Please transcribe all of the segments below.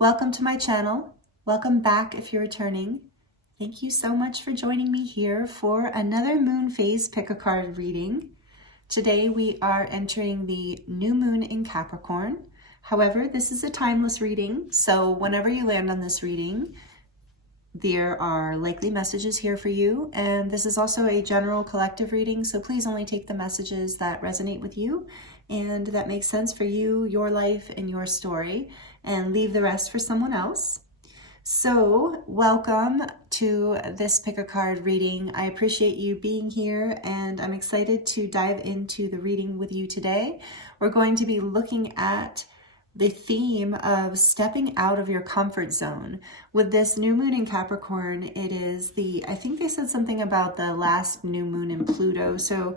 Welcome to my channel. Welcome back if you're returning. Thank you so much for joining me here for another moon phase pick a card reading. Today we are entering the new moon in Capricorn. However, this is a timeless reading, so whenever you land on this reading, there are likely messages here for you, and this is also a general collective reading, so please only take the messages that resonate with you and that make sense for you, your life, and your story, and leave the rest for someone else. So welcome to this pick a card reading. I appreciate you being here, and I'm excited to dive into the reading with you today. We're going to be looking at the theme of stepping out of your comfort zone. With this new moon in Capricorn, it is I think they said something about the last new moon in Pluto. So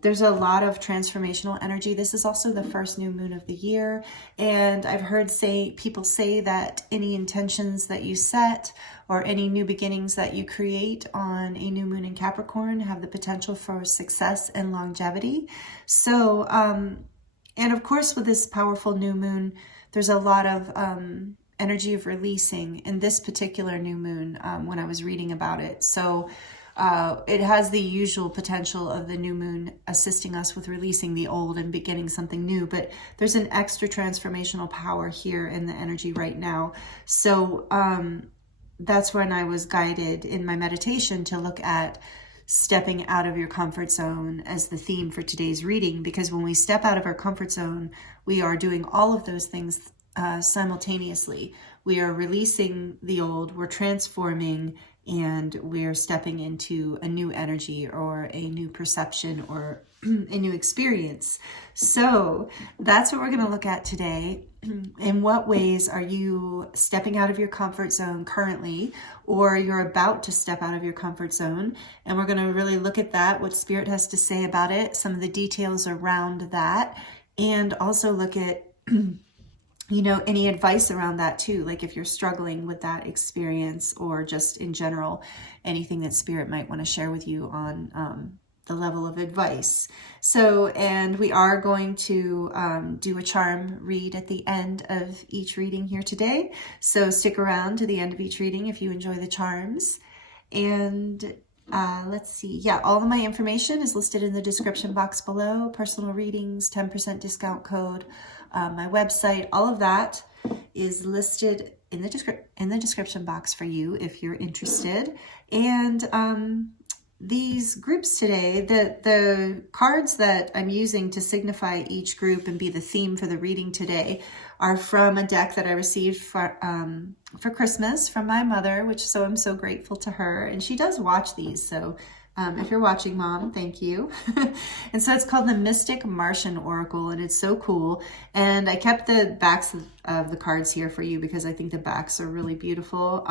there's a lot of transformational energy. This is also the first new moon of the year. And I've heard people say that any intentions that you set or any new beginnings that you create on a new moon in Capricorn have the potential for success and longevity. So, and of course, with this powerful new moon, there's a lot of energy of releasing in this particular new moon when I was reading about it. So it has the usual potential of the new moon assisting us with releasing the old and beginning something new. But there's an extra transformational power here in the energy right now. So that's when I was guided in my meditation to look at stepping out of your comfort zone as the theme for today's reading, because when we step out of our comfort zone, we are doing all of those things simultaneously. We are releasing the old, we're transforming, and we're stepping into a new energy or a new perception or a new experience. So that's what we're going to look at today. In what ways are you stepping out of your comfort zone currently, or you're about to step out of your comfort zone? And we're going to really look at that, what Spirit has to say about it, some of the details around that, and also look at any advice around that too, like if you're struggling with that experience or just in general, anything that Spirit might want to share with you on the level of advice. So, and we are going to do a charm read at the end of each reading here today. So stick around to the end of each reading if you enjoy the charms. And let's see. Yeah, all of my information is listed in the description box below. Personal readings, 10% discount code, my website, all of that is listed in the description box for you if you're interested. And these groups today, the cards that I'm using to signify each group and be the theme for the reading today are from a deck that I received for Christmas from my mother, so I'm so grateful to her. And she does watch these, so if you're watching, Mom, thank you. And so it's called the Mystic Martian Oracle, and it's so cool. And I kept the backs of the cards here for you because I think the backs are really beautiful,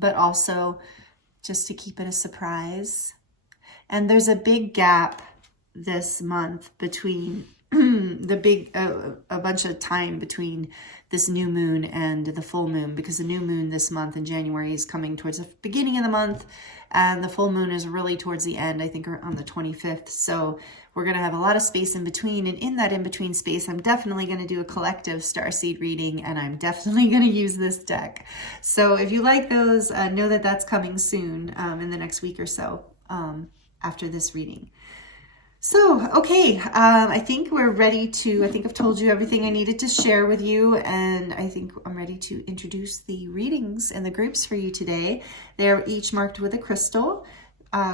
but also just to keep it a surprise. And there's a big gap this month between a bunch of time between this new moon and the full moon, because the new moon this month in January is coming towards the beginning of the month, and the full moon is really towards the end, I think on the 25th. So we're going to have a lot of space in between, and in that in-between space, I'm definitely going to do a collective starseed reading, and I'm definitely going to use this deck. So if you like those, know that that's coming soon in the next week or so after this reading. So, okay, I think we're ready I think I've told you everything I needed to share with you, and I think I'm ready to introduce the readings and the groups for you today. They're each marked with a crystal.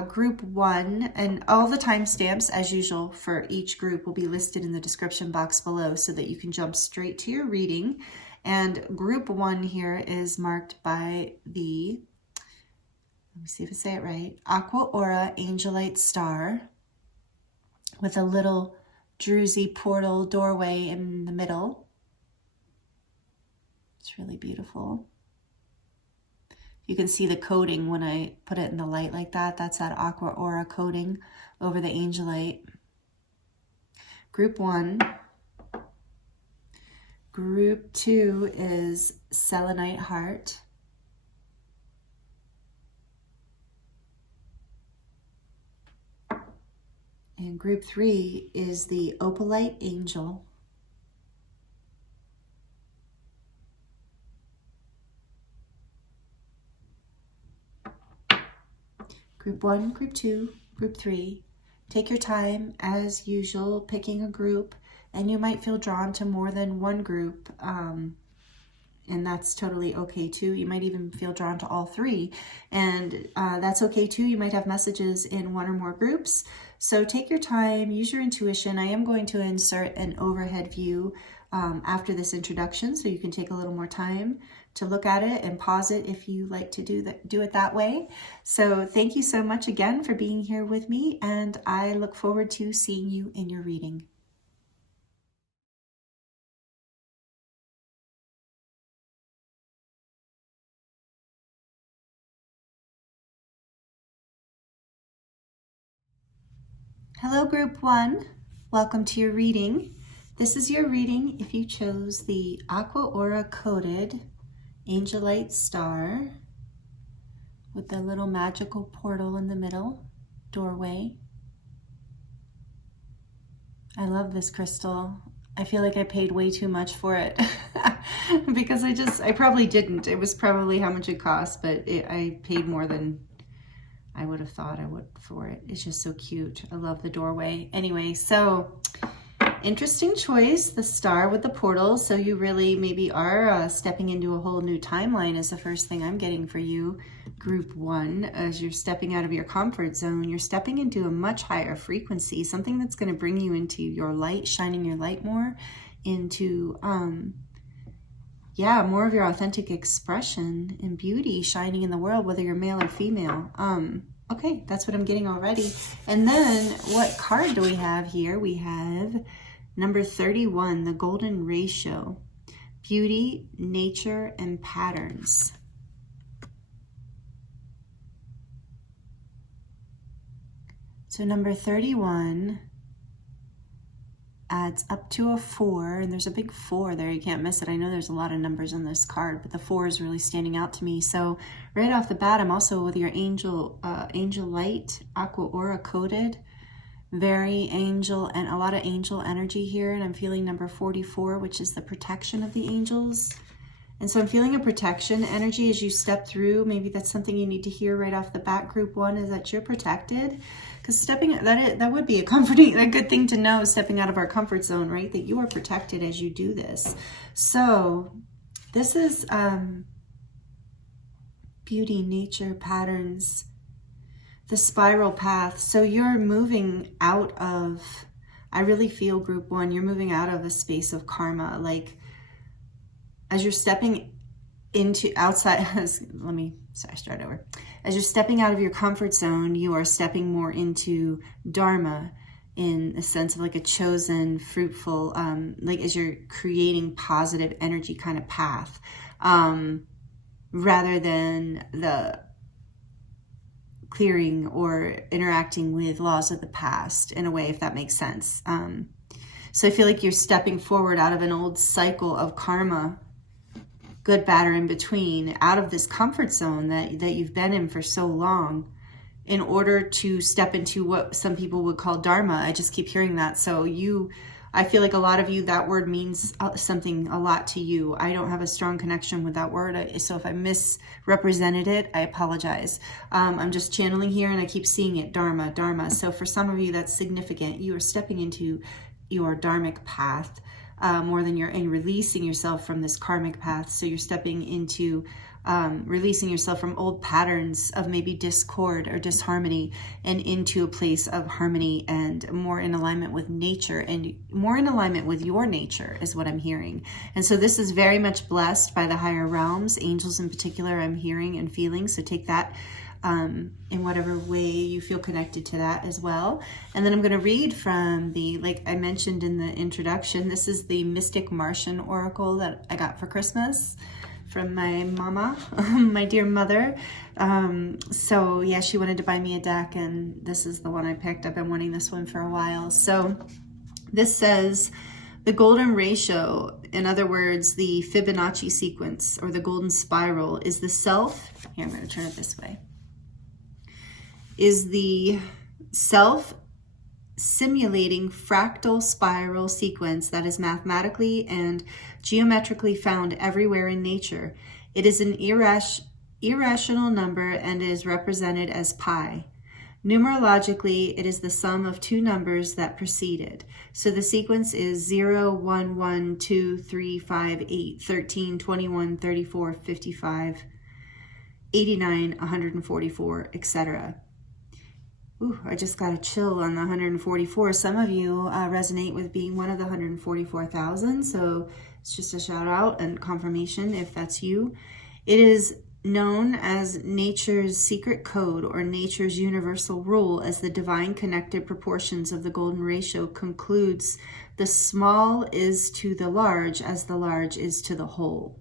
Group 1, and all the timestamps, as usual, for each group will be listed in the description box below so that you can jump straight to your reading. And Group 1 here is marked by let me see if I say it right, Aqua Angelite star, with a little druzy portal doorway in the middle. It's really beautiful. You can see the coating when I put it in the light like that. That's that Aqua Aura coating over the Angelite. Group 1. Group 2 is Selenite heart. And group 3 is the Opalite angel. Group 1, Group 2, Group 3. Take your time, as usual, picking a group, and you might feel drawn to more than one group, and that's totally okay too. You might even feel drawn to all three, and that's okay too. You might have messages in one or more groups. So take your time, use your intuition. I am going to insert an overhead view after this introduction, so you can take a little more time to look at it and pause it if you like to do it that way. So thank you so much again for being here with me, and I look forward to seeing you in your reading. Hello, Group 1. Welcome to your reading. This is your reading if you chose the Aqua Aura Coated Angelite Star with the little magical portal in the middle, doorway. I love this crystal. I feel like I paid way too much for it because I probably didn't. It was probably how much it cost, but I paid more than I would have thought I would for it. It's just so cute. I love the doorway. Anyway, so interesting choice, the star with the portal. So you really maybe are stepping into a whole new timeline is the first thing I'm getting for you, Group 1. As you're stepping out of your comfort zone, you're stepping into a much higher frequency, something that's going to bring you into your light, shining your light more into, more of your authentic expression and beauty shining in the world, whether you're male or female. Okay, that's what I'm getting already. And then what card do we have here? We have number 31, the golden ratio, beauty, nature, and patterns. So number 31 adds up to a 4, and there's a big 4 there. You can't miss it. I know there's a lot of numbers on this card, but the 4 is really standing out to me. So right off the bat, I'm also with your Angelite, Aqua Aura Coated. Very angel, and a lot of angel energy here, and I'm feeling number 44, which is the protection of the angels. And so I'm feeling a protection energy as you step through. Maybe that's something you need to hear right off the bat, Group 1, is that you're protected. Because that would be a good thing to know, stepping out of our comfort zone, right? That you are protected as you do this. So this is beauty, nature, patterns, the spiral path. So you're moving out of, I really feel, Group 1, you're moving out of a space of karma. Like as you're stepping into outside, start over. As you're stepping out of your comfort zone, you are stepping more into Dharma in the sense of like a chosen, fruitful, like as you're creating positive energy kind of path, rather than the clearing or interacting with laws of the past in a way, if that makes sense. So I feel like you're stepping forward out of an old cycle of karma, good, bad, or in between, out of this comfort zone that you've been in for so long, in order to step into what some people would call Dharma. I just keep hearing that. So I feel like a lot of you, that word means something a lot to you. I don't have a strong connection with that word. So if I misrepresented it, I apologize. I'm just channeling here and I keep seeing it, Dharma, Dharma. So for some of you, that's significant. You are stepping into your dharmic path. More than you're in releasing yourself from this karmic path. So you're stepping into releasing yourself from old patterns of maybe discord or disharmony and into a place of harmony and more in alignment with nature and more in alignment with your nature is what I'm hearing. And so this is very much blessed by the higher realms, angels in particular, I'm hearing and feeling. So take that in whatever way you feel connected to that as well. And then I'm going to read from like I mentioned in the introduction, this is the Mystic Martian Oracle that I got for Christmas from my mama, my dear mother. So yeah, she wanted to buy me a deck, and this is the one I picked. I've been wanting this one for a while. So this says, the golden ratio, in other words, the Fibonacci sequence or the golden spiral, is the self, here I'm going to turn it this way, is the self-simulating fractal spiral sequence that is mathematically and geometrically found everywhere in nature. It is an irrational number and is represented as pi. Numerologically, it is the sum of two numbers that preceded. So the sequence is 0, 1, 1, 2, 3, 5, 8, 13, 21, 34, 55, 89, 144, etc. Ooh, I just got a chill on the 144. Some of you resonate with being one of the 144,000. So it's just a shout out and confirmation if that's you. It is known as nature's secret code or nature's universal rule, as the divine connected proportions of the golden ratio concludes the small is to the large as the large is to the whole.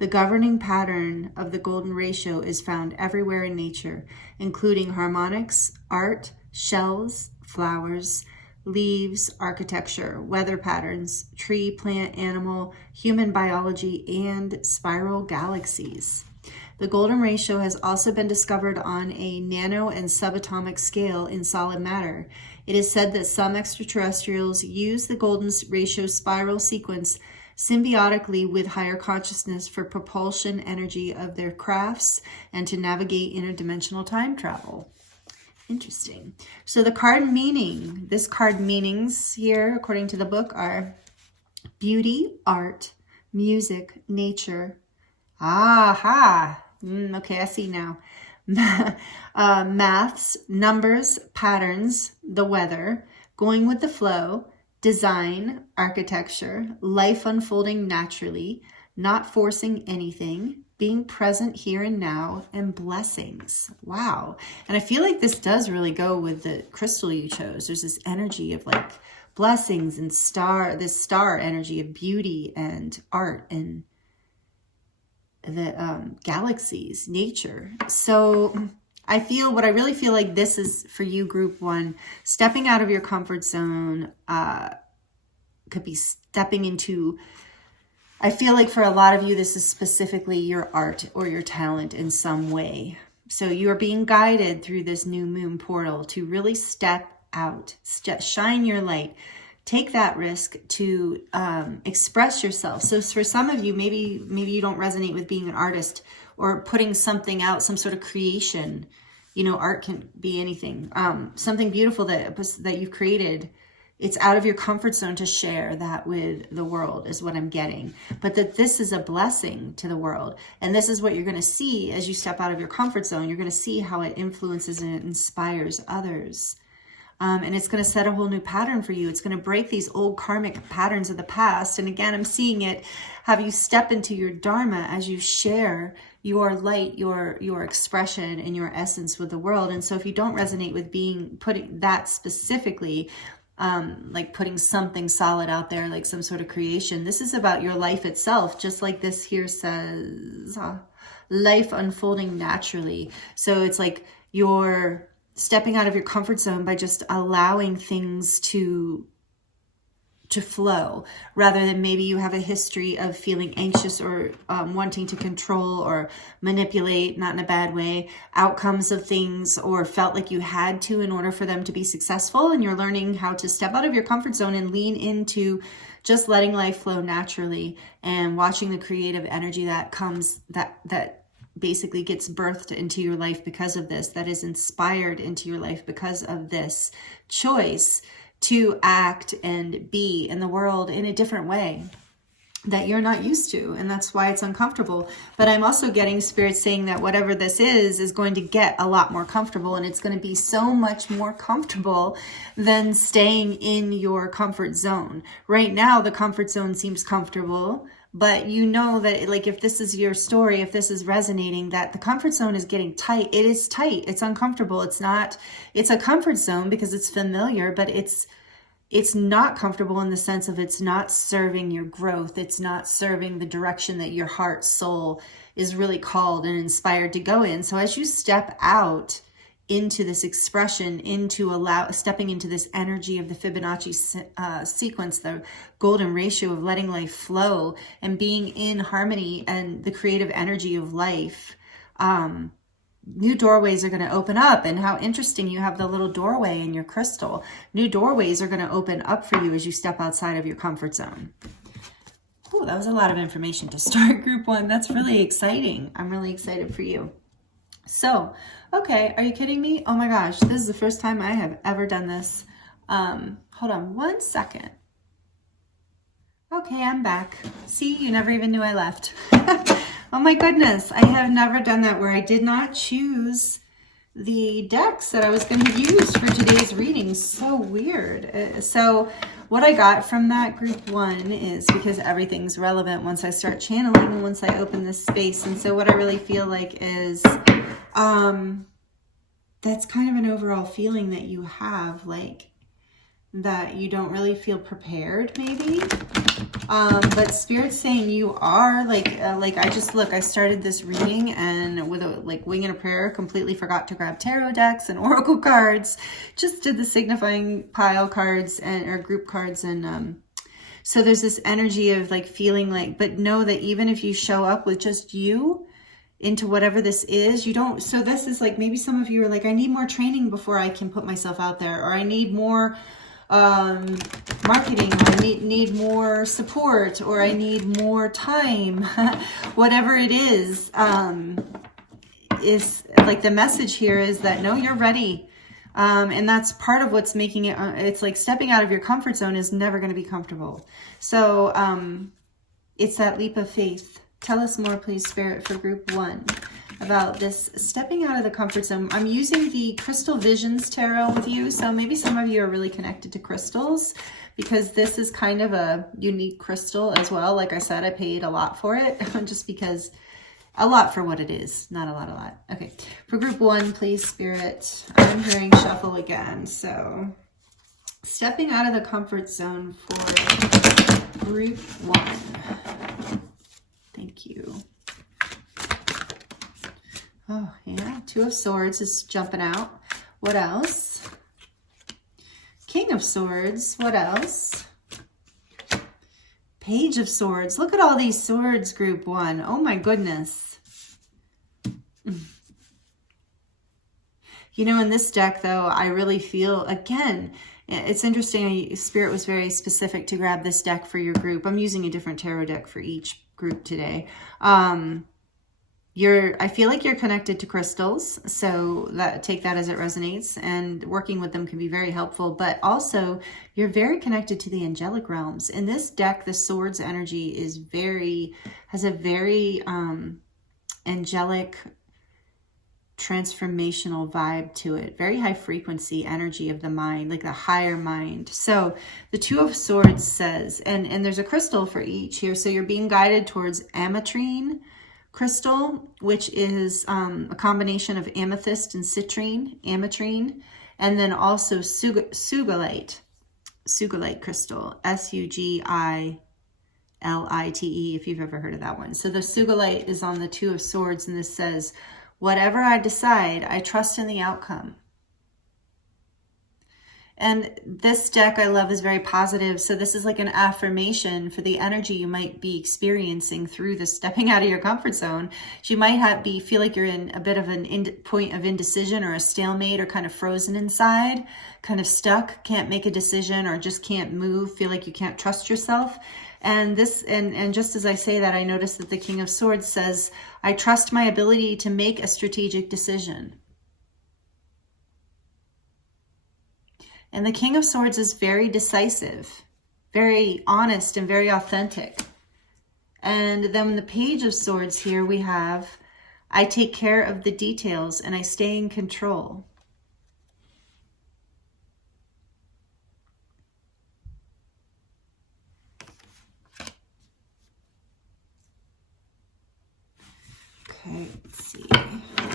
The governing pattern of the golden ratio is found everywhere in nature, including harmonics, art, shells, flowers, leaves, architecture, weather patterns, tree, plant, animal, human biology, and spiral galaxies. The golden ratio has also been discovered on a nano and subatomic scale in solid matter. It is said that some extraterrestrials use the golden ratio spiral sequence symbiotically with higher consciousness for propulsion energy of their crafts and to navigate interdimensional time travel. Interesting. So the card meaning, this card meanings here, according to the book, are beauty, art, music, nature. Aha. Okay, I see now. Maths, numbers, patterns, the weather, going with the flow, design, architecture, life unfolding naturally, not forcing anything, being present here and now, and blessings. Wow. And I feel like this does really go with the crystal you chose. There's this energy of like blessings and this star energy of beauty and art and the galaxies, nature. So I really feel like this is for you, group one, stepping out of your comfort zone, could be stepping into, I feel like for a lot of you, this is specifically your art or your talent in some way. So you are being guided through this new moon portal to really step out, shine your light, take that risk to express yourself. So for some of you, maybe you don't resonate with being an artist or putting something out, some sort of creation. You know, art can be anything. Something beautiful that you've created. It's out of your comfort zone to share that with the world is what I'm getting. But that this is a blessing to the world. And this is what you're going to see as you step out of your comfort zone. You're going to see how it influences and it inspires others. And it's going to set a whole new pattern for you. It's going to break these old karmic patterns of the past. And again, I'm seeing it have you step into your dharma as you share your light, your expression and your essence with the world. And so if you don't resonate with putting that specifically, like putting something solid out there, like some sort of creation, this is about your life itself, just like this here says, life unfolding naturally. So it's like you're stepping out of your comfort zone by just allowing things to flow, rather than maybe you have a history of feeling anxious or wanting to control or manipulate, not in a bad way, outcomes of things, or felt like you had to in order for them to be successful. And you're learning how to step out of your comfort zone and lean into just letting life flow naturally and watching the creative energy that comes, that basically gets birthed into your life because of this, that is inspired into your life because of this choice to act and be in the world in a different way that you're not used to. And that's why it's uncomfortable. But I'm also getting spirit saying that whatever this is going to get a lot more comfortable, and it's going to be so much more comfortable than staying in your comfort zone. Right now, the comfort zone seems comfortable, but you know that, like, if this is your story, if this is resonating, that the comfort zone is getting tight. It is tight. It's uncomfortable. It's a comfort zone because it's familiar, but it's not comfortable in the sense of it's not serving your growth. It's not serving the direction that your heart, soul is really called and inspired to go in. So as you step out into this expression, stepping into this energy of the Fibonacci sequence, the golden ratio of letting life flow and being in harmony and the creative energy of life, new doorways are going to open up. And how interesting, you have the little doorway in your crystal. New doorways are going to open up for you as you step outside of your comfort zone. Oh, that was a lot of information to start group one. That's really exciting. I'm really excited for you. So, okay, are you kidding me? Oh my gosh, this is the first time I have ever done this. Hold on one second. Okay, I'm back. See, you never even knew I left. Oh my goodness, I have never done that where I did not choose the decks that I was going to use for today's reading. So weird. So what I got from that group 1 is, because everything's relevant once I start channeling and once I open this space. And so what I really feel like is, that's kind of an overall feeling that you have, like that you don't really feel prepared maybe. But Spirit's saying you are, like I started this reading and with a wing and a prayer, completely forgot to grab tarot decks and oracle cards, just did the signifying pile cards or group cards. And so there's this energy of like feeling like, but know that even if you show up with just you into whatever this is, you don't, so this is like, maybe some of you are like, I need more training before I can put myself out there, or I need more marketing, or I need more support, or I need more time. Whatever it is like the message here is that no, you're ready. And that's part of what's making it, it's like stepping out of your comfort zone is never going to be comfortable. So it's that leap of faith. Tell us more, please, Spirit, for group 1 about this stepping out of the comfort zone. I'm using the Crystal Visions Tarot with you. So maybe some of you are really connected to crystals, because this is kind of a unique crystal as well. Like I said, I paid a lot for it just because, a lot for what it is, not a lot. Okay, for group 1, please, Spirit. I'm hearing shuffle again. So stepping out of the comfort zone for group 1. Thank you. Oh, yeah. 2 of Swords is jumping out. What else? King of Swords. What else? Page of Swords. Look at all these swords, group 1. Oh, my goodness. You know, in this deck, though, I really feel, again, it's interesting. Spirit was very specific to grab this deck for your group. I'm using a different tarot deck for each group today. I feel like you're connected to crystals, so take that as it resonates, and working with them can be very helpful, but also you're very connected to the angelic realms. In this deck, the swords energy has a very angelic, transformational vibe to it, very high frequency energy of the mind, like the higher mind. So the 2 of Swords says, and there's a crystal for each here, so you're being guided towards ametrine crystal, which is a combination of amethyst and ametrine, and then also sugilite crystal, Sugilite, if you've ever heard of that one. So the sugilite is on the 2 of Swords, and this says, whatever I decide, I trust in the outcome. And this deck I love is very positive. So this is like an affirmation for the energy you might be experiencing through the stepping out of your comfort zone. You might feel like you're in a bit of point of indecision or a stalemate, or kind of frozen inside, kind of stuck, can't make a decision, or just can't move, feel like you can't trust yourself. And just as I say that, I notice that the King of Swords says, I trust my ability to make a strategic decision. And the King of Swords is very decisive, very honest, and very authentic. And then the Page of Swords here we have, I take care of the details and I stay in control. Okay, let's see.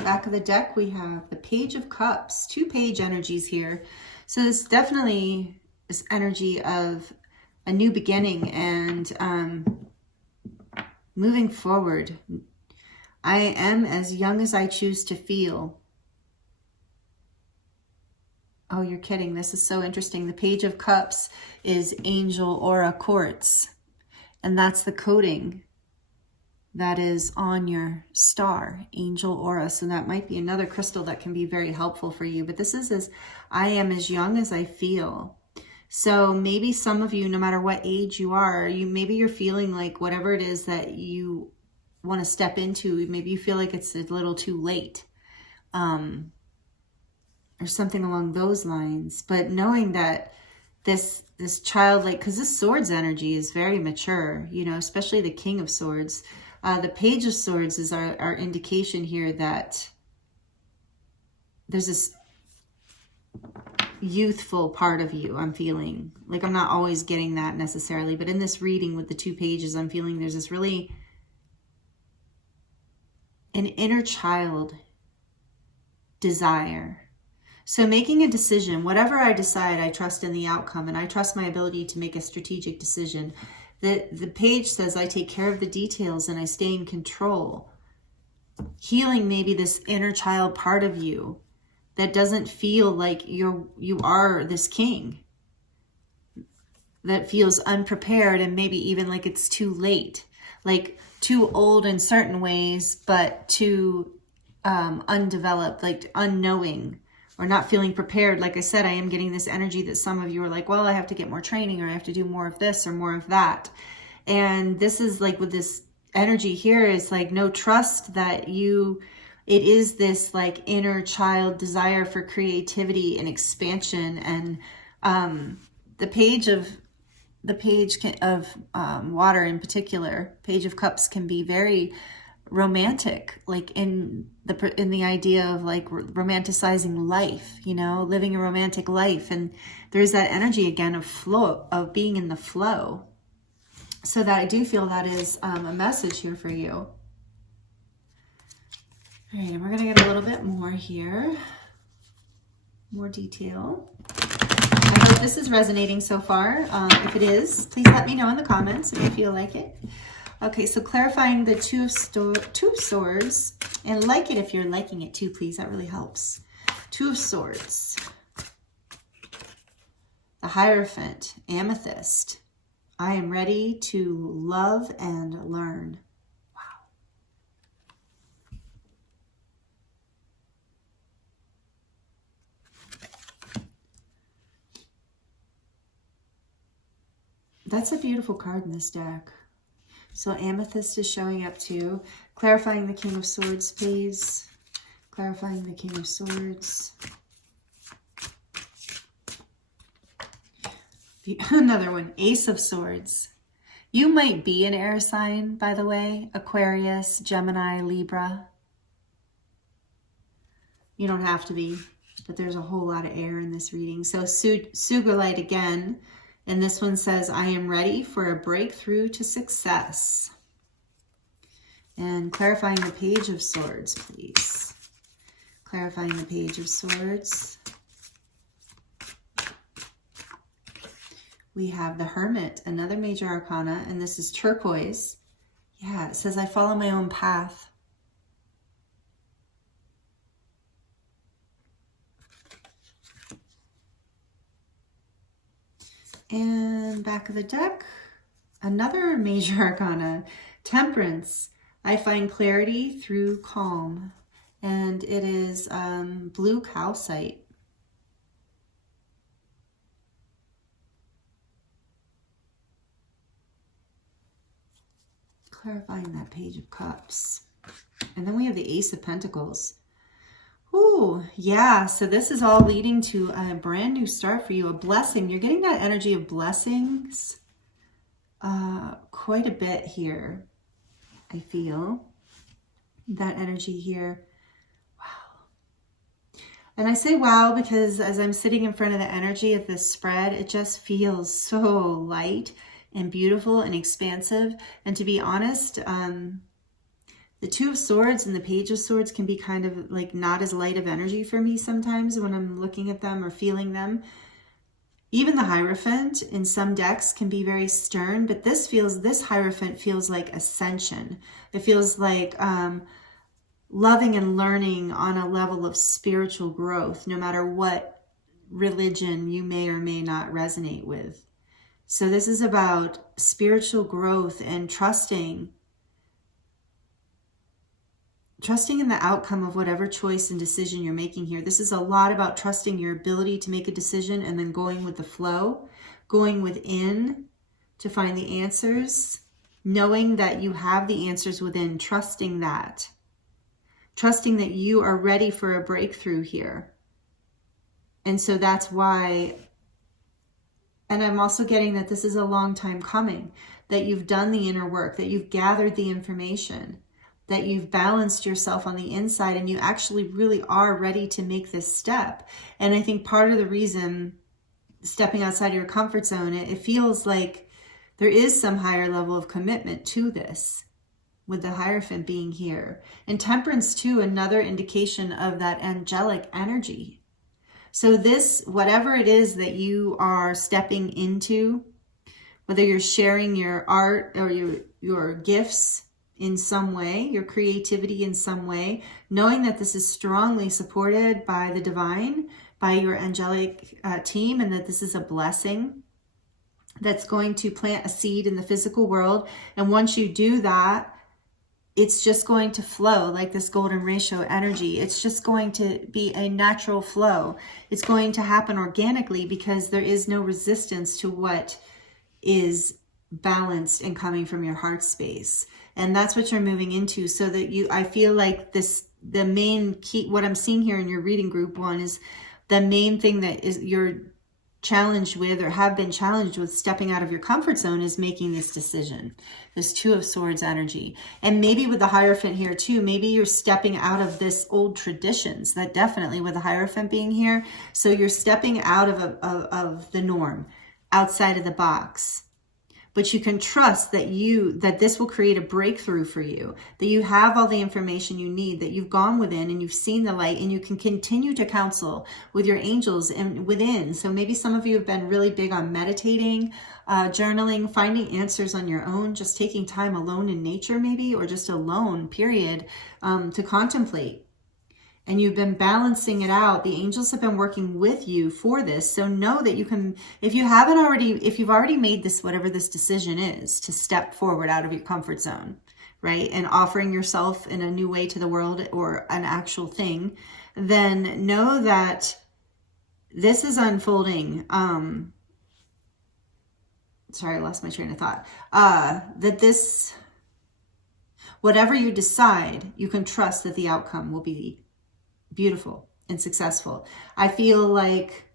Back of the deck, we have the Page of Cups, 2 page energies here. So this definitely is energy of a new beginning and moving forward. I am as young as I choose to feel. Oh, you're kidding. This is so interesting. The Page of Cups is Angel Aura Quartz, and that's the coating that is on your star, Angel Aura. So that might be another crystal that can be very helpful for you. But this is I am as young as I feel. So maybe some of you, no matter what age you are, maybe you're feeling like whatever it is that you want to step into, maybe you feel like it's a little too late. or something along those lines. But knowing that this childlike, because this Swords energy is very mature, you know, especially the King of Swords. The Page of Swords is our indication here that there's this youthful part of you. I'm feeling like, I'm not always getting that necessarily, but in this reading with the 2 pages, I'm feeling there's this really an inner child desire. So making a decision, whatever I decide, I trust in the outcome, and I trust my ability to make a strategic decision. The page says I take care of the details and I stay in control. Healing maybe this inner child part of you that doesn't feel like you are this king, that feels unprepared and maybe even like it's too late, like too old in certain ways, but too undeveloped, like unknowing, or not feeling prepared. Like I said, I am getting this energy that some of you are like, well, I have to get more training, or I have to do more of this or more of that. And this is like, with this energy here, is like no trust that it is this like inner child desire for creativity and expansion. And the page of water in particular, Page of Cups, can be very romantic, like in the idea of like romanticizing life, you know, living a romantic life. And there's that energy again of flow, of being in the flow. So that I do feel that is a message here for you. All right, and we're going to get a little bit more here, more detail. I hope this is resonating so far. If it is, please let me know in the comments if you feel like it. Okay, so clarifying the Two of Swords, and like it if you're liking it too, please. That really helps. 2 of Swords. The Hierophant, Amethyst. I am ready to love and learn. Wow. That's a beautiful card in this deck. So Amethyst is showing up too. Clarifying the King of Swords, please. Clarifying the King of Swords. Another one, Ace of Swords. You might be an air sign, by the way. Aquarius, Gemini, Libra. You don't have to be, but there's a whole lot of air in this reading. So Sugilite again. And this one says, I am ready for a breakthrough to success. And clarifying the Page of Swords, please. Clarifying the Page of Swords. We have the Hermit, another major arcana, and this is turquoise. Yeah, it says, I follow my own path. And back of the deck, another major arcana, Temperance. I find clarity through calm. And it is blue calcite. Clarifying that Page of Cups. And then we have the Ace of Pentacles. Ooh, yeah. So this is all leading to a brand new start for you, a blessing. You're getting that energy of blessings quite a bit here. I feel that energy here. Wow. And I say wow because as I'm sitting in front of the energy of this spread, it just feels so light and beautiful and expansive. And to be honest, the Two of Swords and the Page of Swords can be kind of like not as light of energy for me sometimes when I'm looking at them or feeling them. Even the Hierophant in some decks can be very stern, but this Hierophant feels like ascension. It feels like loving and learning on a level of spiritual growth, no matter what religion you may or may not resonate with. So this is about spiritual growth and trusting in the outcome of whatever choice and decision you're making here. This is a lot about trusting your ability to make a decision and then going with the flow, going within to find the answers, knowing that you have the answers within, trusting that. trusting that you are ready for a breakthrough here. And so that's why, and I'm also getting that this is a long time coming, that you've done the inner work, that you've gathered the information, that you've balanced yourself on the inside, and you actually really are ready to make this step. And I think part of the reason stepping outside your comfort zone, it feels like there is some higher level of commitment to this, with the Hierophant being here. And Temperance too, another indication of that angelic energy. So this, whatever it is that you are stepping into, whether you're sharing your art or your gifts in some way, your creativity in some way, knowing that this is strongly supported by the divine, by your angelic team, and that this is a blessing that's going to plant a seed in the physical world. And once you do that, it's just going to flow like this golden ratio energy. It's just going to be a natural flow. It's going to happen organically because there is no resistance to what is balanced and coming from your heart space. And that's what you're moving into, so that I feel like the main key, what I'm seeing here in your reading group 1 is the main thing that is you're challenged with, or have been challenged with, stepping out of your comfort zone, is making this decision, this 2 of Swords energy. And maybe with the Hierophant here too, maybe you're stepping out of this old traditions, that definitely with the Hierophant being here. So you're stepping out of the norm, outside of the box. But you can trust that this will create a breakthrough for you, that you have all the information you need, that you've gone within and you've seen the light, and you can continue to counsel with your angels and within. So maybe some of you have been really big on meditating, journaling, finding answers on your own, just taking time alone in nature maybe, or just alone, period, to contemplate. And you've been balancing it out. The angels have been working with you for this. So know that you can, if you've already made this, whatever this decision is, to step forward out of your comfort zone, right? And offering yourself in a new way to the world, or an actual thing, then know that this is unfolding. Sorry, I lost my train of thought. That this, whatever you decide, you can trust that the outcome will be beautiful and successful. I feel like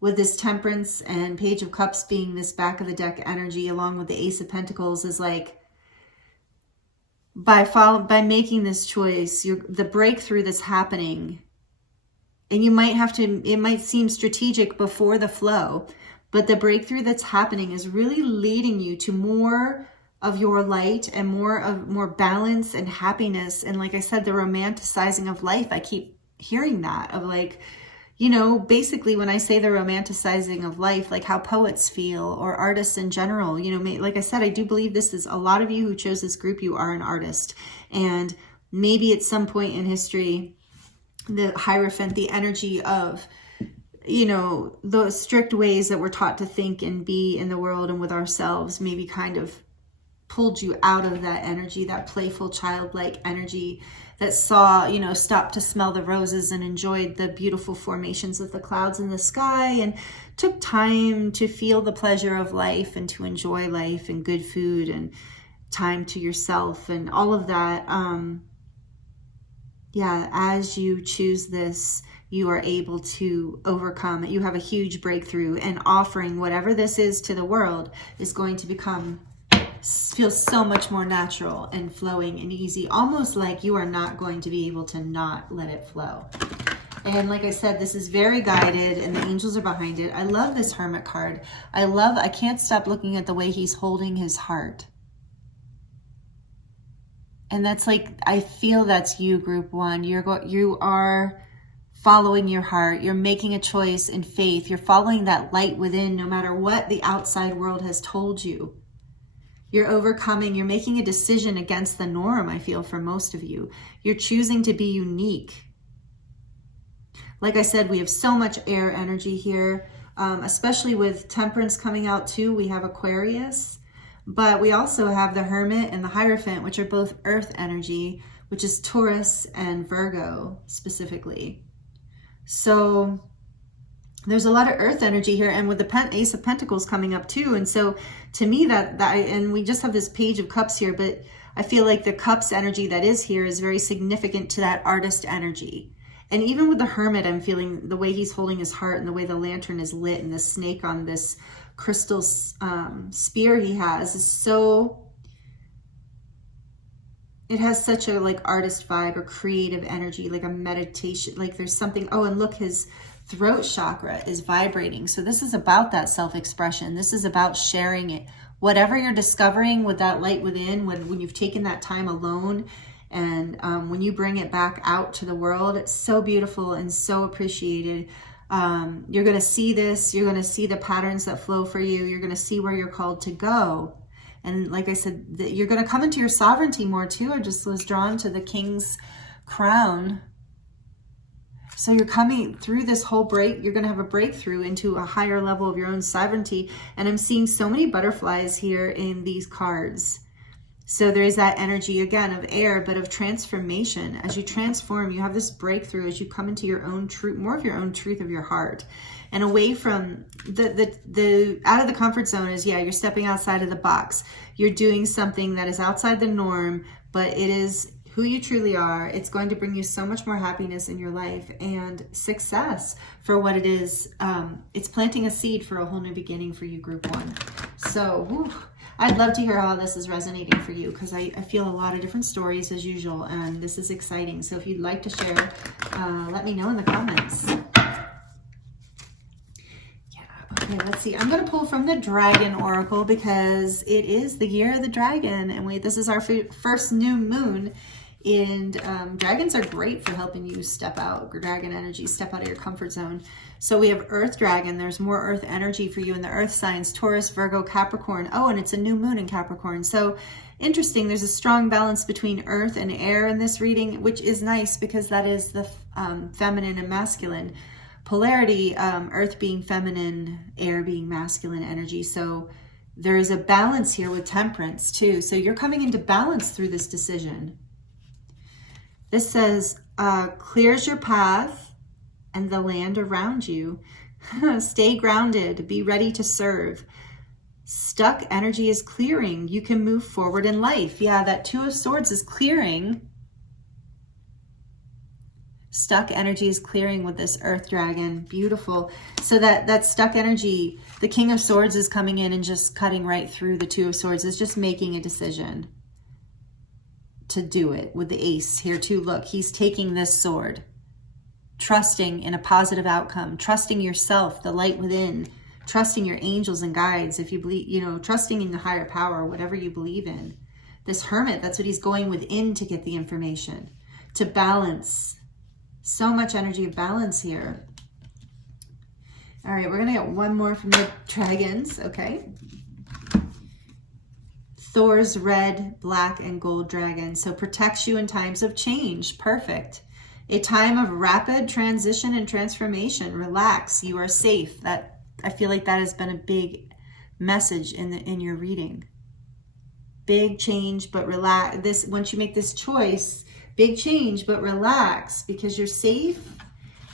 with this Temperance and Page of Cups being this back of the deck energy, along with the Ace of Pentacles, is like, by making this choice, the breakthrough that's happening, and you might have to, it might seem strategic before the flow, but the breakthrough that's happening is really leading you to more of your light and more balance and happiness. And like I said, the romanticizing of life, I keep hearing that, of like, you know, basically when I say the romanticizing of life, like how poets feel, or artists in general, you know, like I said, I do believe this is, a lot of you who chose this group, you are an artist. And maybe at some point in history, the Hierophant, the energy of, you know, those strict ways that we're taught to think and be in the world and with ourselves, maybe kind of pulled you out of that energy, that playful, childlike energy that saw, you know, stopped to smell the roses and enjoyed the beautiful formations of the clouds in the sky, and took time to feel the pleasure of life and to enjoy life and good food and time to yourself and all of that. Yeah, as you choose this, you are able to overcome. You have a huge breakthrough, and offering whatever this is to the world is going to feel so much more natural and flowing and easy, almost like you are not going to be able to not let it flow. And like I said, this is very guided, and the angels are behind it. I love this Hermit card. I can't stop looking at the way he's holding his heart. And that's like, I feel that's you, group 1. You are following your heart. You're making a choice in faith. You're following that light within, no matter what the outside world has told you. You're overcoming, you're making a decision against the norm, I feel, for most of you. You're choosing to be unique. Like I said, we have so much air energy here, especially with Temperance coming out too. We have Aquarius, but we also have the Hermit and the Hierophant, which are both earth energy, which is Taurus and Virgo specifically. So there's a lot of earth energy here, and with the Ace of Pentacles coming up too. And so to me, and we just have this Page of Cups here, but I feel like the cups energy that is here is very significant to that artist energy. And even with the Hermit, I'm feeling the way he's holding his heart and the way the lantern is lit and the snake on this crystal spear he has is so, it has such a like artist vibe or creative energy, like a meditation, like there's something. Oh, and look, his throat chakra is vibrating. So this is about that self-expression. This is about sharing it. Whatever you're discovering with that light within, when you've taken that time alone, and when you bring it back out to the world, it's so beautiful and so appreciated. You're going to see this. You're going to see the patterns that flow for you. You're going to see where you're called to go. And like I said, you're going to come into your sovereignty more too. I just was drawn to the King's crown. So you're coming through this whole break. You're going to have a breakthrough into a higher level of your own sovereignty. And I'm seeing so many butterflies here in these cards. So there is that energy again of air, but of transformation. As you transform, you have this breakthrough as you come into your own truth, more of your own truth of your heart. And away from the out of the comfort zone is, yeah, you're stepping outside of the box. You're doing something that is outside the norm, but it is who you truly are. It's going to bring you so much more happiness in your life and success for what it is. It's planting a seed for a whole new beginning for you, group 1. So whew, I'd love to hear how this is resonating for you, because I feel a lot of different stories as usual, and this is exciting. So if you'd like to share, let me know in the comments. Okay, let's see. I'm going to pull from the Dragon Oracle because it is the year of the dragon, and this is our first new moon. And dragons are great for helping you step out, dragon energy, step out of your comfort zone. So we have Earth Dragon. There's more Earth energy for you in the Earth signs, Taurus, Virgo, Capricorn. Oh, and it's a new moon in Capricorn. So interesting. There's a strong balance between Earth and air in this reading, which is nice because that is the feminine and masculine polarity, Earth being feminine, air being masculine energy. So there is a balance here with Temperance too. So you're coming into balance through this decision. This says, clears your path and the land around you. Stay grounded, be ready to serve. Stuck energy is clearing. You can move forward in life. Yeah, that Two of Swords is clearing. Stuck energy is clearing with this Earth Dragon. Beautiful. So that stuck energy, the King of Swords is coming in and just cutting right through the Two of Swords. Is just making a decision to do it with the Ace here too. Look, he's taking this sword, trusting in a positive outcome, trusting yourself, the light within, trusting your angels and guides. If you believe, trusting in the higher power, whatever you believe in. This Hermit, that's what he's going within to get the information, to balance. So much energy of balance here. All right, we're going to get one more from the dragons, okay? Thor's red, black, and gold dragon. So protects you in times of change. Perfect. A time of rapid transition and transformation. Relax. You are safe. That, I feel like that has been a big message in your reading. Big change, but relax. Once you make this choice, big change, but relax because you're safe.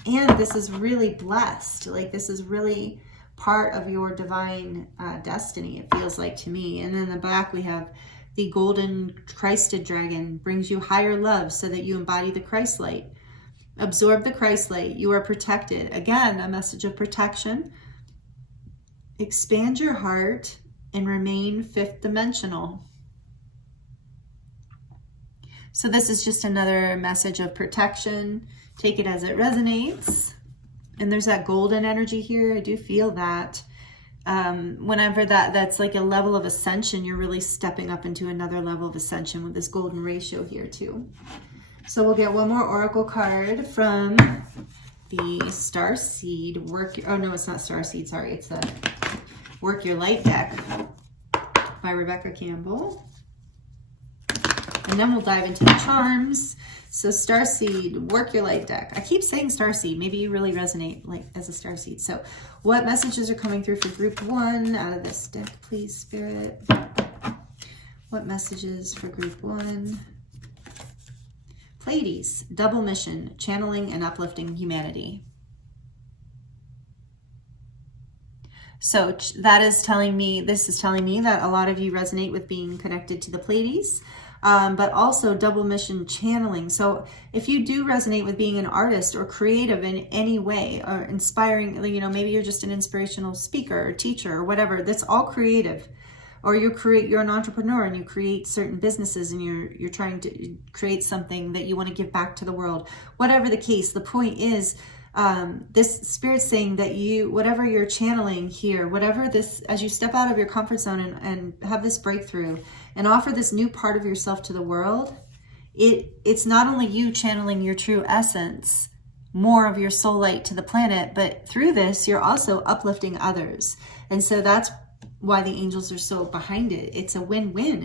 And this is really blessed. Like this is really part of your divine destiny, it feels like to me. And then in the back we have the golden Christed dragon, brings you higher love so that you embody the Christ light. Absorb the Christ light. You are protected. Again, a message of protection. Expand your heart and remain fifth dimensional. So this is just another message of protection. Take it as it resonates. And there's that golden energy here. I do feel that. Whenever that's like a level of ascension, you're really stepping up into another level of ascension with this golden ratio here too. So we'll get one more oracle card from the Starseed oh no, it's not Starseed, sorry. It's a Work Your Light deck by Rebecca Campbell. And then we'll dive into the charms. So Starseed, Work Your Light deck. I keep saying Starseed. Maybe you really resonate like as a Starseed. So what messages are coming through for group 1 out of this deck, please, Spirit? What messages for group 1? Pleiades, double mission, channeling and uplifting humanity. So this is telling me that a lot of you resonate with being connected to the Pleiades. but also double mission channeling. So if you do resonate with being an artist or creative in any way, or inspiring, you know, maybe you're just an inspirational speaker or teacher or whatever, that's all creative. Or you're an entrepreneur and you create certain businesses and you're trying to create something that you want to give back to the world. Whatever the case, the point is, this spirit's saying that whatever you're channeling here, whatever this, as you step out of your comfort zone and have this breakthrough and offer this new part of yourself to the world, it's not only you channeling your true essence, more of your soul light to the planet, but through this, you're also uplifting others. And so that's why the angels are so behind it. It's a win-win.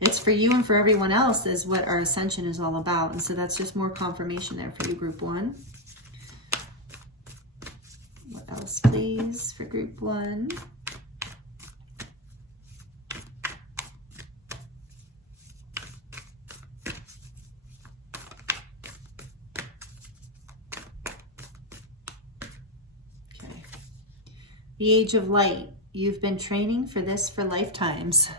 It's for you and for everyone else, is what our ascension is all about. And so that's just more confirmation there for you, group 1. What else, please, for group 1? Okay. The Age of Light. You've been training for this for lifetimes.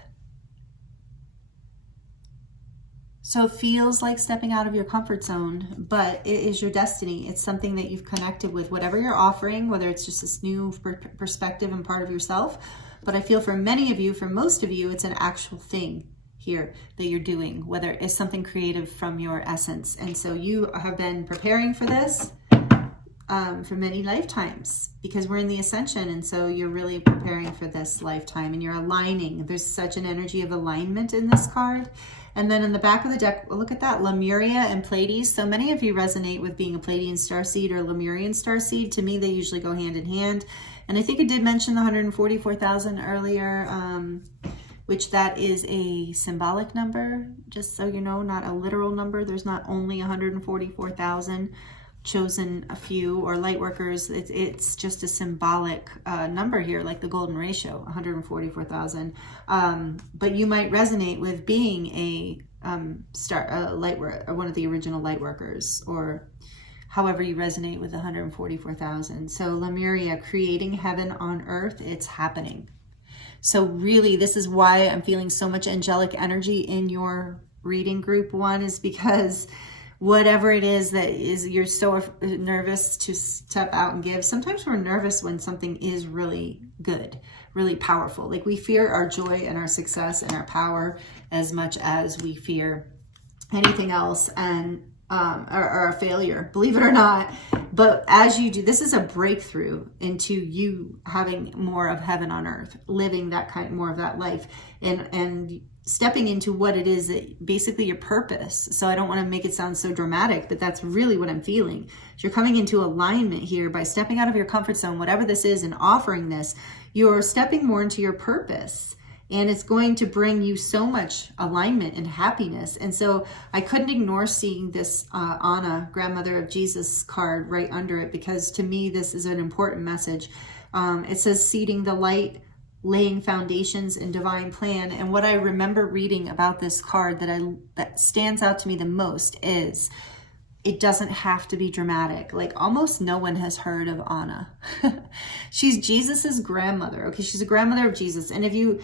So it feels like stepping out of your comfort zone, but it is your destiny. It's something that you've connected with, whatever you're offering, whether it's just this new perspective and part of yourself. But I feel for many of you, for most of you, it's an actual thing here that you're doing, whether it's something creative from your essence. And so you have been preparing for this for many lifetimes, because we're in the ascension. And so you're really preparing for this lifetime and you're aligning. There's such an energy of alignment in this card. And then in the back of the deck, look at that, Lemuria and Pleiades. So many of you resonate with being a Pleiadian starseed or Lemurian starseed. To me, they usually go hand in hand. And I think I did mention the 144,000 earlier, which that is a symbolic number, just so you know, not a literal number. There's not only 144,000 chosen a few or light workers. It's just a symbolic number here, like the golden ratio, 144,000. But you might resonate with being a light worker, or one of the original light workers, or however you resonate with 144,000. So Lemuria, creating heaven on earth, it's happening. So really, this is why I'm feeling so much angelic energy in your reading, group 1, is because whatever it is that is, you're so nervous to step out and give. Sometimes we're nervous when something is really good, really powerful. Like we fear our joy and our success and our power as much as we fear anything else, and or a failure, believe it or not. But as you do, this is a breakthrough into you having more of heaven on earth, living that kind, more of that life, and stepping into what it is, that basically your purpose. So I don't want to make it sound so dramatic, but that's really what I'm feeling. You're coming into alignment here by stepping out of your comfort zone, whatever this is, and offering this. You're stepping more into your purpose, and it's going to bring you so much alignment and happiness. And so I couldn't ignore seeing this Anna, Grandmother of Jesus card right under it, because to me, this is an important message. It says seeding the light, laying foundations in divine plan. And what I remember reading about this card that stands out to me the most is it doesn't have to be dramatic. Like almost no one has heard of Anna. She's Jesus's grandmother. Okay, she's a grandmother of Jesus. And if you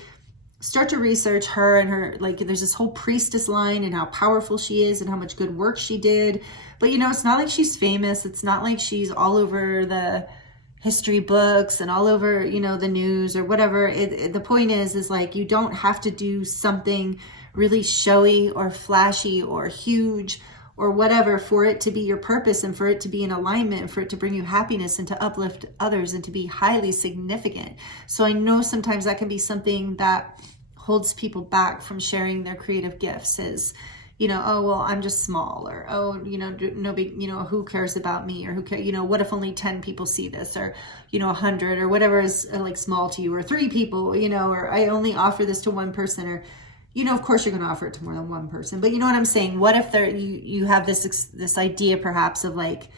start to research her and her, like there's this whole priestess line and how powerful she is and how much good work she did. But you know, it's not like she's famous. It's not like she's all over the history books and all over, you know, the news or whatever. The point is like, you don't have to do something really showy or flashy or huge or whatever for it to be your purpose and for it to be in alignment and for it to bring you happiness and to uplift others and to be highly significant. So I know sometimes that can be something that holds people back from sharing their creative gifts, is, you know, oh, well, I'm just small, or, oh, you know, no big, you know, who cares about me, or who cares, you know, what if only 10 people see this, or, you know, 100, or whatever is like small to you, or 3 people, you know, or I only offer this to 1 person, or, you know, of course you're going to offer it to more than 1 person, but you know what I'm saying? What if you have this idea perhaps of like,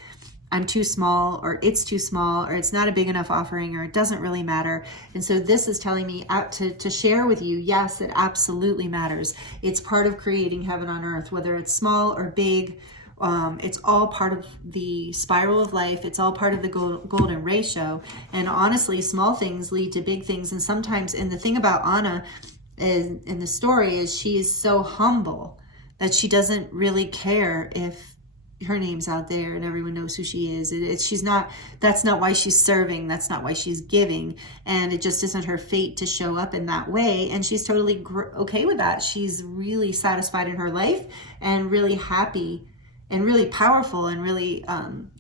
I'm too small, or it's too small, or it's not a big enough offering, or it doesn't really matter. And so this is telling me to share with you, yes, it absolutely matters. It's part of creating heaven on earth, whether it's small or big. It's all part of the spiral of life. It's all part of the golden ratio. And honestly, small things lead to big things. And sometimes, and the thing about Anna in the story is she is so humble. that she doesn't really care if her name's out there and everyone knows who she is. She's not, that's not why she's serving. That's not why she's giving. And it just isn't her fate to show up in that way. And she's totally okay with that. She's really satisfied in her life and really happy and really powerful and really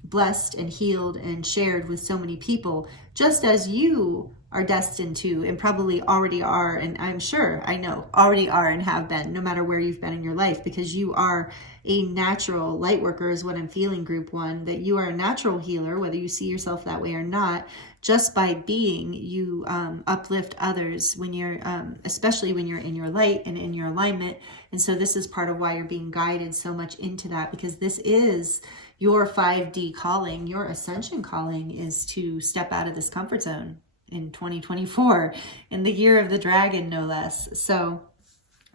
blessed and healed and shared with so many people, just as you are destined to, and probably already are, and I'm sure, I know, already are and have been, no matter where you've been in your life, because you are a natural light worker is what I'm feeling, group 1, that you are a natural healer, whether you see yourself that way or not. Just by being, you uplift others when you're, especially when you're in your light and in your alignment. And so this is part of why you're being guided so much into that, because this is your 5D calling. Your ascension calling is to step out of this comfort zone in 2024, in the year of the dragon, no less. So,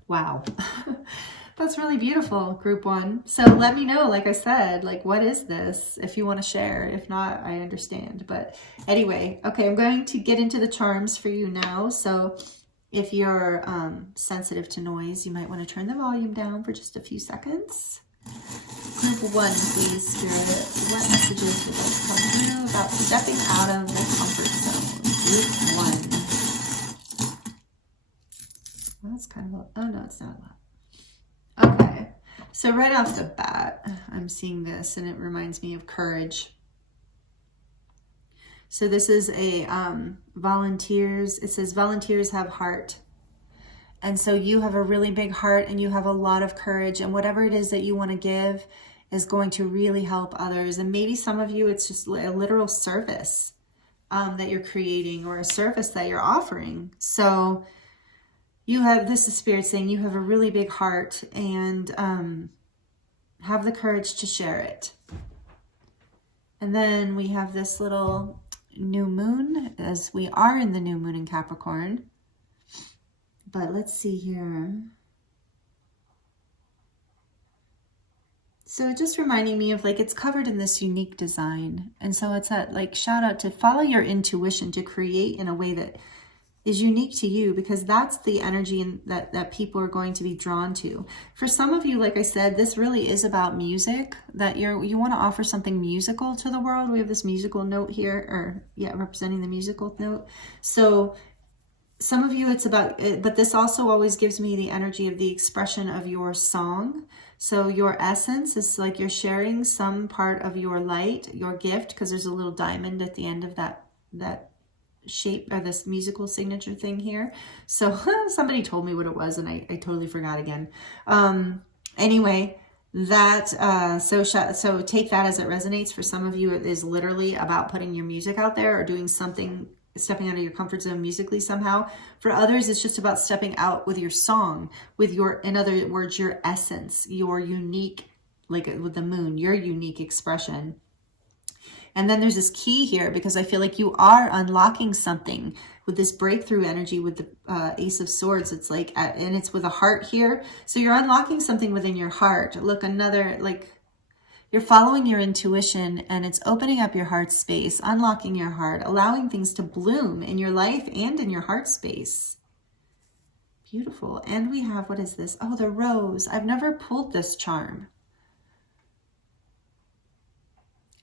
wow. That's really beautiful, group 1. So let me know, like I said, like, what is this? If you want to share. If not, I understand. But anyway, okay, I'm going to get into the charms for you now. So if you're sensitive to noise, you might want to turn the volume down for just a few seconds. Group 1, please, Spirit. What messages would like to come through about stepping out of the comfort zone? Group 1. Well, that's kind of a, oh no, it's not a lot. Okay, so right off the bat, I'm seeing this and it reminds me of courage. So this is a volunteers. It says volunteers have heart. And so you have a really big heart and you have a lot of courage, and whatever it is that you want to give is going to really help others. And maybe some of you, it's just a literal service that you're creating, or a service that you're offering. So you have, this is Spirit saying you have a really big heart, and have the courage to share it. And then we have this little new moon, as we are in the new moon in Capricorn. But let's see here. So just reminding me of, like, it's covered in this unique design. And so it's that, like, shout out to follow your intuition to create in a way that is unique to you, because that's the energy that people are going to be drawn to. For some of you, like I said, this really is about music, that you want to offer something musical to the world. We have this musical note here, or yeah, representing the musical note. So some of you, it's about it, but this also always gives me the energy of the expression of your song. So your essence is like you're sharing some part of your light, your gift, because there's a little diamond at the end of that shape, or this musical signature thing here. So somebody told me what it was and I totally forgot again. Anyway, that so take that as it resonates. For some of you, it is literally about putting your music out there or doing something, stepping out of your comfort zone musically somehow. For others, it's just about stepping out with your song, with your, in other words, your essence, your unique, like with the moon, your unique expression. And then there's this key here, because I feel like you are unlocking something with this breakthrough energy with the Ace of Swords. It's like, and it's with a heart here. So you're unlocking something within your heart. Look, another, like, you're following your intuition, and it's opening up your heart space, unlocking your heart, allowing things to bloom in your life and in your heart space. Beautiful. And we have, what is this? Oh, the rose. I've never pulled this charm.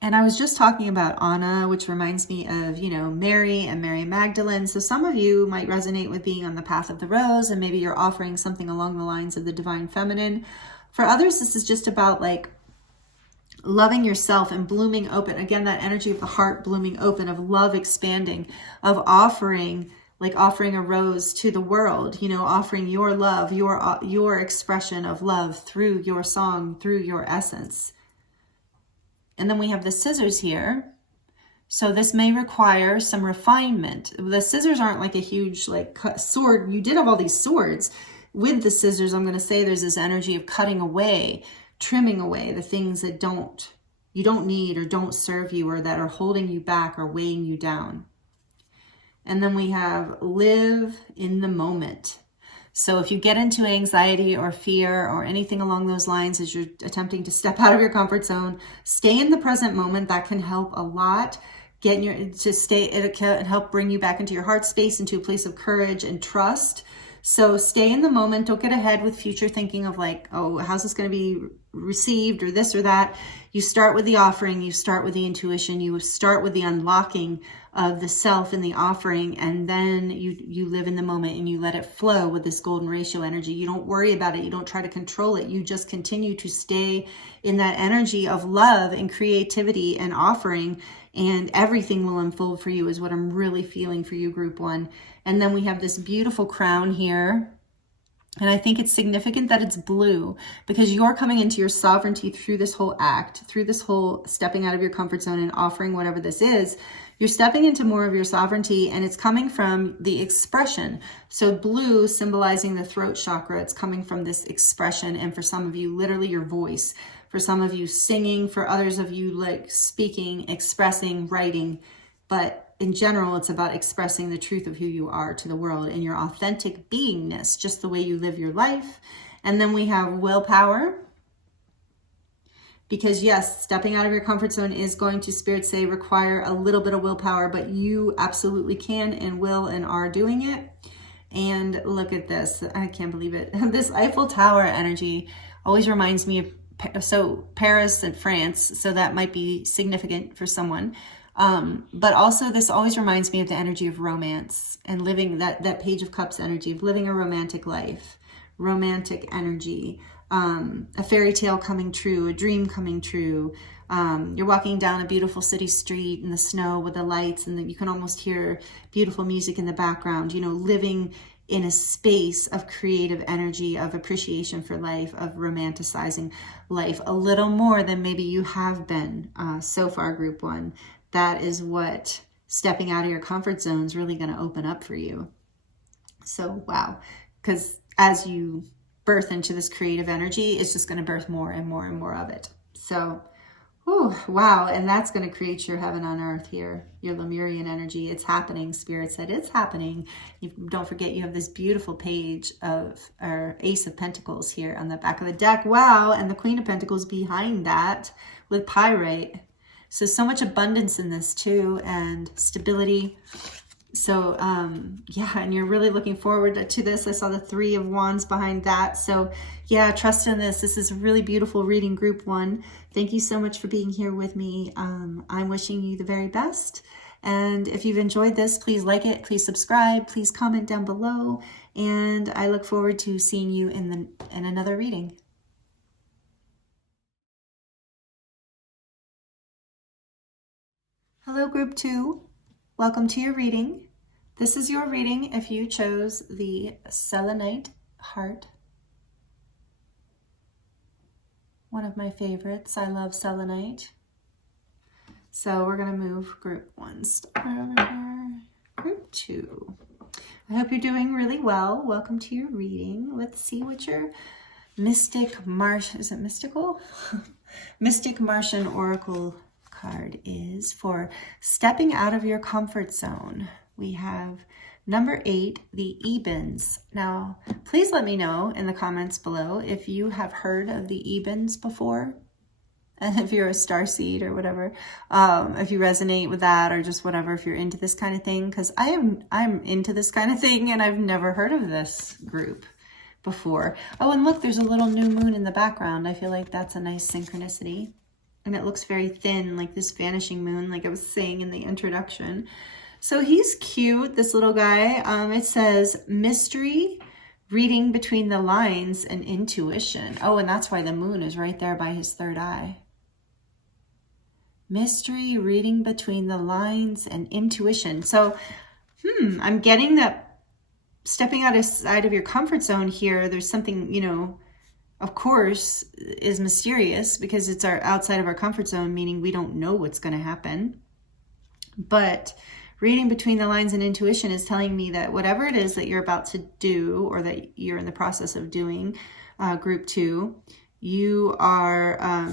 And I was just talking about Anna, which reminds me of, you know, Mary and Mary Magdalene. So some of you might resonate with being on the path of the rose, and maybe you're offering something along the lines of the divine feminine. For others, this is just about, like, loving yourself and blooming open. Again, that energy of the heart blooming open, of love expanding, of offering, like offering a rose to the world, you know, offering your love, your expression of love through your song, through your essence. And then we have the scissors here. So this may require some refinement. The scissors aren't like a huge, like, sword. You did have all these swords. With the scissors, I'm going to say there's this energy of cutting away, trimming away the things that you don't need or don't serve you, or that are holding you back or weighing you down. And then we have live in the moment. So if you get into anxiety or fear or anything along those lines as you're attempting to step out of your comfort zone, stay in the present moment. That can help a lot. It can help bring you back into your heart space, into a place of courage and trust. So stay in the moment. Don't get ahead with future thinking of like, oh, how's this going to be received or this or that. You start with the offering. You start with the intuition. You start with the unlocking of the self in the offering. And then you live in the moment and you let it flow with this golden ratio energy. You don't worry about it. You don't try to control it. You just continue to stay in that energy of love and creativity and offering, and everything will unfold for you is what I'm really feeling for you, group one. And then we have this beautiful crown here. And I think it's significant that it's blue because you're coming into your sovereignty through this whole act, through this whole stepping out of your comfort zone and offering whatever this is. You're stepping into more of your sovereignty, and it's coming from the expression. So blue symbolizing the throat chakra, it's coming from this expression. And for some of you, literally your voice. For some of you, singing. For others of you, like speaking, expressing, writing. But in general, it's about expressing the truth of who you are to the world and your authentic beingness, just the way you live your life. And then we have willpower. Because yes, stepping out of your comfort zone is going to, Spirit say, require a little bit of willpower, but you absolutely can and will and are doing it. And look at this. I can't believe it. This Eiffel Tower energy always reminds me of, so Paris and France, so that might be significant for someone. But also this always reminds me of the energy of romance and living that Page of Cups energy of living a romantic life, romantic energy. A fairy tale coming true, a dream coming true. You're walking down a beautiful city street in the snow with the lights, and then you can almost hear beautiful music in the background, you know, living in a space of creative energy, of appreciation for life, of romanticizing life a little more than maybe you have been so far, group one. That is what stepping out of your comfort zone is really going to open up for you. So, wow. Because as you birth into this creative energy, it's just going to birth more and more and more of it. So, whew, wow. And that's going to create your heaven on earth here, your Lemurian energy. It's happening. Spirit said it's happening. Don't forget you have this beautiful page of, or Ace of Pentacles here on the back of the deck. Wow. And the Queen of Pentacles behind that with Pyrite. So much abundance in this too, and stability. So, yeah, and you're really looking forward to this. I saw the Three of Wands behind that. So, yeah, trust in this. This is a really beautiful reading, group one. Thank you so much for being here with me. I'm wishing you the very best. And if you've enjoyed this, please like it, please subscribe, please comment down below. And I look forward to seeing you in another reading. Hello, group two. Welcome to your reading. This is your reading if you chose the Selenite heart. One of my favorites. I love Selenite. So we're going to move group one star over here. Group two. I hope you're doing really well. Welcome to your reading. Let's see what your Mystic Martian Oracle card is for stepping out of your comfort zone. We have number 8, the Ebens. Now, please let me know in the comments below if you have heard of the Ebens before, and if you're a starseed or whatever, if you resonate with that or just whatever, if you're into this kind of thing, because I'm into this kind of thing and I've never heard of this group before. Oh, and look, there's a little new moon in the background. I feel like that's a nice synchronicity. And it looks very thin, like this vanishing moon, like I was saying in the introduction. So he's cute, this little guy. It says, mystery, reading between the lines, and intuition. Oh, and that's why the moon is right there by his third eye. Mystery, reading between the lines, and intuition. So, I'm getting that stepping outside of your comfort zone here, there's something, you know, of course, is mysterious because it's outside of our comfort zone, meaning we don't know what's going to happen. But reading between the lines and intuition is telling me that whatever it is that you're about to do or that you're in the process of doing, group two, you are,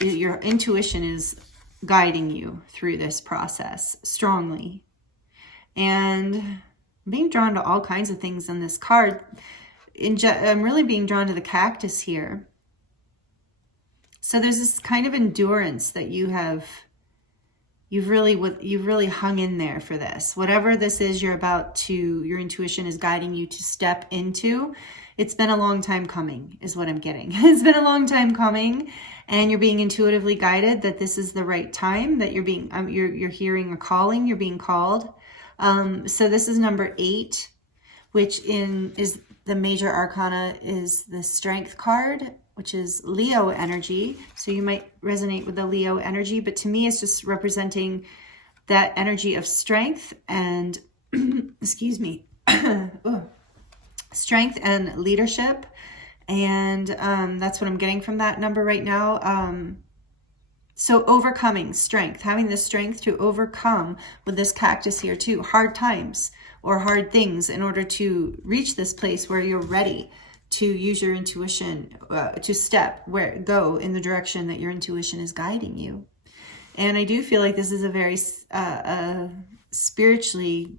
your intuition is guiding you through this process strongly. And I'm being drawn to all kinds of things on this card. I'm really being drawn to the cactus here. So there's this kind of endurance that you have you've really hung in there for this. Whatever this is your intuition is guiding you to step into. It's been a long time coming is what I'm getting. It's been a long time coming, and you're being intuitively guided that this is the right time, that you're being, you're hearing a calling, you're being called. So this is number 8, which is the major arcana is the Strength card, which is Leo energy. So you might resonate with the Leo energy, but to me, it's just representing that energy of strength and, excuse me, strength and leadership. And that's what I'm getting from that number right now. So overcoming strength, having the strength to overcome with this cactus here too, hard times or hard things in order to reach this place where you're ready to use your intuition, to go in the direction that your intuition is guiding you. And I do feel like this is a very spiritually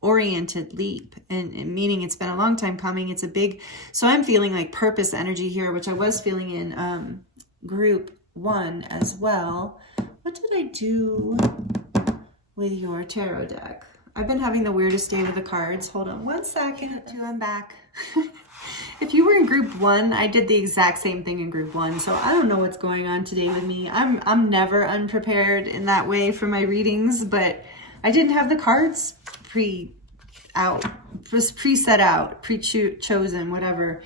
oriented leap, and meaning it's been a long time coming. It's a big, so I'm feeling like purpose energy here, which I was feeling in group 1 as well. What did I do with your tarot deck? I've been having the weirdest day with the cards. Hold on one second. I'm back. If you were in group 1, I did the exact same thing in group 1. So I don't know what's going on today with me. I'm never unprepared in that way for my readings, but I didn't have the cards preset out, chosen, whatever,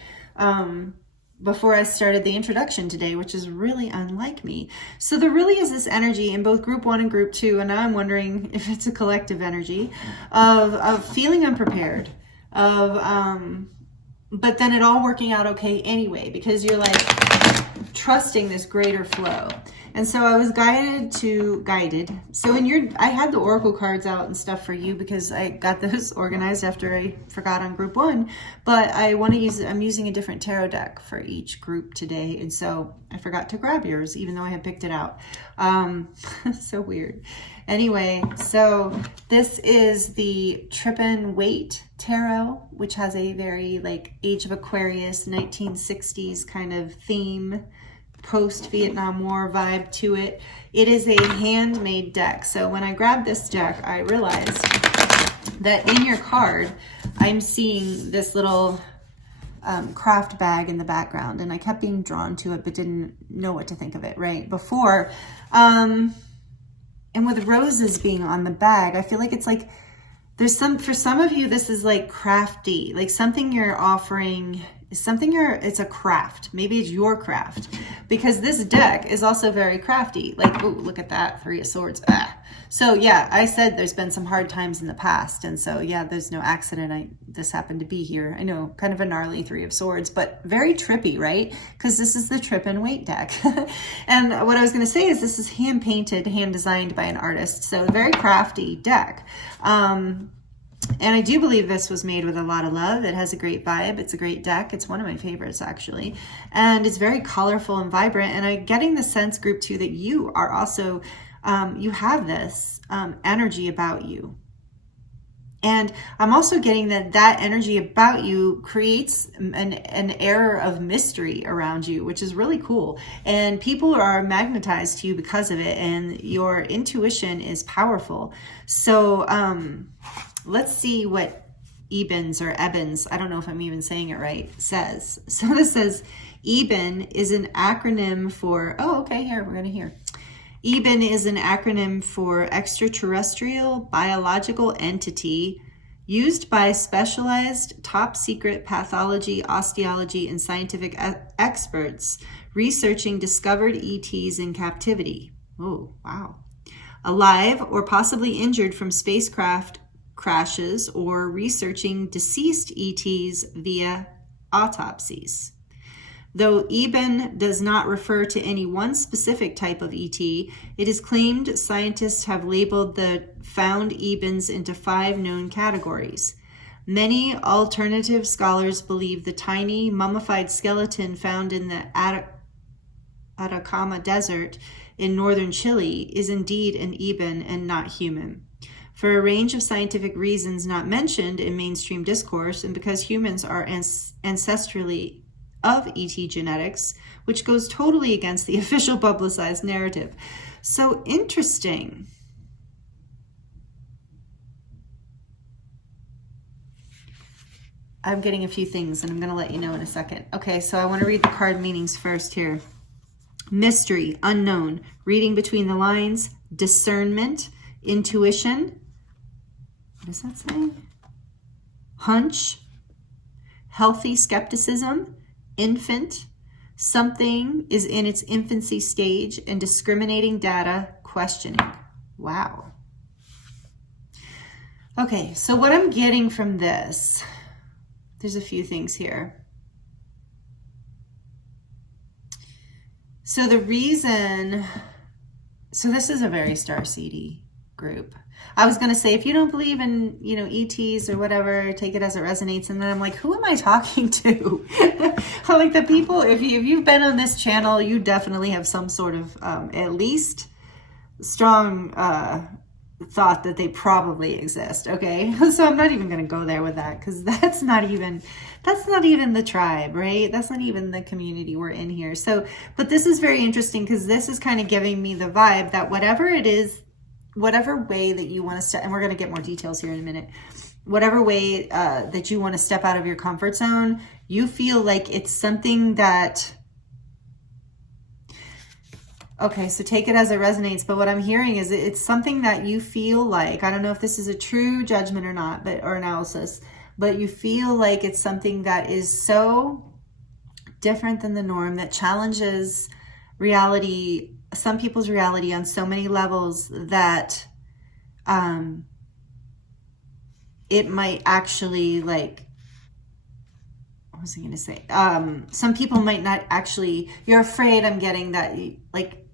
before I started the introduction today, which is really unlike me. So there really is this energy in both group 1 and group 2, and now I'm wondering if it's a collective energy of feeling unprepared, but then it all working out okay anyway, because you're like trusting this greater flow. And so I was guided. So I had the oracle cards out and stuff for you because I got those organized after I forgot on group 1, but I'm using a different tarot deck for each group today. And so I forgot to grab yours, even though I had picked it out. So weird. Anyway, so this is the Trippin Waite Tarot, which has a very like Age of Aquarius, 1960s kind of theme, post-Vietnam War vibe to it. It is a handmade deck. So when I grabbed this deck, I realized that in your card, I'm seeing this little craft bag in the background, and I kept being drawn to it, but didn't know what to think of it right before. And with roses being on the bag, I feel like it's like for some of you, this is like crafty, like something you're offering, it's a craft. Maybe it's your craft, because this deck is also very crafty. Like, oh, look at that, 3 of Swords. So yeah, I said there's been some hard times in the past. And so yeah, there's no accident. This happened to be here. I know, kind of a gnarly 3 of Swords, but very trippy, right? Because this is the Trippin Waite deck. And what I was going to say is this is hand painted, hand designed by an artist. So a very crafty deck. And I do believe this was made with a lot of love. It has a great vibe. It's a great deck. It's one of my favorites, actually. And it's very colorful and vibrant. And I'm getting the sense, group 2, that you are also, you have this energy about you. And I'm also getting that energy about you creates an air of mystery around you, which is really cool. And people are magnetized to you because of it. And your intuition is powerful. So, let's see what Ebens or Ebens, I don't know if I'm even saying it right, says. So this says, EBEN is an acronym for, oh, okay, here, we're going to hear. EBEN is an acronym for extraterrestrial biological entity used by specialized top secret pathology, osteology, and scientific experts researching discovered ETs in captivity. Oh, wow. Alive or possibly injured from spacecraft crashes, or researching deceased ETs via autopsies. Though EBEN does not refer to any one specific type of ET, it is claimed scientists have labeled the found EBENs into 5 known categories. Many alternative scholars believe the tiny mummified skeleton found in the Atacama Desert in northern Chile is indeed an EBEN and not human. For a range of scientific reasons not mentioned in mainstream discourse, and because humans are ancestrally of ET genetics, which goes totally against the official publicized narrative. So interesting. I'm getting a few things and I'm going to let you know in a second. Okay, so I want to read the card meanings first here. Mystery, unknown, reading between the lines, discernment, intuition. What does that say? Hunch, healthy skepticism, infant, something is in its infancy stage, and discriminating data, questioning. Wow. Okay, so what I'm getting from this, there's a few things here. So the reason, so this is a very starseedy group. I was going to say, if you don't believe in, you know, ETs or whatever, take it as it resonates. And then I'm like, who am I talking to? Like the people, if you've been on this channel, you definitely have some sort of at least strong thought that they probably exist. Okay, so I'm not even going to go there with that, because that's not even the tribe, right? That's not even the community we're in here. So, but this is very interesting, because this is kind of giving me the vibe that whatever it is, whatever way that you want to step, and we're going to get more details here in a minute, whatever way that you want to step out of your comfort zone, you feel like it's something that, okay, so take it as it resonates, but what I'm hearing is it's something that you feel like, I don't know if this is a true judgment or not, but or analysis, but you feel like it's something that is so different than the norm, that challenges reality, some people's reality on so many levels, that it might actually, like, what was I going to say? Some people might not actually, you're afraid, I'm getting that, like,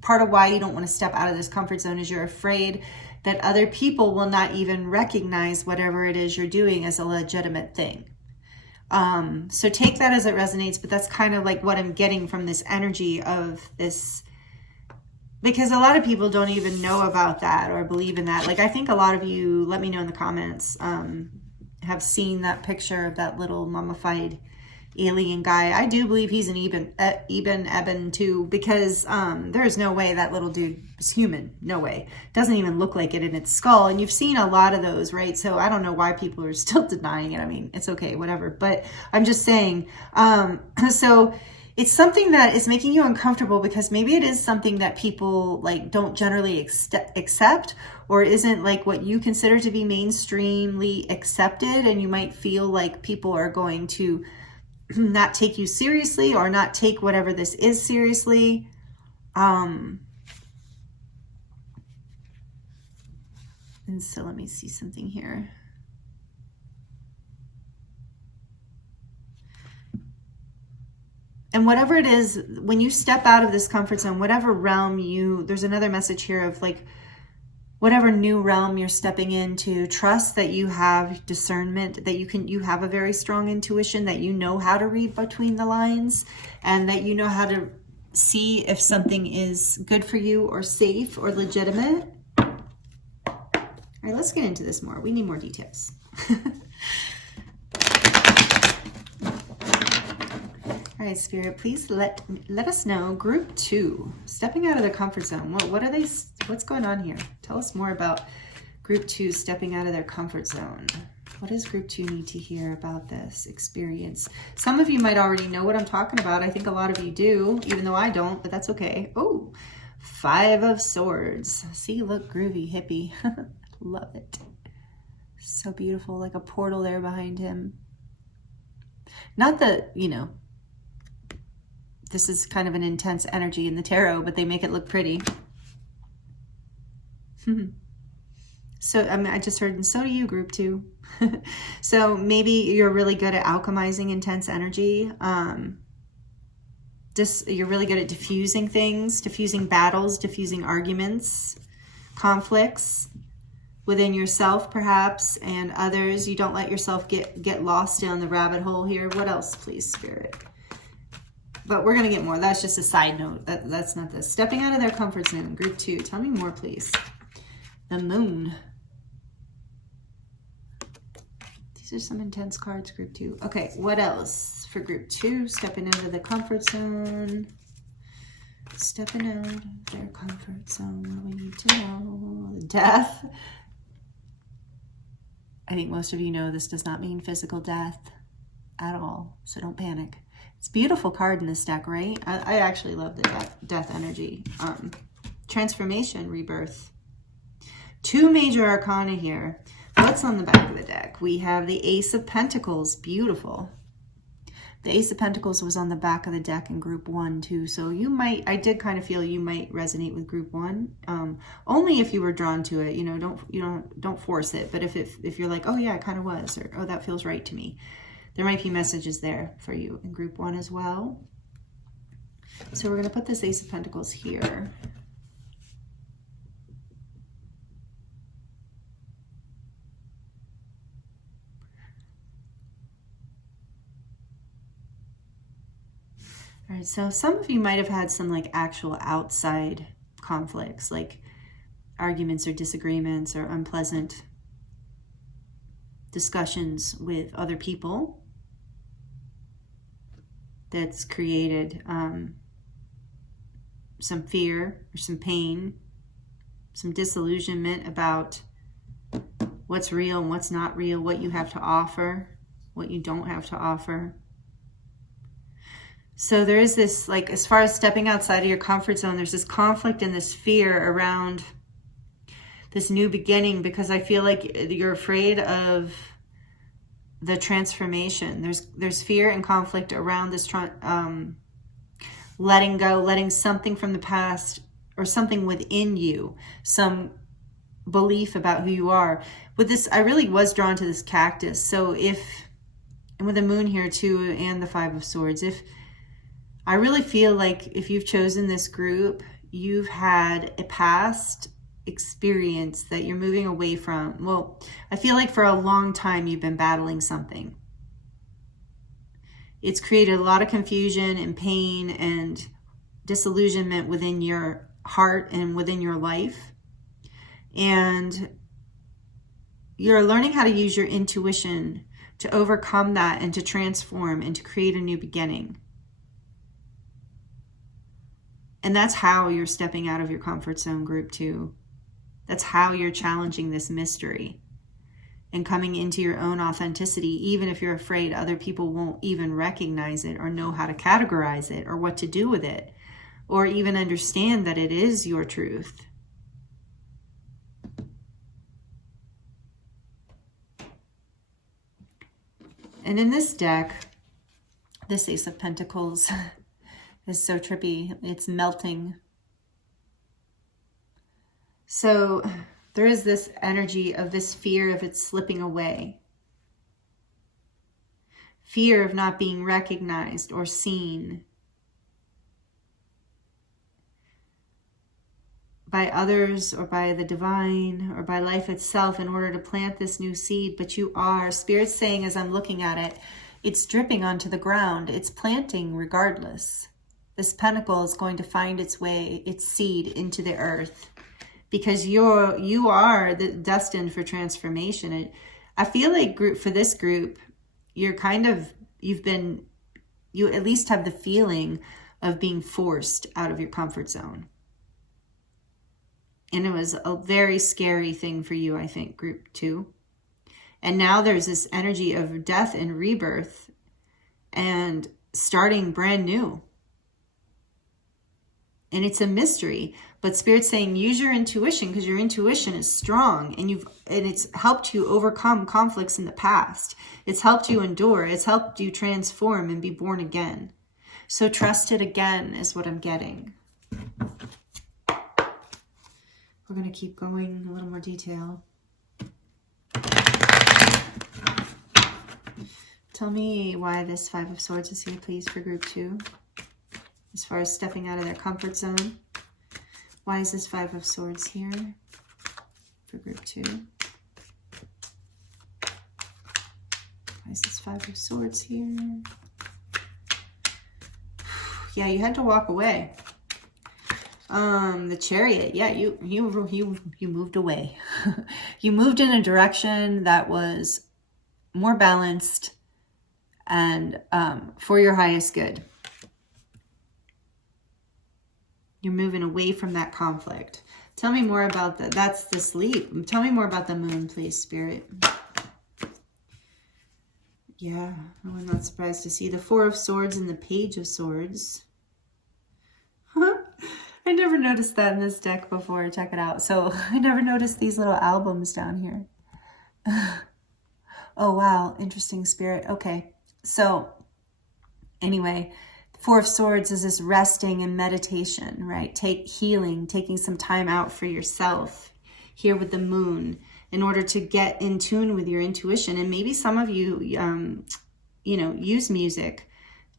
part of why you don't want to step out of this comfort zone is you're afraid that other people will not even recognize whatever it is you're doing as a legitimate thing. So take that as it resonates, but that's kind of like what I'm getting from this energy of this, because a lot of people don't even know about that or believe in that. Like, I think a lot of you, let me know in the comments, have seen that picture of that little mummified alien guy. I do believe he's an Eben too, because there is no way that little dude is human. No way. Doesn't even look like it in its skull. And you've seen a lot of those, right? So I don't know why people are still denying it. I mean, it's okay, whatever. But I'm just saying, so it's something that is making you uncomfortable, because maybe it is something that people like don't generally accept, or isn't like what you consider to be mainstreamly accepted. And you might feel like people are going to not take you seriously, or not take whatever this is seriously. And so let me see something here. And whatever it is, when you step out of this comfort zone, whatever realm there's another message here of like, whatever new realm you're stepping into, trust that you have discernment, that you have a very strong intuition, that you know how to read between the lines, and that you know how to see if something is good for you or safe or legitimate. All right, let's get into this more. We need more details. All right, Spirit, please let us know. Group 2, stepping out of the comfort zone. What's going on here? Tell us more about Group 2 stepping out of their comfort zone. What does Group 2 need to hear about this experience? Some of you might already know what I'm talking about. I think a lot of you do, even though I don't, but that's okay. Oh, 5 of Swords. See, look, groovy, hippie. Love it. So beautiful, like a portal there behind him. Not that, you know, this is kind of an intense energy in the tarot, but they make it look pretty. So I just heard, and so do you, Group 2. So maybe you're really good at alchemizing intense energy. You're really good at diffusing things, diffusing battles, diffusing arguments, conflicts within yourself perhaps, and others. You don't let yourself get lost down the rabbit hole here. What else, please, Spirit? But we're going to get more. That's just a side note. That's not this. Stepping out of their comfort zone. Group 2. Tell me more, please. The Moon. These are some intense cards, Group 2. Okay, what else for group 2, stepping out of the comfort zone. Stepping out of their comfort zone. What we need to know. Death. I think most of you know this does not mean physical death at all, so don't panic. It's a beautiful card in this deck, right? I actually love the death energy. Transformation, rebirth. 2 major arcana here. What's on the back of the deck? We have the Ace of Pentacles. Beautiful. The Ace of Pentacles was on the back of the deck in group 1 too. So you might, I did kind of feel you might resonate with group 1. Only if you were drawn to it, you know, don't force it. But if you're like, oh yeah, it kind of was, or oh, that feels right to me. There might be messages there for you in group 1 as well. So we're going to put this Ace of Pentacles here. All right, so some of you might have had some like actual outside conflicts, like arguments or disagreements or unpleasant discussions with other people that's created some fear or some pain, some disillusionment about what's real and what's not real, what you have to offer, what you don't have to offer. So there is this, like, as far as stepping outside of your comfort zone, there's this conflict and this fear around this new beginning, because I feel like you're afraid of the transformation. There's fear and conflict around this letting go, letting something from the past or something within you, some belief about who you are. With this, I really was drawn to this cactus. So and with the moon here too, and the 5 of Swords, I really feel like if you've chosen this group, you've had a past experience that you're moving away from. Well, I feel like for a long time you've been battling something. It's created a lot of confusion and pain and disillusionment within your heart and within your life. And you're learning how to use your intuition to overcome that and to transform and to create a new beginning. And that's how you're stepping out of your comfort zone, group 2. That's how you're challenging this mystery and coming into your own authenticity, even if you're afraid other people won't even recognize it or know how to categorize it or what to do with it, or even understand that it is your truth. And in this deck, this Ace of Pentacles is so trippy. It's melting. So there is this energy of this fear of it slipping away. Fear of not being recognized or seen by others or by the divine or by life itself in order to plant this new seed. But you are, Spirit's saying as I'm looking at it, it's dripping onto the ground. It's planting regardless. This pentacle is going to find its way, its seed into the earth, because you are destined for transformation. I feel like for this group, you at least have the feeling of being forced out of your comfort zone. And it was a very scary thing for you, I think, group 2. And now there's this energy of death and rebirth and starting brand new. And it's a mystery, but Spirit's saying use your intuition, because your intuition is strong, and it's helped you overcome conflicts in the past. It's helped you endure. It's helped you transform and be born again. So trust it again is what I'm getting. We're going to keep going a little more detail. Tell me why this 5 of Swords is here, please, for group 2. As far as stepping out of their comfort zone. Why is this 5 of Swords here for group 2? Why is this 5 of Swords here? Yeah, you had to walk away. The Chariot, yeah, you moved away. You moved in a direction that was more balanced, and for your highest good. You're moving away from that conflict. Tell me more about that. That's the sleep. Tell me more about the moon, please, Spirit. Yeah, I'm not surprised to see the Four of Swords and the Page of Swords. I never noticed that in this deck before. Check it out. So I never noticed these little albums down here. Oh, wow. Interesting, Spirit. Okay. So anyway, Four of Swords is this resting and meditation, right? Healing, taking some time out for yourself here with the moon in order to get in tune with your intuition. And maybe some of you, use music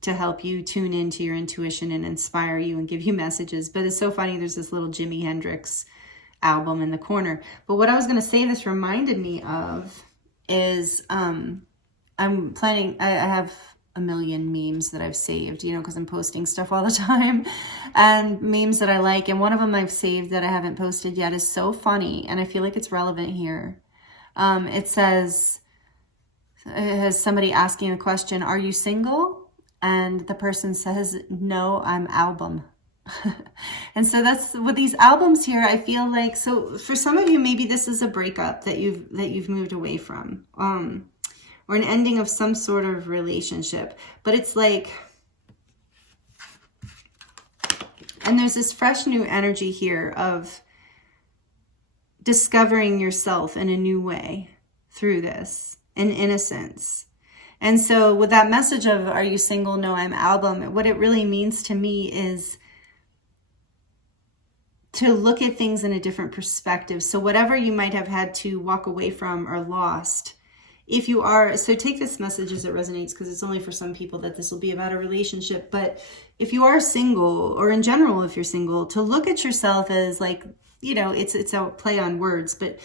to help you tune into your intuition and inspire you and give you messages. But it's so funny, there's this little Jimi Hendrix album in the corner. But what I was going to say this reminded me of is I'm planning, I have a million memes that I've saved, because I'm posting stuff all the time, and memes that I like. And one of them I've saved that I haven't posted yet is so funny, and I feel like it's relevant here. It has somebody asking a question, are you single? And the person says, no, I'm album. And so that's with these albums here. I feel like, so for some of you, maybe this is a breakup that you've moved away from, or an ending of some sort of relationship. But it's like, and there's this fresh new energy here of discovering yourself in a new way through this, in innocence. And so with that message of, are you single? No, I'm album. What it really means to me is to look at things in a different perspective. So whatever you might have had to walk away from or lost, if you are, so take this message as it resonates, because it's only for some people that this will be about a relationship. But if you are single, or in general, if you're single, to look at yourself as like, it's a play on words, but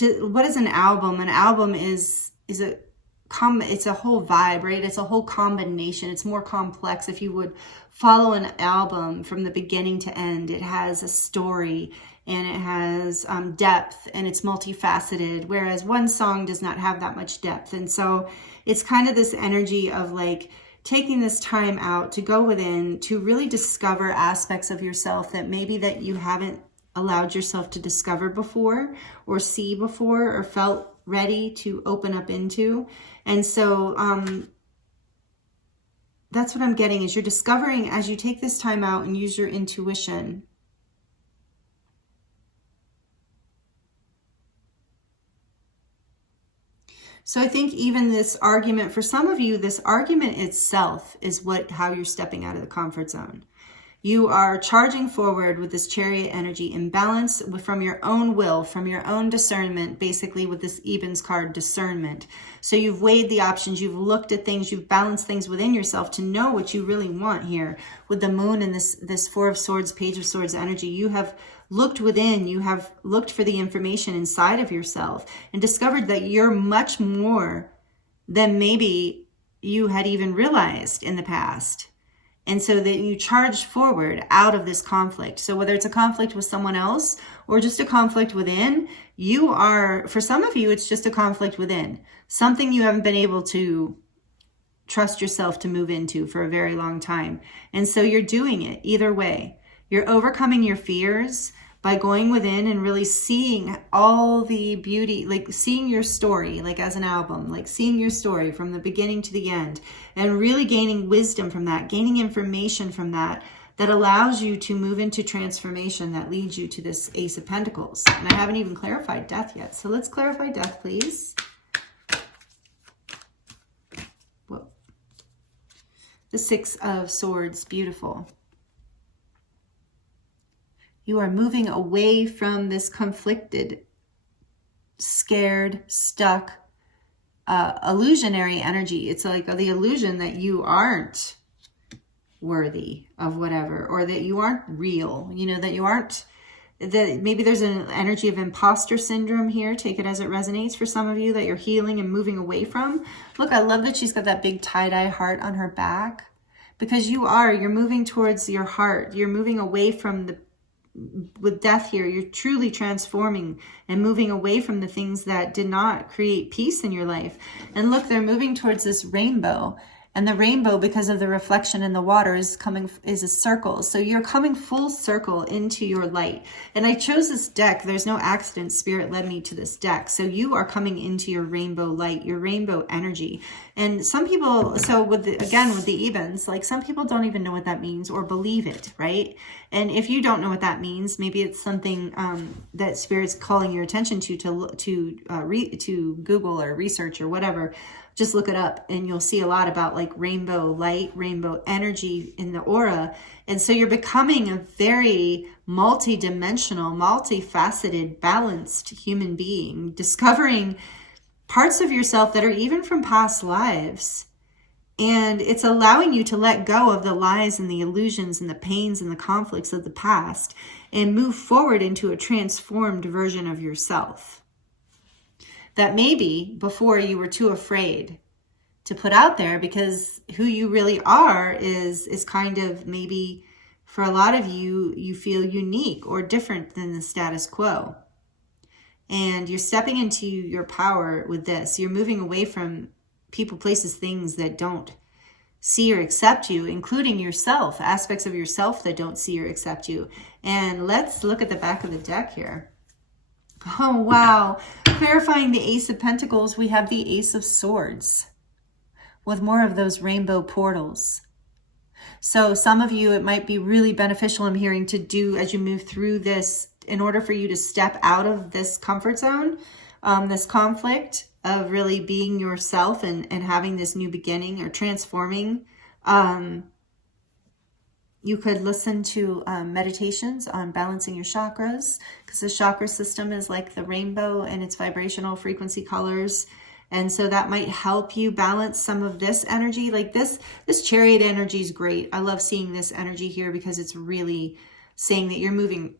what is an album? An album is it's a whole vibe, right? It's a whole combination. It's more complex. If you would follow an album from the beginning to end, it has a story and it has depth, and it's multifaceted, whereas one song does not have that much depth. And so it's kind of this energy of like taking this time out to go within, to really discover aspects of yourself that maybe that you haven't allowed yourself to discover before, or see before, or felt ready to open up into. And so that's what I'm getting, is you're discovering as you take this time out and use your intuition. So I think even this argument, for some of you, this argument itself is how you're stepping out of the comfort zone. You are charging forward with this Chariot energy in balance from your own will, from your own discernment, basically with this Ebens card, discernment. So you've weighed the options, you've looked at things, you've balanced things within yourself to know what you really want here. With the moon and this Four of Swords, Page of Swords energy, you have looked within, you have looked for the information inside of yourself and discovered that you're much more than maybe you had even realized in the past. And so that you charge forward out of this conflict. So whether it's a conflict with someone else or just a conflict within, you are, for some of you, it's just a conflict within. Something you haven't been able to trust yourself to move into for a very long time. And so you're doing it either way. You're overcoming your fears by going within and really seeing all the beauty, like seeing your story, like as an album, like seeing your story from the beginning to the end, and really gaining wisdom from that, gaining information from that allows you to move into transformation that leads you to this Ace of Pentacles. And I haven't even clarified death yet. So let's clarify death, please. Whoa. The Six of Swords, beautiful. You are moving away from this conflicted, scared, stuck, illusionary energy. It's like the illusion that you aren't worthy of whatever, or that you aren't real, that you aren't, that maybe there's an energy of imposter syndrome here. Take it as it resonates for some of you, that you're healing and moving away from. Look, I love that she's got that big tie-dye heart on her back, because you're moving towards your heart. You're moving away from with death here, you're truly transforming and moving away from the things that did not create peace in your life. And look, they're moving towards this rainbow. And the rainbow, because of the reflection in the water, is a circle. So you're coming full circle into your light. And I chose this deck. There's no accident. Spirit led me to this deck. So you are coming into your rainbow light, your rainbow energy. And some people, so with the evens, like some people don't even know what that means or believe it, right? And if you don't know what that means, maybe it's something that Spirit's calling your attention to Google or research or whatever. Just look it up and you'll see a lot about like rainbow light, rainbow energy in the aura. And so you're becoming a very multi-dimensional, multifaceted, balanced human being, discovering parts of yourself that are even from past lives. And it's allowing you to let go of the lies and the illusions and the pains and the conflicts of the past and move forward into a transformed version of yourself that maybe before you were too afraid to put out there, because who you really are is kind of, maybe for a lot of you, you feel unique or different than the status quo. And you're stepping into your power with this. You're moving away from people, places, things that don't see or accept you, including yourself, aspects of yourself that don't see or accept you. And let's look at the back of the deck here. Oh, wow. Clarifying the Ace of Pentacles, we have the Ace of Swords with more of those rainbow portals. So some of you, it might be really beneficial, I'm hearing, to do as you move through this, in order for you to step out of this comfort zone, this conflict of really being yourself and having this new beginning or transforming. You could listen to meditations on balancing your chakras, because the chakra system is like the rainbow and its vibrational frequency colors. And so that might help you balance some of this energy. Like this Chariot energy is great. I love seeing this energy here because it's really saying that you're moving,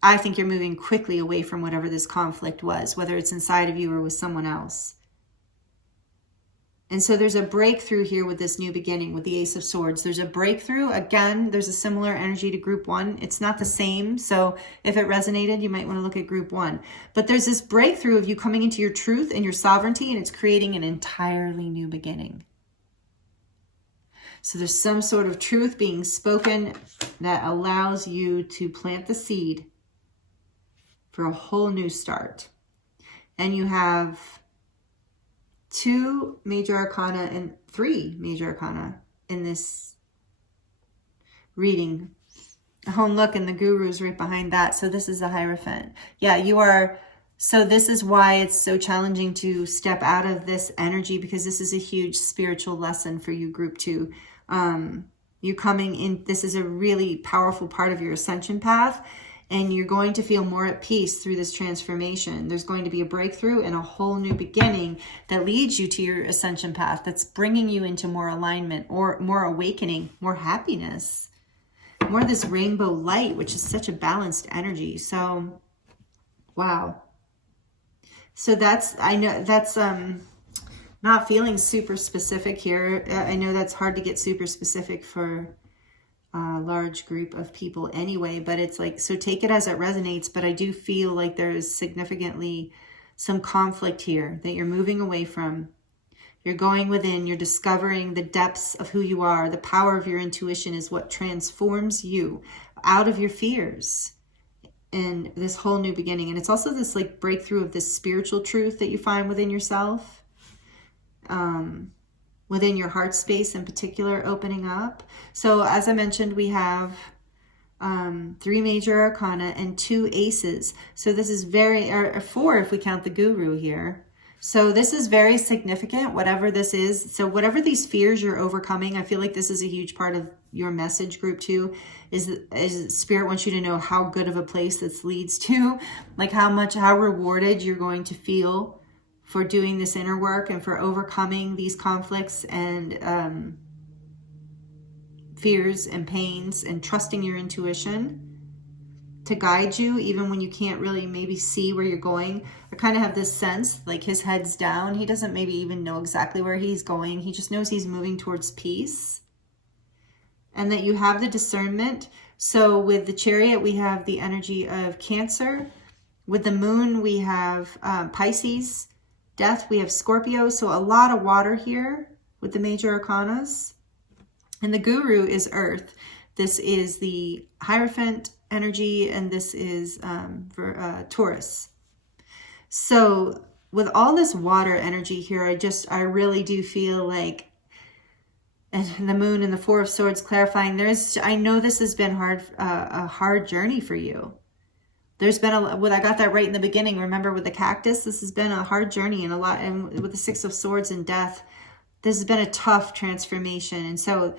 I think you're moving quickly away from whatever this conflict was, whether it's inside of you or with someone else. And so there's a breakthrough here with this new beginning, with the Ace of Swords. There's a breakthrough. Again, there's a similar energy to group one. It's not the same. So if it resonated, you might want to look at group one. But there's this breakthrough of you coming into your truth and your sovereignty, and it's creating an entirely new beginning. So there's some sort of truth being spoken that allows you to plant the seed for a whole new start. And you have 2 major arcana and 3 major arcana in this reading. Oh, and look, and the guru's right behind that. So this is a Hierophant. Yeah, you are. So this is why it's so challenging to step out of this energy, because this is a huge spiritual lesson for you, group 2. You're coming in. This is a really powerful part of your ascension path. And you're going to feel more at peace through this transformation. There's going to be a breakthrough and a whole new beginning that leads you to your ascension path, that's bringing you into more alignment or more awakening, more happiness, more this rainbow light, which is such a balanced energy. So, wow. So that's, I know that's not feeling super specific here. I know that's hard to get super specific for large group of people anyway, but it's like, so take it as it resonates. But I do feel like there is significantly some conflict here that you're moving away from. You're going within, you're discovering the depths of who you are. The power of your intuition is what transforms you out of your fears and this whole new beginning. And it's also this like breakthrough of this spiritual truth that you find within yourself. Within your heart space in particular, opening up. So as I mentioned, we have 3 major arcana and 2 aces. So this is very, or 4 if we count the guru here. So this is very significant, whatever this is. So whatever these fears you're overcoming, I feel like this is a huge part of your message, group 2, is Spirit wants you to know how good of a place this leads to, like how rewarded you're going to feel for doing this inner work and for overcoming these conflicts and fears and pains, and trusting your intuition to guide you even when you can't really maybe see where you're going. I kind of have this sense like his head's down. He doesn't maybe even know exactly where he's going. He just knows he's moving towards peace, and that you have the discernment. So with the Chariot, we have the energy of Cancer. With the Moon, we have Pisces. Death, we have Scorpio. So a lot of water here with the major arcanas. And the Guru is Earth. This is the Hierophant energy, and this is Taurus. So with all this water energy here, I really do feel like, and the Moon and the Four of Swords clarifying, I know this has been a hard journey for you. There's been I got that right in the beginning. Remember with the cactus, this has been a hard journey, and with the Six of Swords and death, this has been a tough transformation. And so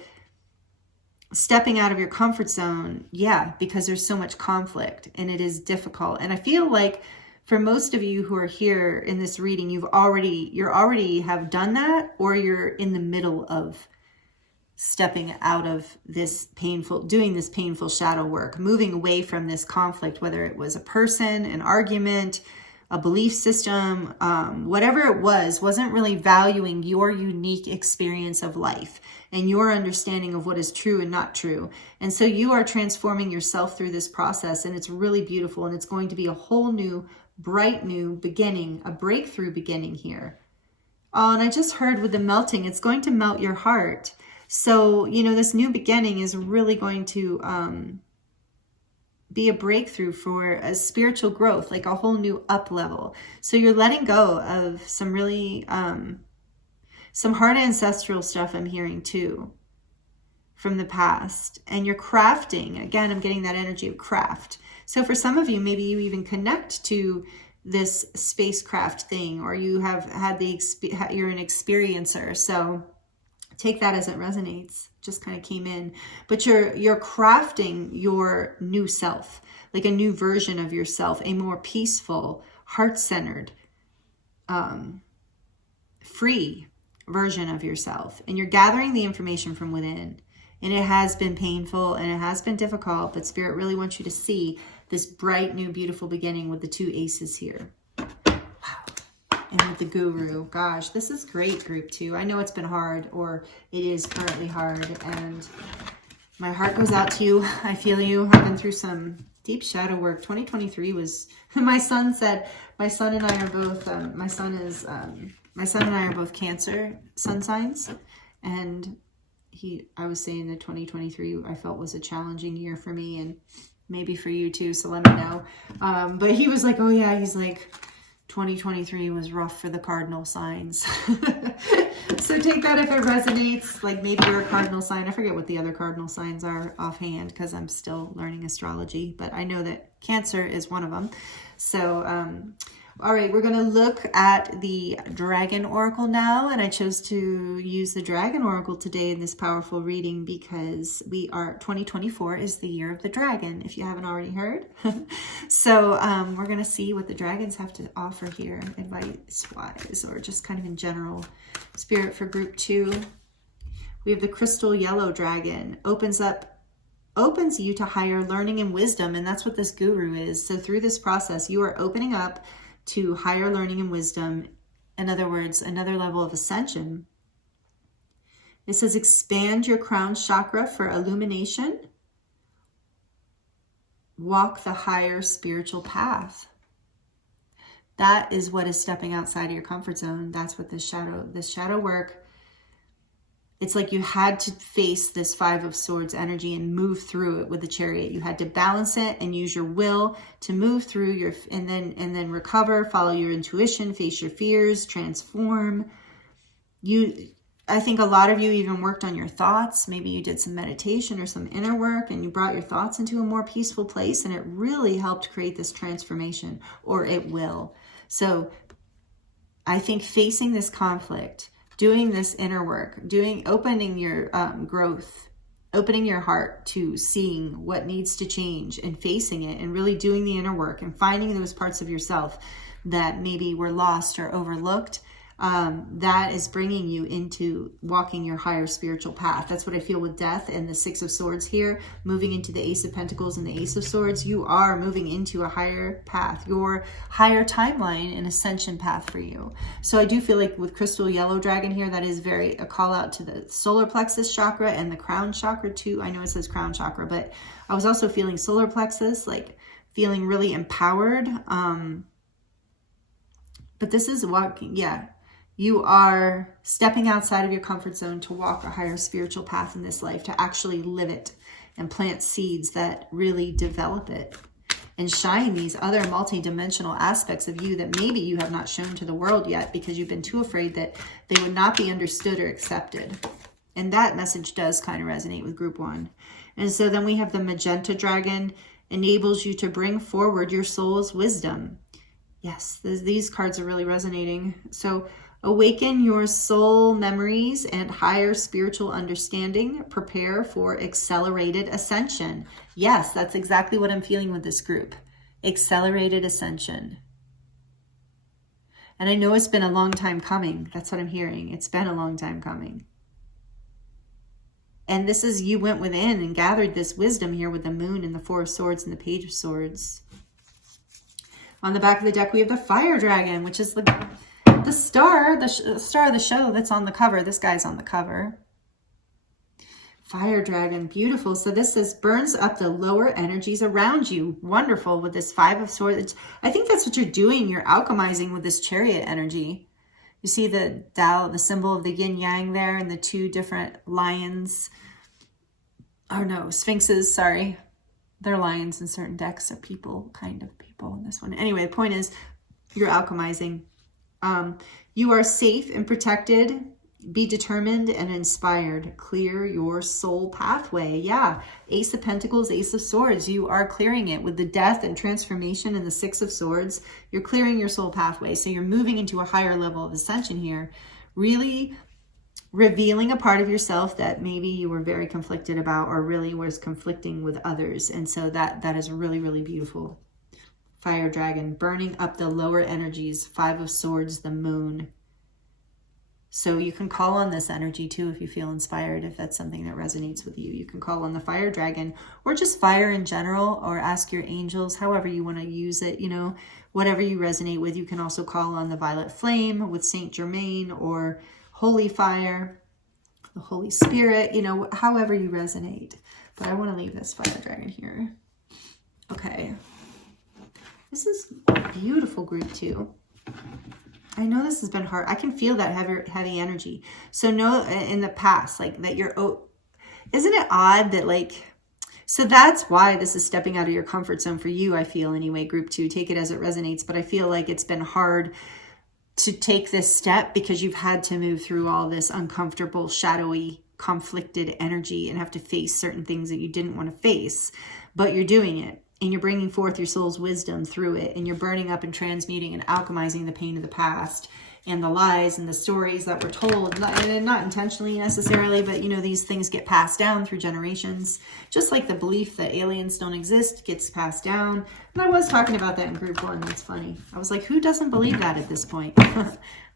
stepping out of your comfort zone, yeah, because there's so much conflict and it is difficult. And I feel like for most of you who are here in this reading, you already have done that, or you're in the middle of stepping out of doing this painful shadow work, moving away from this conflict, whether it was a person, an argument, a belief system, whatever it wasn't really valuing your unique experience of life and your understanding of what is true and not true. And so you are transforming yourself through this process, and it's really beautiful, and it's going to be a whole new, bright new beginning, a breakthrough beginning here. Oh, and I just heard with the melting, it's going to melt your heart. So, this new beginning is really going to be a breakthrough for a spiritual growth, like a whole new up level. So you're letting go of some really, some hard ancestral stuff I'm hearing too from the past. And you're crafting. Again, I'm getting that energy of craft. So for some of you, maybe you even connect to this spacecraft thing, or you have had you're an experiencer. So take that as it resonates. Just kind of came in. But you're crafting your new self, like a new version of yourself, a more peaceful, heart-centered, free version of yourself. And you're gathering the information from within. And it has been painful and it has been difficult, but Spirit really wants you to see this bright, new, beautiful beginning with the two aces here. And with the Guru, gosh, this is great, group 2. I know it's been hard, or it is currently hard, and my heart goes out to you. I feel you. I've been through some deep shadow work. 2023 was, my son and I are both, my son and I are both Cancer sun signs, and I was saying that 2023 I felt was a challenging year for me, and maybe for you too, so let me know. But he was like, oh yeah, he's like, 2023 was rough for the cardinal signs. So take that if it resonates. Like maybe you're a cardinal sign. I forget what the other cardinal signs are offhand because I'm still learning astrology, but I know that Cancer is one of them. So, all right, we're going to look at the Dragon Oracle now, and I chose to use the Dragon Oracle today in this powerful reading because 2024 is the year of the dragon, if you haven't already heard. So we're going to see what the dragons have to offer here, advice-wise, or just kind of in general. Spirit for group 2. We have the Crystal Yellow Dragon. Opens you to higher learning and wisdom, and that's what this Guru is. So through this process, you are opening up to higher learning and wisdom. In other words, another level of ascension. It says expand your crown chakra for illumination. Walk the higher spiritual path. That is what is stepping outside of your comfort zone. That's what this shadow work, it's like you had to face this Five of Swords energy and move through it with the Chariot. You had to balance it and use your will to move through and then recover, follow your intuition, face your fears, transform. I think a lot of you even worked on your thoughts. Maybe you did some meditation or some inner work and you brought your thoughts into a more peaceful place, and it really helped create this transformation, or it will. So I think facing this conflict, doing this inner work, opening your growth, opening your heart to seeing what needs to change and facing it, and really doing the inner work and finding those parts of yourself that maybe were lost or overlooked, that is bringing you into walking your higher spiritual path. That's what I feel with death and the Six of Swords here, moving into the Ace of Pentacles and the Ace of Swords. You are moving into a higher path, your higher timeline and ascension path for you. So I do feel like with Crystal Yellow Dragon here, that is a call out to the solar plexus chakra and the crown chakra too. I know it says crown chakra, but I was also feeling solar plexus, like feeling really empowered. But this is walking, yeah. You are stepping outside of your comfort zone to walk a higher spiritual path in this life, to actually live it and plant seeds that really develop it and shine these other multi-dimensional aspects of you that maybe you have not shown to the world yet because you've been too afraid that they would not be understood or accepted. And that message does kind of resonate with group 1. And so then we have the magenta dragon, enables you to bring forward your soul's wisdom. Yes, these cards are really resonating. So awaken your soul memories and higher spiritual understanding. Prepare for accelerated ascension. Yes, that's exactly what I'm feeling with this group. Accelerated ascension. And I know it's been a long time coming. That's what I'm hearing. It's been a long time coming. And this is, you went within and gathered this wisdom here with the moon and the 4 of swords and the page of swords. On the back of the deck, we have the fire dragon, which is the star of the show that's on the cover. This guy's on the cover. Fire dragon, beautiful. So this says burns up the lower energies around you. Wonderful with this 5 of swords. I think that's what you're doing. You're alchemizing with this chariot energy. You see the Tao, the symbol of the yin yang there, and the 2 different lions. Oh no, sphinxes, sorry. They're lions in certain decks, are people, kind of people in this one. Anyway, the point is you're alchemizing. You are safe and protected. Be determined and inspired. Clear your soul pathway. Yeah, Ace of Pentacles, Ace of Swords. You are clearing it with the death and transformation and the 6 of Swords. You're clearing your soul pathway. So you're moving into a higher level of ascension here. Really revealing a part of yourself that maybe you were very conflicted about or really was conflicting with others. And so that is really, really beautiful. Fire dragon, burning up the lower energies. 5 of Swords, the moon. So you can call on this energy too if you feel inspired, if that's something that resonates with you. You can call on the fire dragon or just fire in general, or ask your angels, however you want to use it, you know, whatever you resonate with. You can also call on the violet flame with Saint Germain, or holy fire, the Holy Spirit, you know, however you resonate. But I want to leave this fire dragon here. Okay. This is a beautiful group too. I know this has been hard. I can feel that heavy energy. So know in the past, like that you're, isn't it odd that like, so that's why this is stepping out of your comfort zone for you, I feel anyway, group 2, take it as it resonates. But I feel like it's been hard to take this step because you've had to move through all this uncomfortable, shadowy, conflicted energy and have to face certain things that you didn't want to face, but you're doing it. And you're bringing forth your soul's wisdom through it. And you're burning up and transmuting and alchemizing the pain of the past and the lies and the stories that were told. And not intentionally necessarily, but you know, these things get passed down through generations. Just like the belief that aliens don't exist gets passed down. And I was talking about that in group 1. That's funny. I was like, who doesn't believe that at this point?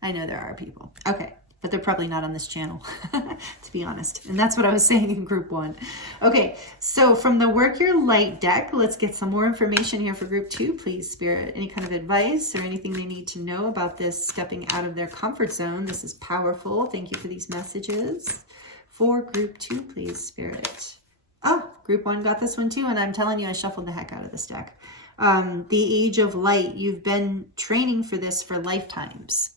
I know there are people. Okay. But they're probably not on this channel, to be honest. And that's what I was saying in group 1. Okay, so from the Work Your Light deck, let's get some more information here for group 2, please, Spirit. Any kind of advice or anything they need to know about this stepping out of their comfort zone? This is powerful. Thank you for these messages. For group 2, please, Spirit. Oh, group 1 got this one too, and I'm telling you, I shuffled the heck out of this deck. The Age of Light. You've been training for this for lifetimes.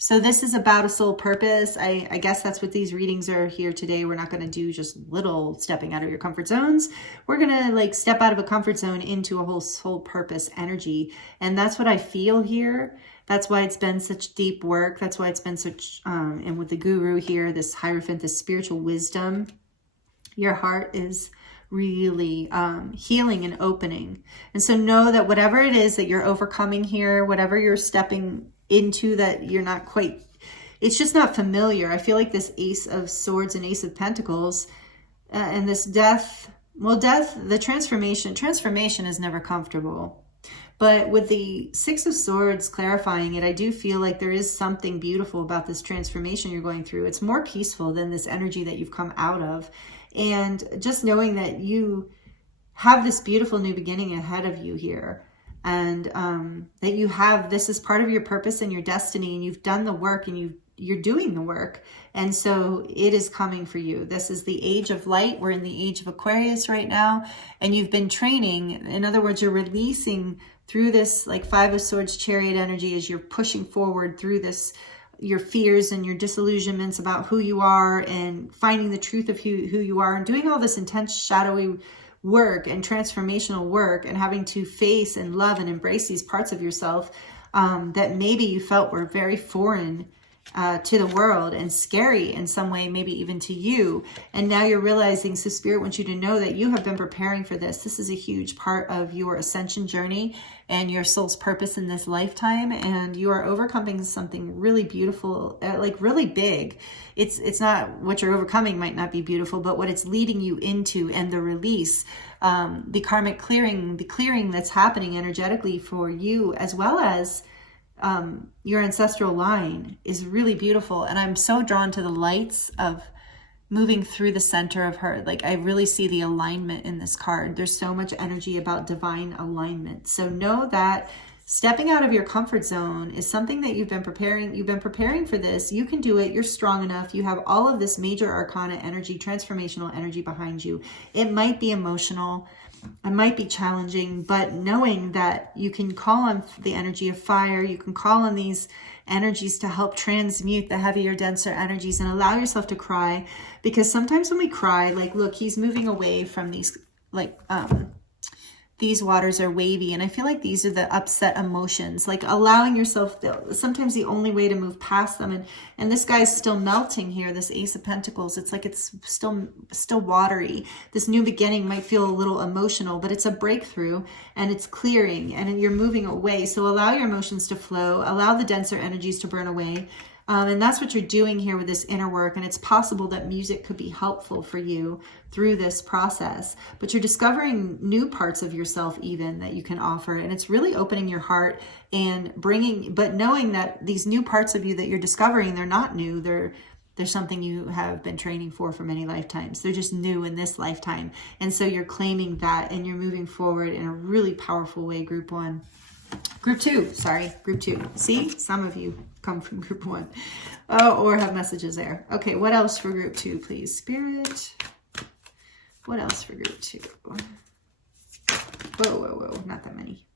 So this is about a soul purpose. I guess that's what these readings are here today. We're not going to do just little stepping out of your comfort zones. We're going to like step out of a comfort zone into a whole soul purpose energy. And that's what I feel here. That's why it's been such deep work. That's why it's been such, and with the guru here, this Hierophant, this spiritual wisdom, your heart is really healing and opening. And so know that whatever it is that you're overcoming here, whatever you're stepping into that you're not quite, it's just not familiar. I feel like this Ace of Swords and Ace of Pentacles and this death, well, death, the transformation is never comfortable. But with the 6 of Swords clarifying it, I do feel like there is something beautiful about this transformation you're going through. It's more peaceful than this energy that you've come out of. And just knowing that you have this beautiful new beginning ahead of you here. And that you have, this is part of your purpose and your destiny, and you've done the work and you're doing the work. And so it is coming for you. This is the Age of Light. We're in the Age of Aquarius right now. And you've been training. In other words, you're releasing through this like 5 of Swords chariot energy as you're pushing forward through this your fears and your disillusionments about who you are, and finding the truth of who you are, and doing all this intense shadowy work and transformational work, and having to face and love and embrace these parts of yourself that maybe you felt were very foreign to the world and scary in some way, maybe even to you. And now you're realizing, so Spirit wants you to know that you have been preparing for this. This is a huge part of your ascension journey and your soul's purpose in this lifetime. And you are overcoming something really beautiful, like really big. It's not what you're overcoming might not be beautiful, but what it's leading you into, and the release, the karmic clearing, the clearing that's happening energetically for you, as well as your ancestral line, is really beautiful. And I'm so drawn to the lights of moving through the center of her. Like, I really see the alignment in this card. There's so much energy about divine alignment. So know that stepping out of your comfort zone is something that you've been preparing. You've been preparing for this. You can do it. You're strong enough. You have all of this major arcana energy, transformational energy behind you. It might be emotional. It might be challenging, but knowing that you can call on the energy of fire, you can call on these energies to help transmute the heavier, denser energies, and allow yourself to cry. Because sometimes when we cry, like, look, he's moving away from these, like, these waters are wavy, and I feel like these are the upset emotions, like allowing yourself, sometimes the only way to move past them. And this guy's still melting here, this Ace of Pentacles. It's like it's still watery. This new beginning might feel a little emotional, but it's a breakthrough, and it's clearing, and you're moving away. So allow your emotions to flow, allow the denser energies to burn away. And that's what you're doing here with this inner work. And it's possible that music could be helpful for you through this process. But you're discovering new parts of yourself even that you can offer. And it's really opening your heart and but knowing that these new parts of you that you're discovering, they're not new. They're something you have been training for many lifetimes. They're just new in this lifetime. And so you're claiming that, and you're moving forward in a really powerful way, Group 1. Group 2, sorry, Group 2. See, some of you come from Group 1. Oh, or have messages there. Okay, what else for Group 2, please? Spirit. What else for Group 2? Whoa, not that many.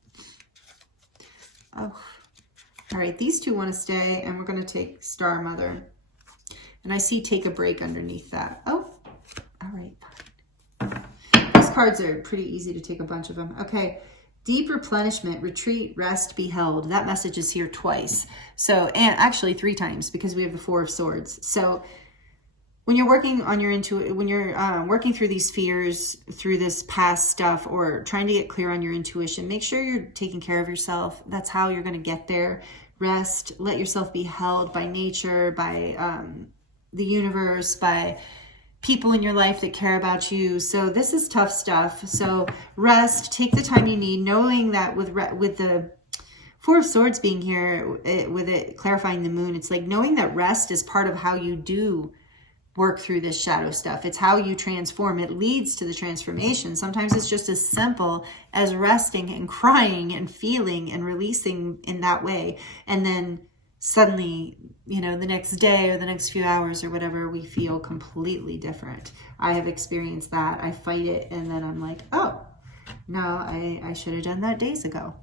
Oh, all right, these two want to stay, and we're going to take Star Mother. And I see take a break underneath that. Oh, all right, fine. These cards are pretty easy to take a bunch of them. Okay. Deep replenishment, retreat, rest, be held. That message is here twice. So, and actually 3 times, because we have the 4 of Swords. So when you're working on your when you're working through these fears, through this past stuff, or trying to get clear on your intuition, make sure you're taking care of yourself. That's how you're going to get there. Rest, let yourself be held by nature, by the universe, by people in your life that care about you. So this is tough stuff. So rest, take the time you need, knowing that with the 4 of Swords being here, with it clarifying the moon, it's like knowing that rest is part of how you do work through this shadow stuff. It's how you transform. It leads to the transformation. Sometimes it's just as simple as resting and crying and feeling and releasing in that way. And then suddenly, you know, the next day or the next few hours or whatever, we feel completely different. I have experienced that. I fight it, and then I'm like, oh, no, I should have done that days ago.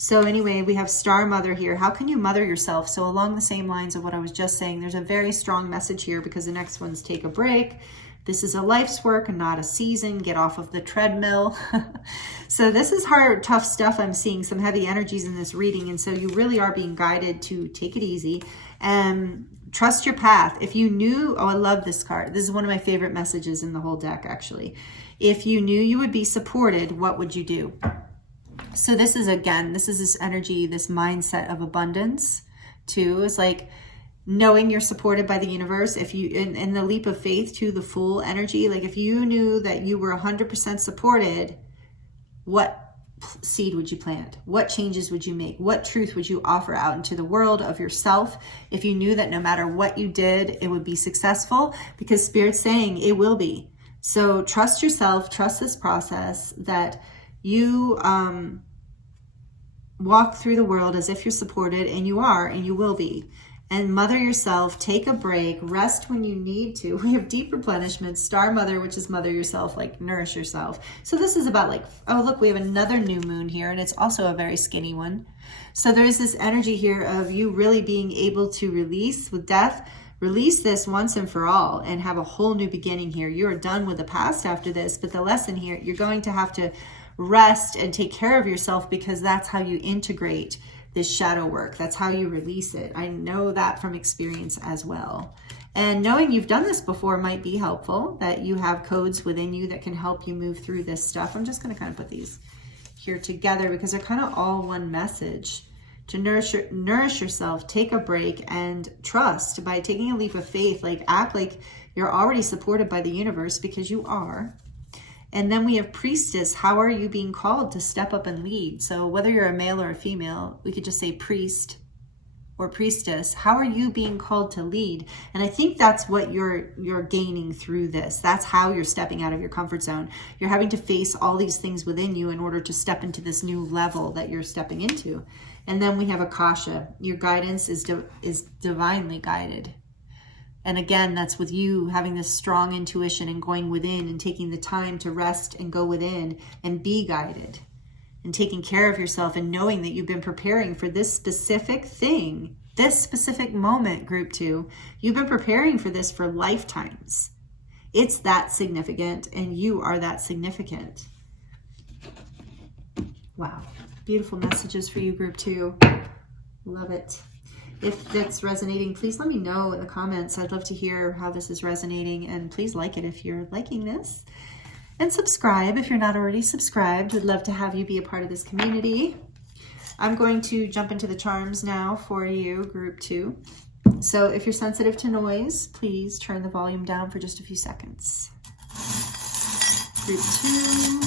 So anyway, we have Star Mother here. How can you mother yourself? So along the same lines of what I was just saying, there's a very strong message here, because the next one's take a break. This is a life's work and not a season. Get off of the treadmill. So this is hard, tough stuff. I'm seeing some heavy energies in this reading. And so you really are being guided to take it easy and trust your path. If you knew, oh, I love this card. This is one of my favorite messages in the whole deck, actually. If you knew you would be supported, what would you do? So this is, again, this is this energy, this mindset of abundance too. It's like knowing you're supported by the universe. If you, in the leap of faith to the Fool energy, like if you knew that you were 100% supported, what seed would you plant? What changes would you make? What truth would you offer out into the world of yourself? If you knew that no matter what you did, it would be successful, because Spirit's saying it will be. So trust yourself, trust this process, that you walk through the world as if you're supported, and you are, and you will be. and mother yourself, take a break, rest when you need to. We have deep replenishment, star mother, which is mother yourself, like nourish yourself. So this is about like, oh, look, we have another new moon here, and it's also a very skinny one. So there is this energy here of you really being able to release with death, release this once and for all and have a whole new beginning here. You are done with the past after this, but the lesson here, you're going to have to rest and take care of yourself, because that's how you integrate this shadow work. That's how you release it. I know that from experience as well. And knowing you've done this before might be helpful, that you have codes within you that can help you move through this stuff. I'm just going to kind of put these here together because they're kind of all one message. To nourish yourself, take a break, and trust by taking a leap of faith. Like, act like you're already supported by the universe, because you are. And then we have priestess. How are you being called to step up and lead? So whether you're a male or a female, we could just say priest or priestess. How are you being called to lead? And I think that's what you're gaining through this. That's how you're stepping out of your comfort zone. You're having to face all these things within you in order to step into this new level that you're stepping into. And then we have Akasha. Your guidance is divinely guided. And again, that's with you having this strong intuition and going within and taking the time to rest and go within and be guided and taking care of yourself and knowing that you've been preparing for this specific thing, this specific moment, group 2. You've been preparing for this for lifetimes. It's that significant, and you are that significant. Wow. Beautiful messages for you, group 2. Love it. If that's resonating, please let me know in the comments. I'd love to hear how this is resonating, and please like it if you're liking this. And subscribe if you're not already subscribed. We'd love to have you be a part of this community. I'm going to jump into the charms now for you, group 2. So if you're sensitive to noise, please turn the volume down for just a few seconds. Group 2.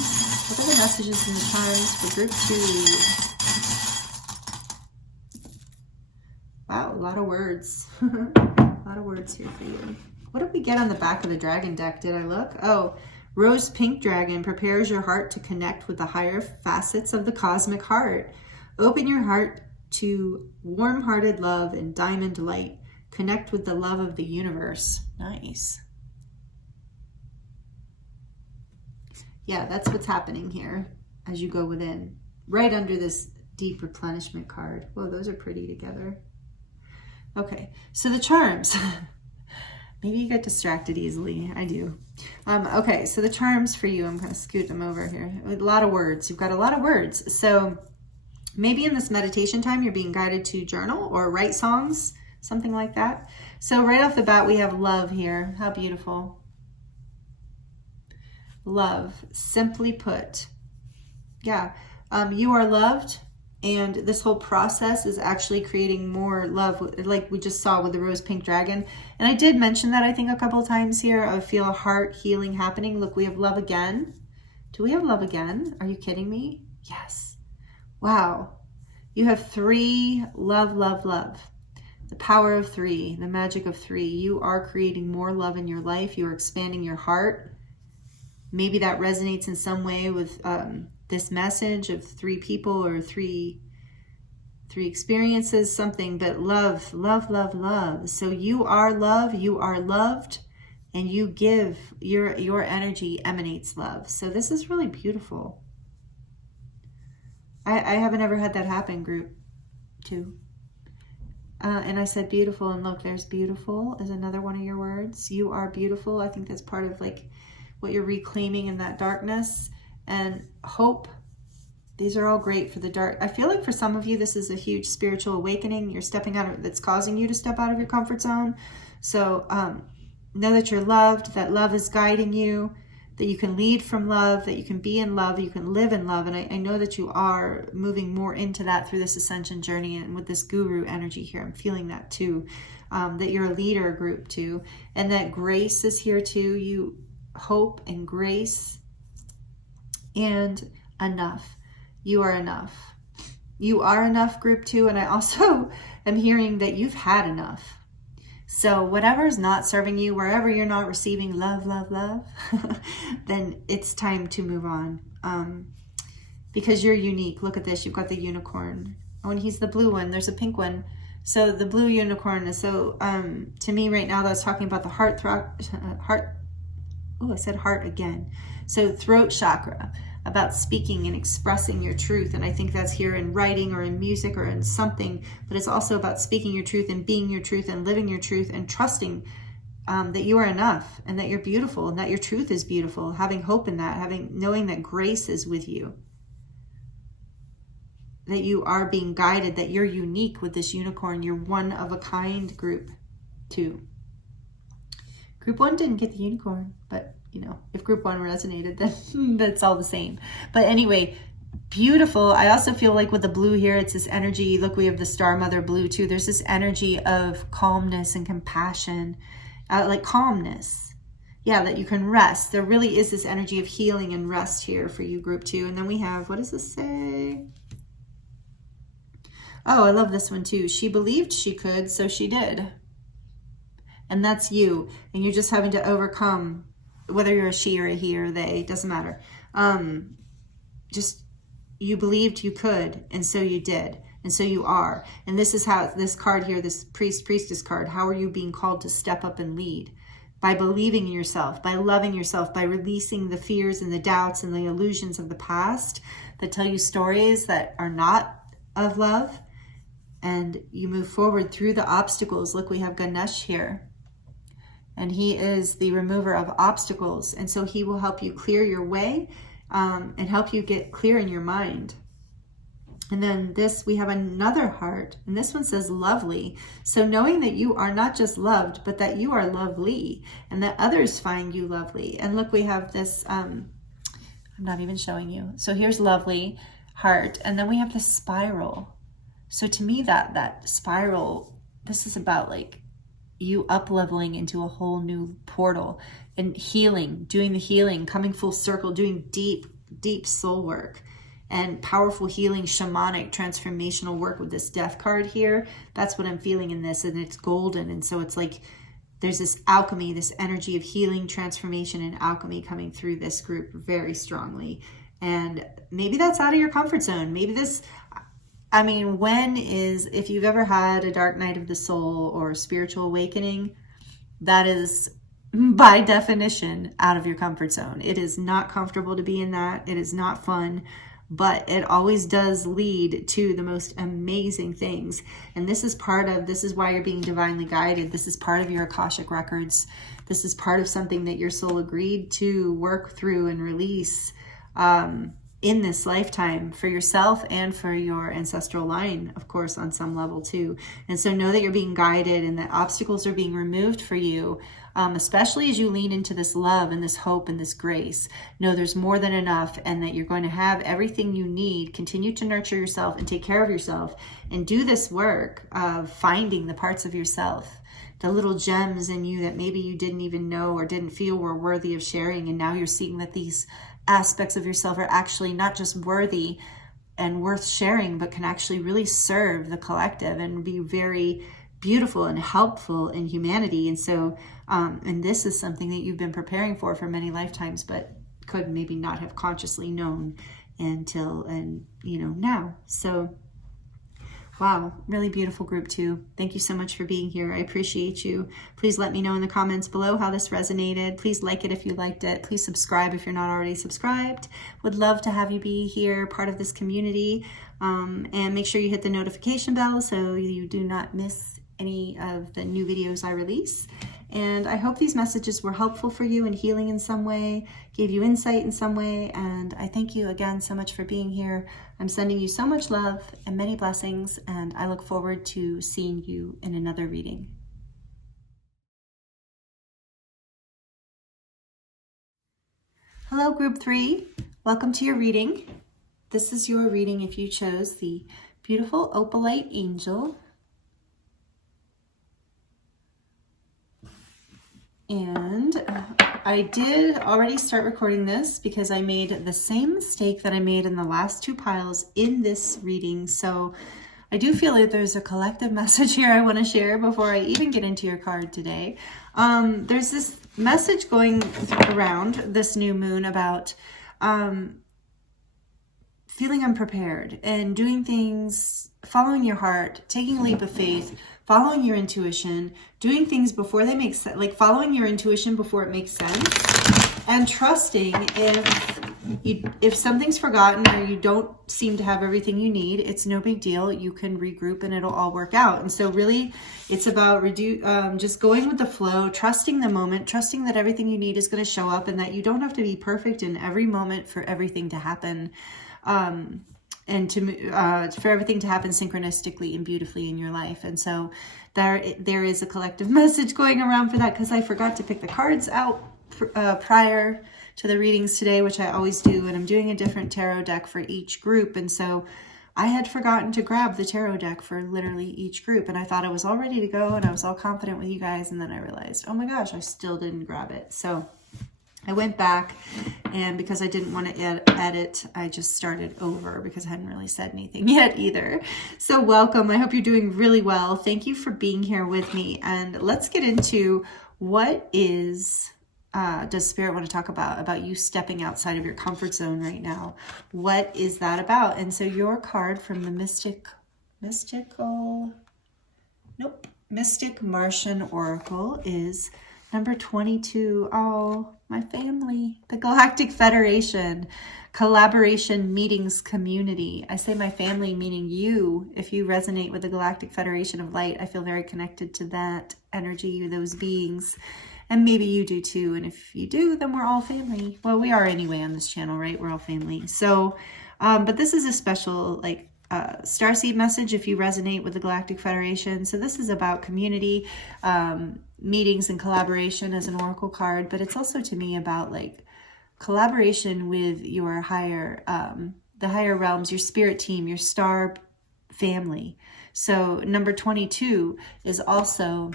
What are the messages in the charms for group 2? Wow, a lot of words. A lot of words here for you. What did we get on the back of the dragon deck? Did I look? Oh, rose pink dragon prepares your heart to connect with the higher facets of the cosmic heart. Open your heart to warm-hearted love and diamond light. Connect with the love of the universe. Nice. Yeah, that's what's happening here as you go within. Right under this deep replenishment card. Whoa, those are pretty together. Okay, so the charms. Maybe you get distracted easily. I do. Okay, so the charms for you, I'm going to scoot them over here. A lot of words. You've got a lot of words. So maybe in this meditation time, you're being guided to journal or write songs, something like that. So right off the bat, we have love here. How beautiful. Love, simply put. Yeah, you are loved. And this whole process is actually creating more love, like we just saw with the rose pink dragon. And I did mention that, I think, a couple of times here. I feel a heart healing happening. Look, we have love again. Do we have love again? Are you kidding me? Yes. Wow. You have 3. Love, love, love. The power of 3, the magic of 3. You are creating more love in your life. You are expanding your heart. Maybe that resonates in some way with this message of 3 people or three experiences, something, but love, love, love, love. So you are love, you are loved, and you give, your energy emanates love. So this is really beautiful. I haven't ever had that happen, group 2. And I said beautiful, and look, there's beautiful is another one of your words. You are beautiful. I think that's part of like what you're reclaiming in that darkness. And hope. These are all great for the dark. I feel like for some of you, this is a huge spiritual awakening. You're stepping out of, that's causing you to step out of your comfort zone. So know that you're loved, that love is guiding you, that you can lead from love, that you can be in love, you can live in love. And I know that you are moving more into that through this ascension journey. And with this guru energy here, I'm feeling that too, that you're a leader, group 2, and that grace is here too. You hope and grace. And enough. You are enough. You are enough, group 2. And I also am hearing that you've had enough. So whatever is not serving you, wherever you're not receiving love, love, love, then it's time to move on. Because you're unique. Look at this. You've got the unicorn. Oh, and he's the blue one. There's a pink one. So the blue unicorn is so, to me right now, that's talking about the heart, oh, I said heart again. So throat chakra, about speaking and expressing your truth. And I think that's here in writing or in music or in something, but it's also about speaking your truth and being your truth and living your truth and trusting that you are enough and that you're beautiful and that your truth is beautiful, having hope in that, knowing that grace is with you, that you are being guided, that you're unique with this unicorn. You're one of a kind, group 2. Group 1 didn't get the unicorn, but you know, if group 1 resonated, then that's all the same. But anyway, beautiful. I also feel like with the blue here, it's this energy. Look, we have the Star Mother blue too. There's this energy of calmness and compassion, like calmness. Yeah, that you can rest. There really is this energy of healing and rest here for you, group 2. And then we have, what does this say? Oh, I love this one too. She believed she could, so she did. And that's you. And you're just having to overcome, whether you're a she or a he or they, doesn't matter. Just, you believed you could, and so you did. And so you are. And this is how, this card here, this priestess card, how are you being called to step up and lead? By believing in yourself, by loving yourself, by releasing the fears and the doubts and the illusions of the past that tell you stories that are not of love. And you move forward through the obstacles. Look, we have Ganesh here. And he is the remover of obstacles. And so he will help you clear your way and help you get clear in your mind. And then this, we have another heart. And this one says lovely. So knowing that you are not just loved, but that you are lovely. And that others find you lovely. And look, we have this, I'm not even showing you. So here's lovely, heart. And then we have this spiral. So to me, that spiral, this is about like you up-leveling into a whole new portal and healing, doing the healing, coming full circle, doing deep, deep soul work and powerful healing, shamanic, transformational work with this death card here. That's what I'm feeling in this, and it's golden. And so it's like there's this alchemy, this energy of healing, transformation, and alchemy coming through this group very strongly. And maybe that's out of your comfort zone. Maybe this, I mean, if you've ever had a dark night of the soul or a spiritual awakening, that is by definition out of your comfort zone. It is not comfortable to be in that. It is not fun, but it always does lead to the most amazing things. And this is why you're being divinely guided. This is part of your Akashic records. This is part of something that your soul agreed to work through and release in this lifetime for yourself and for your ancestral line, of course, on some level too. And so know that you're being guided and that obstacles are being removed for you, especially as you lean into this love and this hope and this grace. Know there's more than enough and that you're going to have everything you need. Continue to nurture yourself and take care of yourself and do this work of finding the parts of yourself, the little gems in you that maybe you didn't even know or didn't feel were worthy of sharing. And now you're seeing that these aspects of yourself are actually not just worthy and worth sharing, but can actually really serve the collective and be very beautiful and helpful in humanity. And so, and this is something that you've been preparing for many lifetimes, but could maybe not have consciously known until, now. So, wow, really beautiful group too. Thank you so much for being here. I appreciate you. Please let me know in the comments below how this resonated. Please like it if you liked it. Please subscribe if you're not already subscribed. Would love to have you be here, part of this community. And make sure you hit the notification bell so you do not miss any of the new videos I release. And I hope these messages were helpful for you and healing in some way, gave you insight in some way. And I thank you again so much for being here. I'm sending you so much love and many blessings, and I look forward to seeing you in another reading. Hello, group 3. Welcome to your reading. This is your reading if you chose the beautiful Opalite angel. And I did already start recording this because I made the same mistake that I made in the last 2 piles in this reading. So I do feel like there's a collective message here I want to share before I even get into your card today. There's this message going around this new moon about feeling unprepared and doing things following your heart, taking a leap of faith, following your intuition, doing things before they make sense, like following your intuition before it makes sense, and trusting if something's forgotten or you don't seem to have everything you need, it's no big deal. You can regroup and it'll all work out. And so really it's about just going with the flow, trusting the moment, trusting that everything you need is going to show up and that you don't have to be perfect in every moment for everything to happen. And for everything to happen synchronistically and beautifully in your life. And so there is a collective message going around for that, because I forgot to pick the cards out prior to the readings today, which I always do, and I'm doing a different tarot deck for each group. And so I had forgotten to grab the tarot deck for literally each group, and I thought I was all ready to go and I was all confident with you guys, and then I realized, oh my gosh, I still didn't grab it. So I went back, and because I didn't want to edit, I just started over because I hadn't really said anything yet either. So welcome. I hope you're doing really well. Thank you for being here with me. And let's get into what does Spirit want to talk about you stepping outside of your comfort zone right now? What is that about? And so your card from the Mystic Martian Oracle is number 22. Oh, my family, the Galactic Federation, collaboration, meetings, community. I say my family, meaning you. If you resonate with the Galactic Federation of Light, I feel very connected to that energy, those beings. And maybe you do too. And if you do, then we're all family. Well, we are anyway on this channel, right? We're all family. So, but this is a special, starseed message if you resonate with the Galactic Federation. So this is about community, meetings and collaboration as an oracle card, but it's also to me about collaboration with your higher, the higher realms, your spirit team, your star family. So number 22 is also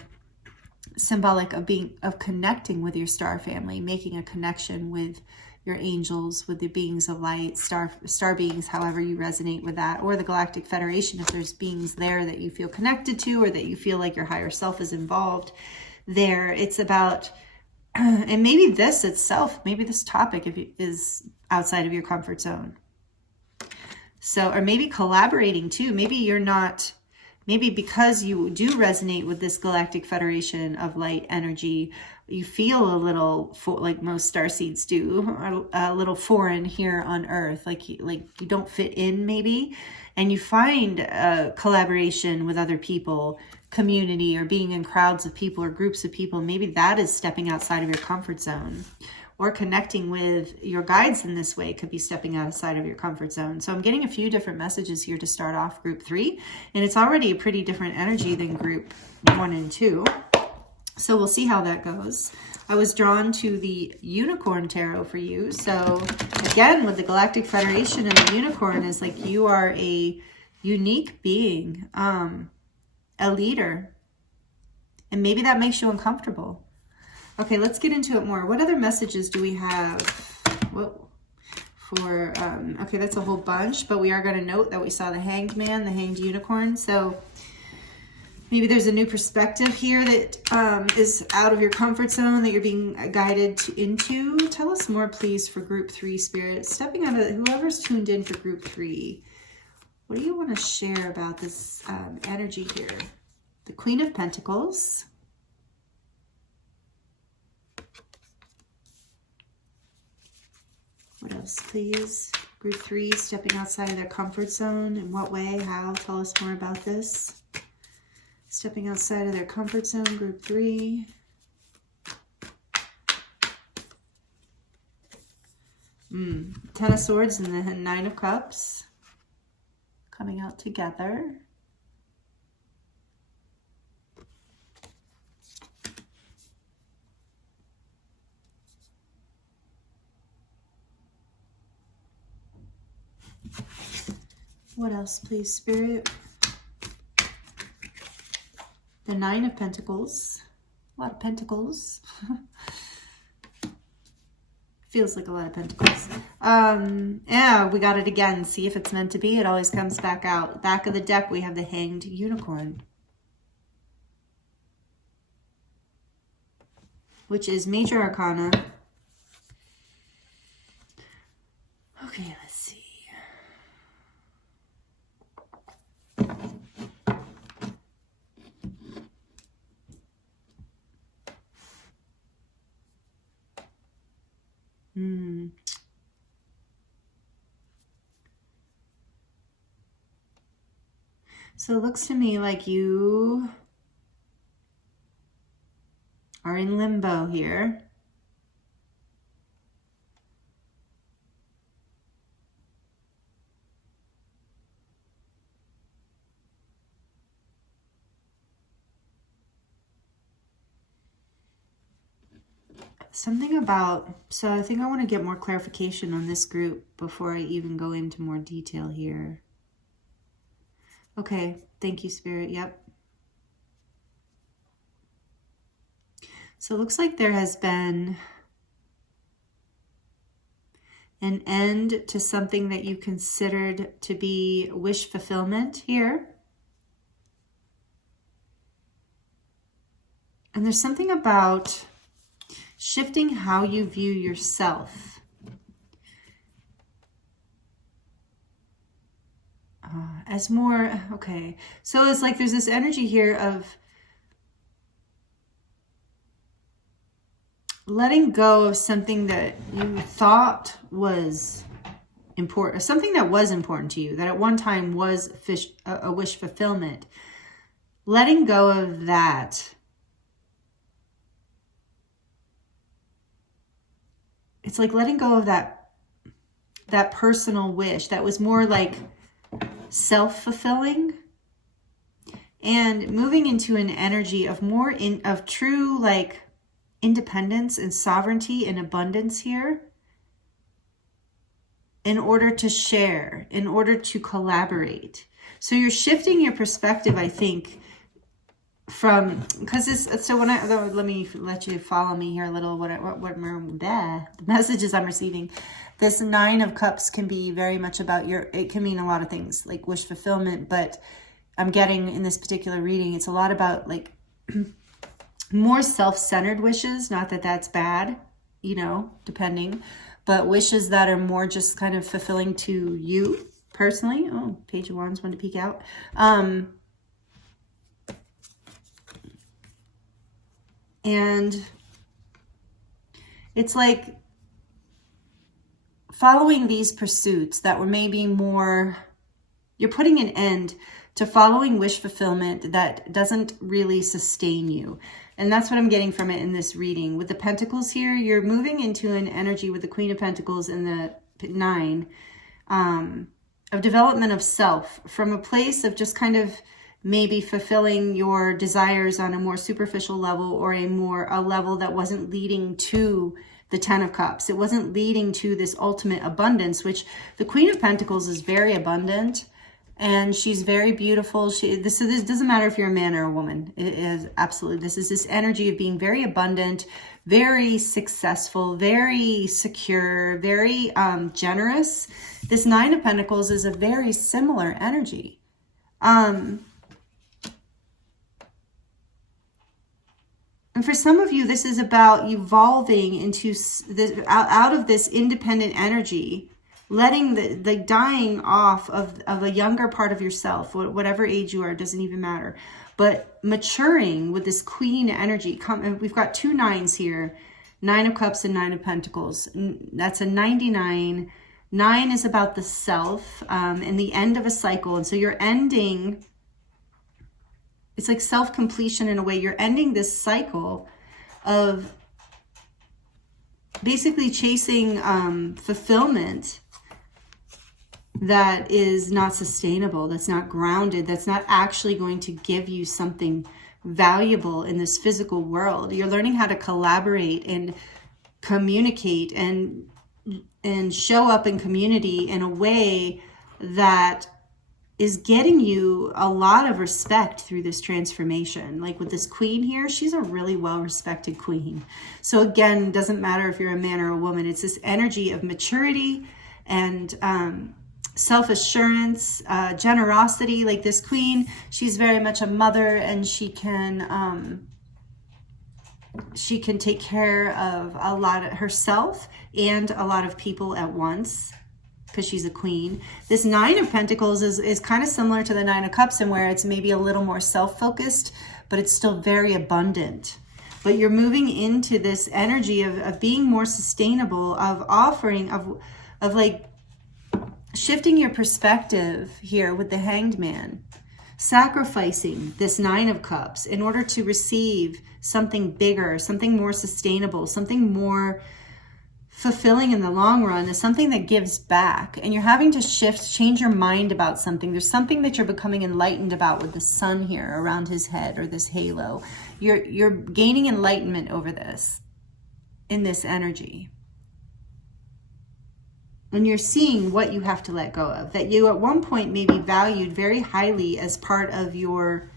symbolic of connecting with your star family, making a connection with your angels, with the beings of light, star beings, however you resonate with that, or the Galactic Federation, if there's beings there that you feel connected to, or that you feel like your higher self is involved there. It's about, and maybe this itself, maybe this topic is outside of your comfort zone. So, or maybe collaborating too. Maybe because you do resonate with this Galactic Federation of Light energy, you feel a little, like most starseeds do, a little foreign here on Earth, like you don't fit in maybe, and you find collaboration with other people, community, or being in crowds of people or groups of people. Maybe that is stepping outside of your comfort zone. Or connecting with your guides in this way could be stepping outside of your comfort zone. So I'm getting a few different messages here to start off group 3. And it's already a pretty different energy than group 1 and 2. So we'll see how that goes. I was drawn to the Unicorn Tarot for you. So again, with the Galactic Federation and the Unicorn is you are a unique being, a leader. And maybe that makes you uncomfortable. Okay, let's get into it more. What other messages do we have? Okay, that's a whole bunch, but we are going to note that we saw the Hanged Man, the Hanged Unicorn. So maybe there's a new perspective here that is out of your comfort zone that you're being guided into. Tell us more, please, for group 3, Spirit. Stepping out of whoever's tuned in for group 3. What do you want to share about this energy here? The Queen of Pentacles. What else, please? Group 3, stepping outside of their comfort zone. In what way? How? Tell us more about this. Stepping outside of their comfort zone, group 3. Ten of Swords and the Nine of Cups. Coming out together. What else, please, Spirit? The Nine of Pentacles. A lot of pentacles. Feels like a lot of pentacles. Yeah, we got it again. See if it's meant to be. It always comes back out. Back of the deck, we have the Hanged Unicorn, which is Major Arcana. Okay, let's see. So it looks to me like you are in limbo here. Something about, so I think I want to get more clarification on this group before I even go into more detail here. Okay, thank you, Spirit. Yep. So it looks like there has been an end to something that you considered to be wish fulfillment here. And there's something about shifting how you view yourself. As more, okay. So it's like there's this energy here of letting go of something that you thought was important, something that was important to you, that at one time was a wish fulfillment. Letting go of that. It's like letting go of that personal wish that was more like self-fulfilling, and moving into an energy of more of true like independence and sovereignty and abundance here, in order to share, in order to collaborate. So you're shifting your perspective, I think, from, because this, so when let me let you follow me here a little, the messages I'm receiving. This 9 of Cups can be very much about it can mean a lot of things, like wish fulfillment, but I'm getting in this particular reading, it's a lot about like more self-centered wishes. Not that that's bad, depending, but wishes that are more just kind of fulfilling to you personally. Oh, Page of Wands wanted to peek out. And it's like following these pursuits that were maybe more, you're putting an end to following wish fulfillment that doesn't really sustain you. And that's what I'm getting from it in this reading. With the Pentacles here, you're moving into an energy with the Queen of Pentacles and the 9 of development of self, from a place of just kind of maybe fulfilling your desires on a more superficial level, or a level that wasn't leading to the 10 of Cups. It wasn't leading to this ultimate abundance, which the Queen of Pentacles is very abundant and she's very beautiful. This doesn't matter if you're a man or a woman. It is absolutely, this is this energy of being very abundant, very successful, very secure, very generous. This 9 of Pentacles is a very similar energy. And for some of you, this is about evolving into this, out of this independent energy, letting the dying off of a younger part of yourself, whatever age you are, doesn't even matter. But maturing with this Queen energy. We've got 2 9s here, 9 of Cups and 9 of Pentacles. That's a 99. 9 is about the self and the end of a cycle. And so you're ending, it's like self-completion in a way. You're ending this cycle of basically chasing fulfillment that is not sustainable, that's not grounded, that's not actually going to give you something valuable in this physical world. You're learning how to collaborate and communicate and show up in community in a way that is getting you a lot of respect through this transformation. Like with this Queen here, she's a really well-respected Queen. So again, doesn't matter if you're a man or a woman, it's this energy of maturity and self-assurance, generosity. Like this Queen, she's very much a mother, and she can take care of a lot of herself and a lot of people at once, because she's a queen. This 9 of Pentacles is kind of similar to the 9 of Cups, in where it's maybe a little more self-focused, but it's still very abundant. But you're moving into this energy of being more sustainable, of offering, of like shifting your perspective here with the Hanged Man. sacrificing this Nine of Cups in order to receive something bigger, something more sustainable, something more fulfilling in the long run, is something that gives back. And you're having to change your mind about something. There's something that you're becoming enlightened about with the sun here around his head, or this halo. You're gaining enlightenment over this, in this energy. And you're seeing what you have to let go of, that you at one point maybe valued very highly as part of your,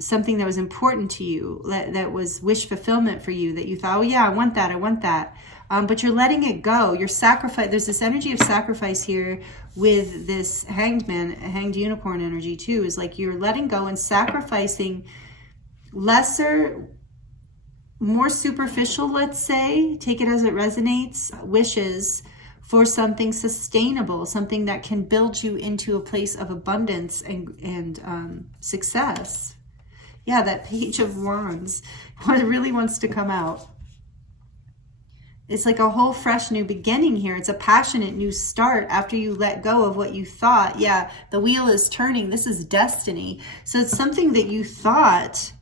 something that was important to you, that was wish fulfillment for you, that you thought, oh yeah, I want that. But you're letting it go. You're sacrifice. There's this energy of sacrifice here with this hanged unicorn energy too, is like you're letting go and sacrificing lesser, more superficial, let's say, take it as it resonates, wishes for something sustainable, something that can build you into a place of abundance and success. Yeah, that Page of Wands, what really wants to come out. It's like a whole fresh new beginning here. It's a passionate new start after you let go of what you thought. Yeah, the wheel is turning. This is destiny. So it's something that you thought,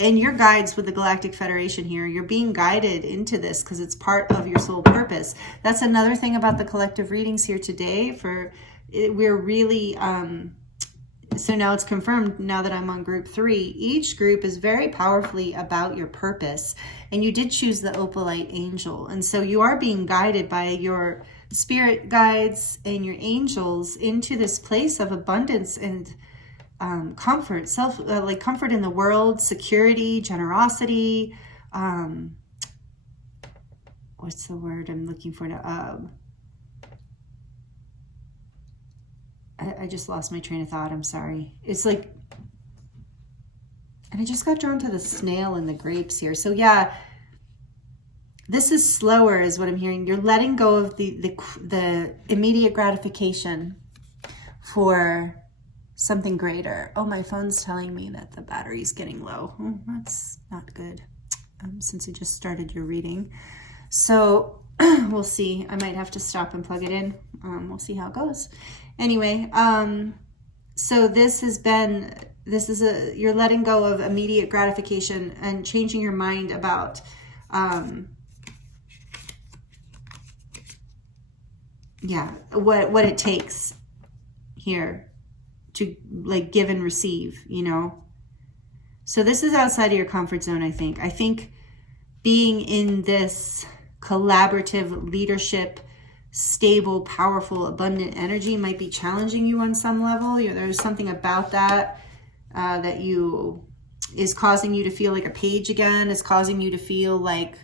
and your guides with the Galactic Federation here, you're being guided into this because it's part of your soul purpose. That's another thing about the collective readings here today. We're really, so now it's confirmed, now that I'm on group 3, each group is very powerfully about your purpose. And you did choose the Opalite angel. And so you are being guided by your spirit guides and your angels into this place of abundance and comfort, like comfort in the world, security, generosity. What's the word I'm looking for now? I just lost my train of thought. I'm sorry. It's like, and I just got drawn to the snail and the grapes here. So yeah, this is slower is what I'm hearing. You're letting go of the immediate gratification for something greater. Oh, my phone's telling me that the battery's getting low. Oh, that's not good. Since I just started your reading. So we'll see. I might have to stop and plug it in. We'll see how it goes. Anyway, so you're letting go of immediate gratification and changing your mind about, what it takes here to like give and receive, you know? So this is outside of your comfort zone, I think. I think being in this collaborative leadership, stable, powerful, abundant energy might be challenging you on some level. There's something about that that is causing you to feel like a page again. Is causing you to feel like,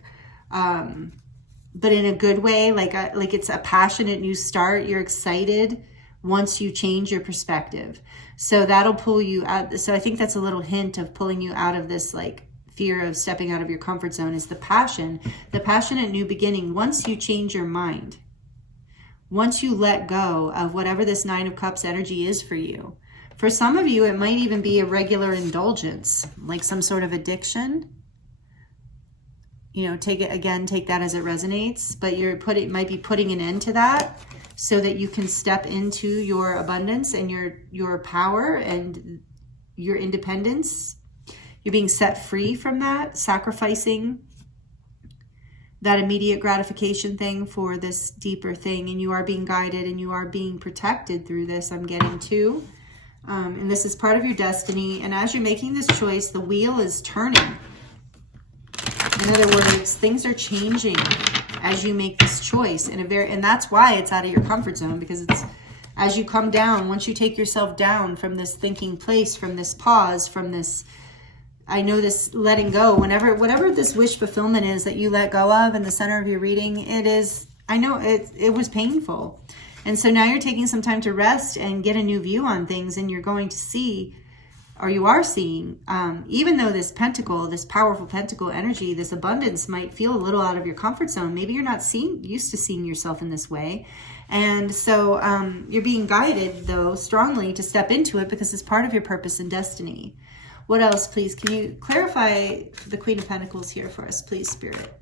but in a good way, like it's a passionate new start. You're excited once you change your perspective. So that'll pull you out. So I think that's a little hint of pulling you out of this like fear of stepping out of your comfort zone, is the passionate new beginning. Once you change your mind, once you let go of whatever this Nine of Cups energy is for you. For some of you, it might even be a regular indulgence, like some sort of addiction. You know, take that as it resonates, but might be putting an end to that so that you can step into your abundance and your power and your independence. You're being set free from that, sacrificing that immediate gratification thing for this deeper thing, and you are being guided and you are being protected through this. I'm getting to, and this is part of your destiny. And as you're making this choice, the wheel is turning. In other words, things are changing as you make this choice, and that's why it's out of your comfort zone, because it's as you come down. Once you take yourself down from this thinking place, from this pause, from this, I know this letting go, whatever this wish fulfillment is that you let go of in the center of your reading, I know it was painful. And so now you're taking some time to rest and get a new view on things, and you're going to see, or you are seeing, even though this pentacle, this powerful pentacle energy, this abundance might feel a little out of your comfort zone. Maybe you're not used to seeing yourself in this way. And so you're being guided, though, strongly to step into it because it's part of your purpose and destiny. What else, please? Can you clarify the Queen of Pentacles here for us, please, Spirit?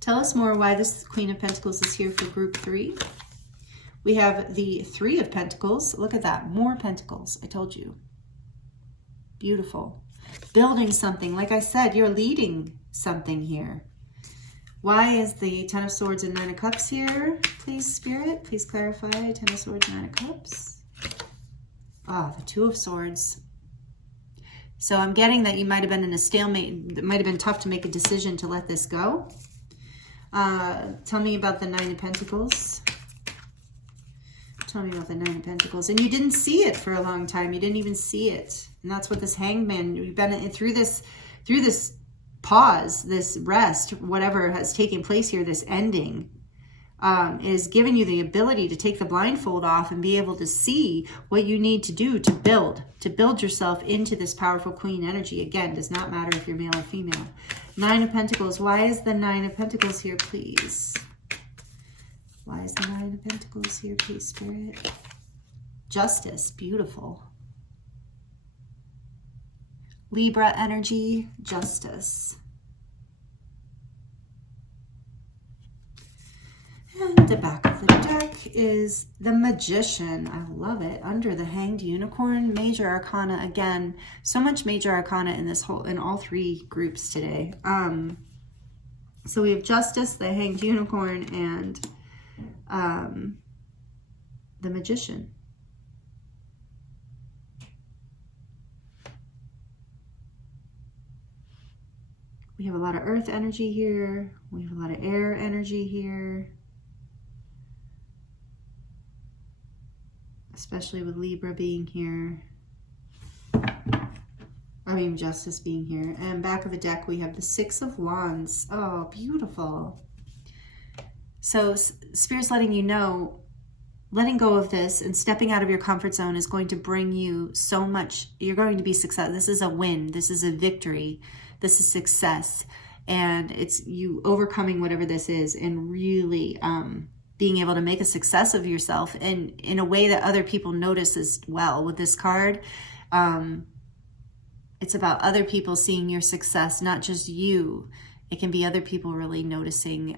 Tell us more why this Queen of Pentacles is here for group 3. We have the Three of Pentacles. Look at that. More pentacles. I told you. Beautiful. Building something. Like I said, you're leading something here. Why is the Ten of Swords and Nine of Cups here? Please, Spirit. Please clarify. Ten of Swords, Nine of Cups. Ah, the Two of Swords. So I'm getting that you might have been in a stalemate. It might have been tough to make a decision to let this go. Tell me about the Nine of Pentacles. Tell me about the Nine of Pentacles. And you didn't see it for a long time. You didn't even see it. And that's what this Hangman, you've been through this pause, this rest, whatever has taken place here, this ending, is giving you the ability to take the blindfold off and be able to see what you need to do to build yourself into this powerful queen energy. Again, does not matter if you're male or female. Nine of Pentacles. Why is the Nine of Pentacles here, please? Why is the Nine of Pentacles here, please, Spirit? Justice. Beautiful. Libra energy. Justice. And the back of the deck is the Magician. I love it. Under the Hanged Unicorn. Major Arcana again. So much Major Arcana in all three groups today. So we have Justice, the Hanged Unicorn, and the Magician. We have a lot of earth energy here. We have a lot of air energy here. Especially with Libra being here. I mean, Justice being here. And back of the deck, we have the Six of Wands. Oh, beautiful. So Spirit's letting you know, letting go of this and stepping out of your comfort zone is going to bring you so much. You're going to be successful. This is a win. This is a victory. This is success. And it's you overcoming whatever this is and really being able to make a success of yourself and in a way that other people notice as well. With this card, it's about other people seeing your success, not just you. It can be other people really noticing.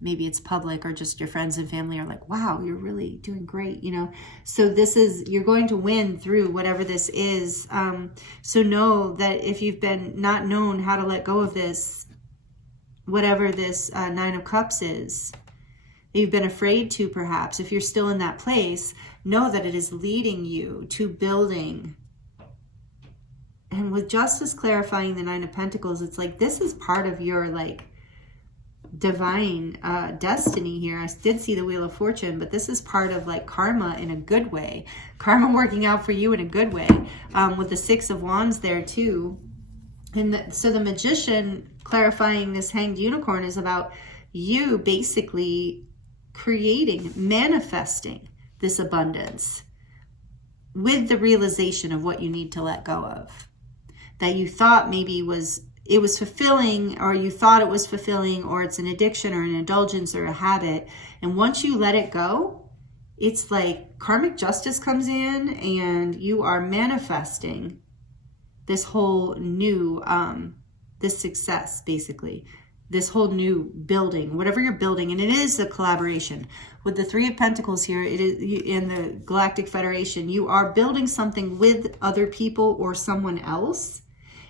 Maybe it's public or just your friends and family are like, wow, you're really doing great, you know. So this is, you're going to win through whatever this is. So know that if you've been not known how to let go of this, whatever this Nine of Cups is, that you've been afraid to perhaps, if you're still in that place, know that it is leading you to building. And with Justice clarifying the Nine of Pentacles, it's like this is part of your like divine destiny here. I did see the Wheel of Fortune, but this is part of like karma in a good way. Karma working out for you in a good way. With the Six of Wands there too. And so the Magician clarifying this Hanged Unicorn is about you basically creating, manifesting this abundance with the realization of what you need to let go of. That you thought maybe it was fulfilling, or you thought it was fulfilling, or it's an addiction or an indulgence or a habit. And once you let it go, it's like karmic justice comes in and you are manifesting this whole new, this success basically. This whole new building, whatever you're building, and it is a collaboration. With the Three of Pentacles here, it is in the Galactic Federation, you are building something with other people or someone else.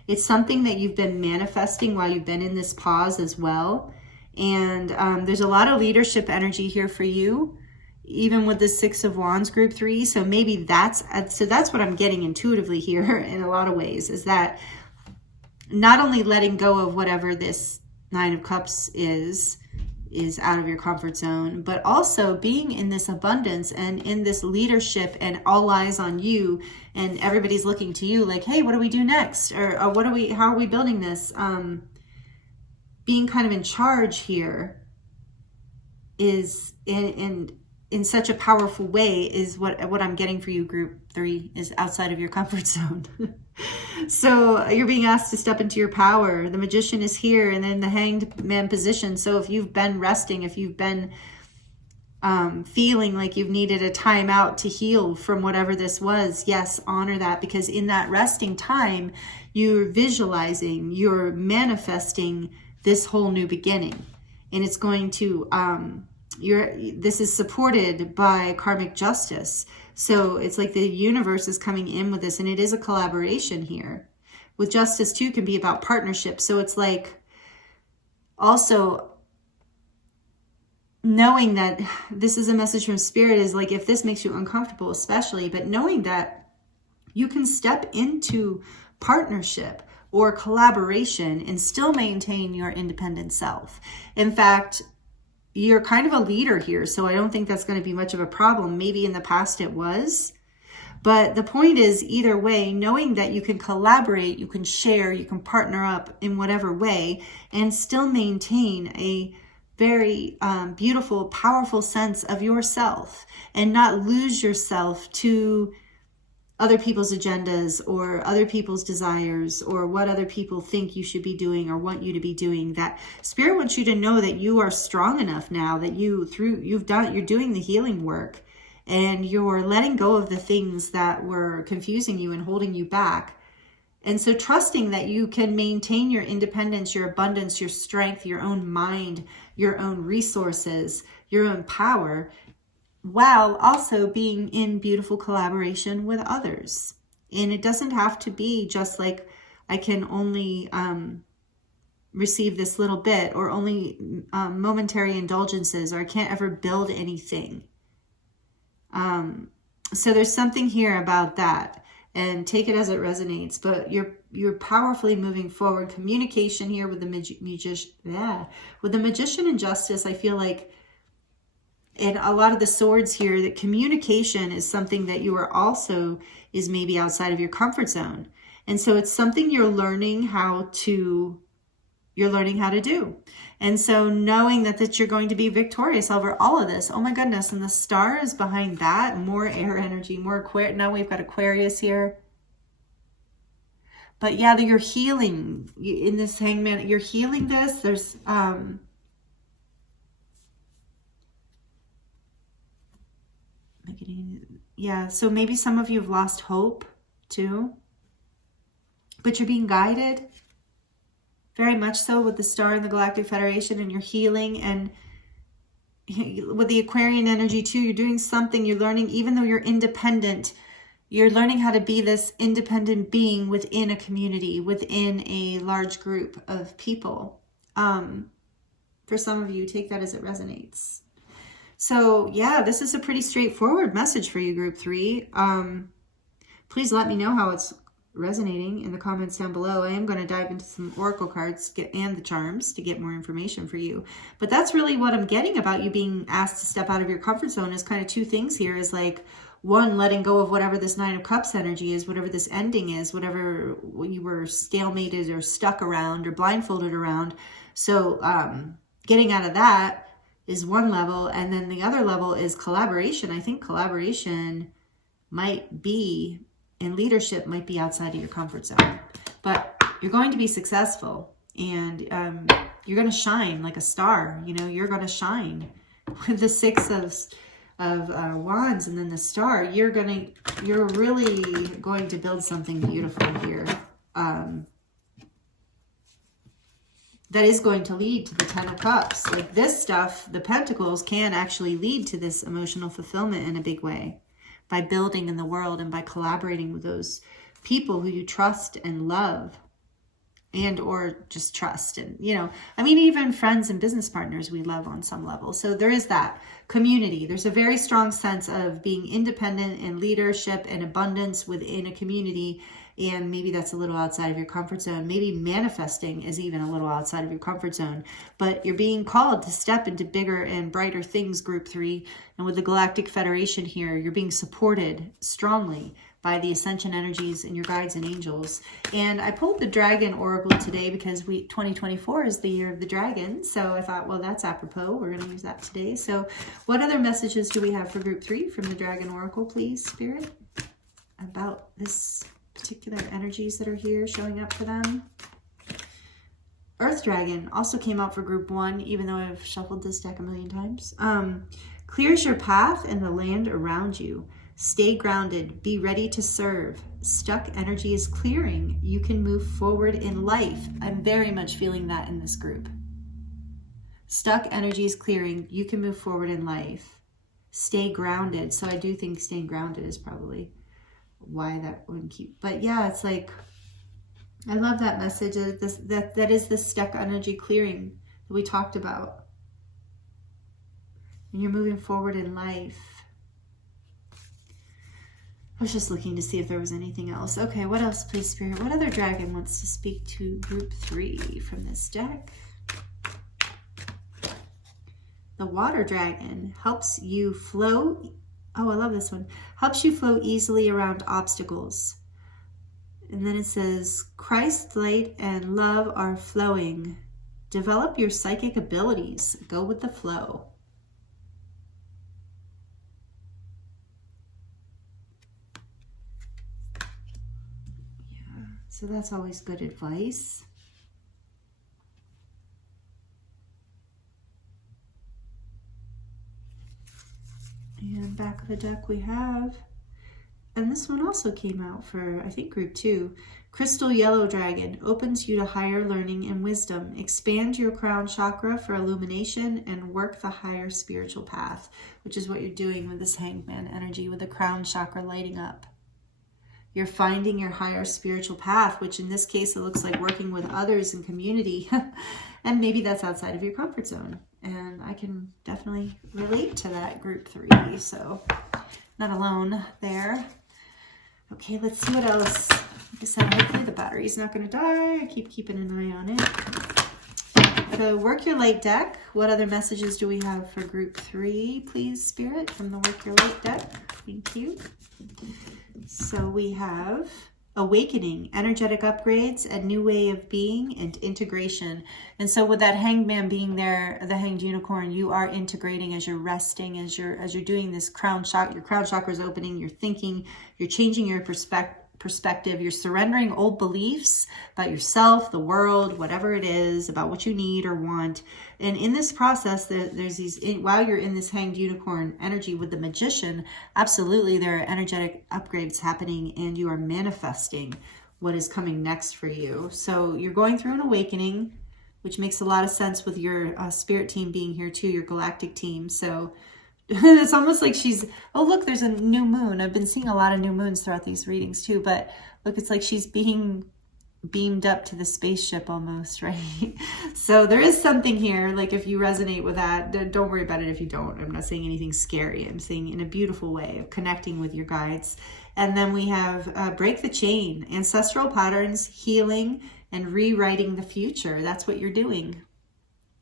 It's something that you've been manifesting while you've been in this pause as well. And there's a lot of leadership energy here for you, even with the Six of Wands group 3. So maybe that's what I'm getting intuitively here in a lot of ways, is that not only letting go of whatever this Nine of Cups is out of your comfort zone, but also being in this abundance and in this leadership and all eyes on you and everybody's looking to you like, hey, what do we do next? Or how are we building this? Being kind of in charge here is in such a powerful way is what I'm getting for you, group 3, is outside of your comfort zone. So you're being asked to step into your power. The Magician is here, and then the Hanged Man position. So if you've been resting, if you've been feeling like you've needed a time out to heal from whatever this was, yes, honor that, because in that resting time, you're visualizing, you're manifesting this whole new beginning. And it's going to this is supported by karmic justice. So it's like the universe is coming in with this, and it is a collaboration here. With justice too can be about partnership. So it's like also knowing that this is a message from spirit, is like, if this makes you uncomfortable especially, but knowing that you can step into partnership or collaboration and still maintain your independent self. In fact, you're kind of a leader here, so I don't think that's going to be much of a problem. Maybe in the past it was. But the point is, either way, knowing that you can collaborate, you can share, you can partner up in whatever way, and still maintain a very beautiful, powerful sense of yourself, and not lose yourself to other people's agendas or other people's desires or what other people think you should be doing or want you to be doing. That spirit wants you to know that you are strong enough now, that you're doing the healing work, and you're letting go of the things that were confusing you and holding you back. And so trusting that you can maintain your independence, your abundance, your strength, your own mind, your own resources, your own power, while also being in beautiful collaboration with others. And it doesn't have to be just like, I can only receive this little bit, or only momentary indulgences, or I can't ever build anything. So there's something here about that, and take it as it resonates. But you're powerfully moving forward. Communication here with the magician and justice. I feel like, and a lot of the swords here, that communication is something that you are also is maybe outside of your comfort zone. And so it's something you're learning how to do. And so knowing that you're going to be victorious over all of this. Oh my goodness. And the star is behind that. More air energy, more Aquarius. Now we've got Aquarius here. But yeah, that you're healing in this Hangman. You're healing this. There's, yeah, so maybe some of you have lost hope too, but you're being guided very much so with the star and the Galactic Federation, and you're healing. And with the Aquarian energy too, you're doing something, you're learning, even though you're independent, you're learning how to be this independent being within a community, within a large group of people. For some of you, take that as it resonates. So yeah, this is a pretty straightforward message for you, Group 3. Please let me know how it's resonating in the comments down below. I am going to dive into some oracle cards and the charms to get more information for you. But that's really what I'm getting about you being asked to step out of your comfort zone, is kind of two things here. Is like, one, letting go of whatever this Nine of Cups energy is, whatever this ending is, whatever you were stalemated or stuck around or blindfolded around. So getting out of that is one level. And then the other level is collaboration. I think collaboration might be, and leadership might be outside of your comfort zone. But you're going to be successful, and you're going to shine like a star. You know, you're going to shine with the Six of Wands and then the star. You're really going to build something beautiful here. That is going to lead to the Ten of Cups. Like this stuff, the Pentacles, can actually lead to this emotional fulfillment in a big way, by building in the world and by collaborating with those people who you trust and love, and or just trust. And, you know, I mean, even friends and business partners we love on some level. So there is that community. There's a very strong sense of being independent and leadership and abundance within a community. And maybe that's a little outside of your comfort zone. Maybe manifesting is even a little outside of your comfort zone. But you're being called to step into bigger and brighter things, Group 3. And with the Galactic Federation here, you're being supported strongly by the Ascension energies and your guides and angels. And I pulled the Dragon Oracle today because 2024 is the year of the dragon. So I thought, well, that's apropos. We're going to use that today. So what other messages do we have for Group 3 from the Dragon Oracle, please, Spirit, about this particular energies that are here showing up for them? Earth Dragon also came out for Group 1, even though I've shuffled this deck a million times. Clears your path and the land around you. Stay grounded. Be ready to serve. Stuck energy is clearing. You can move forward in life. I'm very much feeling that in this group. Stuck energy is clearing. You can move forward in life. Stay grounded. So I do think staying grounded is probably why that wouldn't keep. But yeah, it's like, I love that message. That is the stuck energy clearing that we talked about. And you're moving forward in life. I was just looking to see if there was anything else. Okay, what else, please, Spirit? What other dragon wants to speak to group 3 from this deck? The water dragon helps you flow. Oh, I love this one. Helps you flow easily around obstacles. And then it says, Christ's light and love are flowing. Develop your psychic abilities. Go with the flow. Yeah, so that's always good advice. And back of the deck we have, and this one also came out for, I think, group 2. Crystal Yellow Dragon opens you to higher learning and wisdom. Expand your crown chakra for illumination and work the higher spiritual path, which is what you're doing with this Hangman energy, with the crown chakra lighting up. You're finding your higher spiritual path, which in this case, it looks like working with others in community. And maybe that's outside of your comfort zone. And I can definitely relate to that, group 3. So not alone there. Okay, let's see what else. Like I said, hopefully the battery's not going to die. I keep keeping an eye on it. So Work Your Light deck. What other messages do we have for group 3, please, Spirit, from the Work Your Light deck? Thank you. So we have awakening, energetic upgrades, a new way of being, and integration. And so with that Hangman being there, the Hanged Unicorn, you are integrating as you're resting, as you're doing this crown chakra. Your crown chakra is opening. You're thinking. You're changing your perspective. You're surrendering old beliefs about yourself, the world, whatever it is, about what you need or want. And in this process, there's these, while you're in this Hanged Unicorn energy with the Magician, absolutely there are energetic upgrades happening, and you are manifesting what is coming next for you. So you're going through an awakening, which makes a lot of sense with your spirit team being here too, your galactic team. So it's almost like she's, oh, look, there's a new moon. I've been seeing a lot of new moons throughout these readings too, but look, it's like she's being beamed up to the spaceship almost, right? So there is something here, like if you resonate with that, don't worry about it if you don't. I'm not saying anything scary. I'm saying in a beautiful way of connecting with your guides. And then we have break the chain, ancestral patterns, healing, and rewriting the future. That's what you're doing.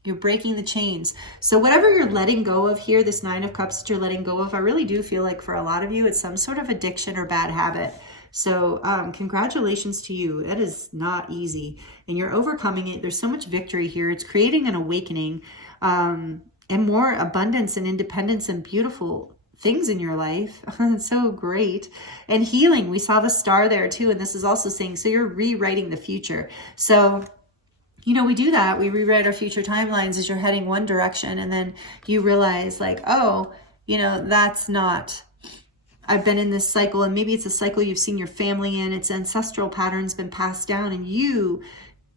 You're breaking the chains. So whatever you're letting go of here, this 9 of Cups that you're letting go of, I really do feel like for a lot of you, it's some sort of addiction or bad habit. So congratulations to you. That is not easy. And you're overcoming it. There's so much victory here. It's creating an awakening and more abundance and independence and beautiful things in your life. It's so great. And healing. We saw the star there too. And this is also saying, so you're rewriting the future. So you know, we do that. We rewrite our future timelines as you're heading one direction. And then you realize like, oh, you know, that's not, I've been in this cycle, and maybe it's a cycle you've seen your family in. It's ancestral patterns been passed down, and you,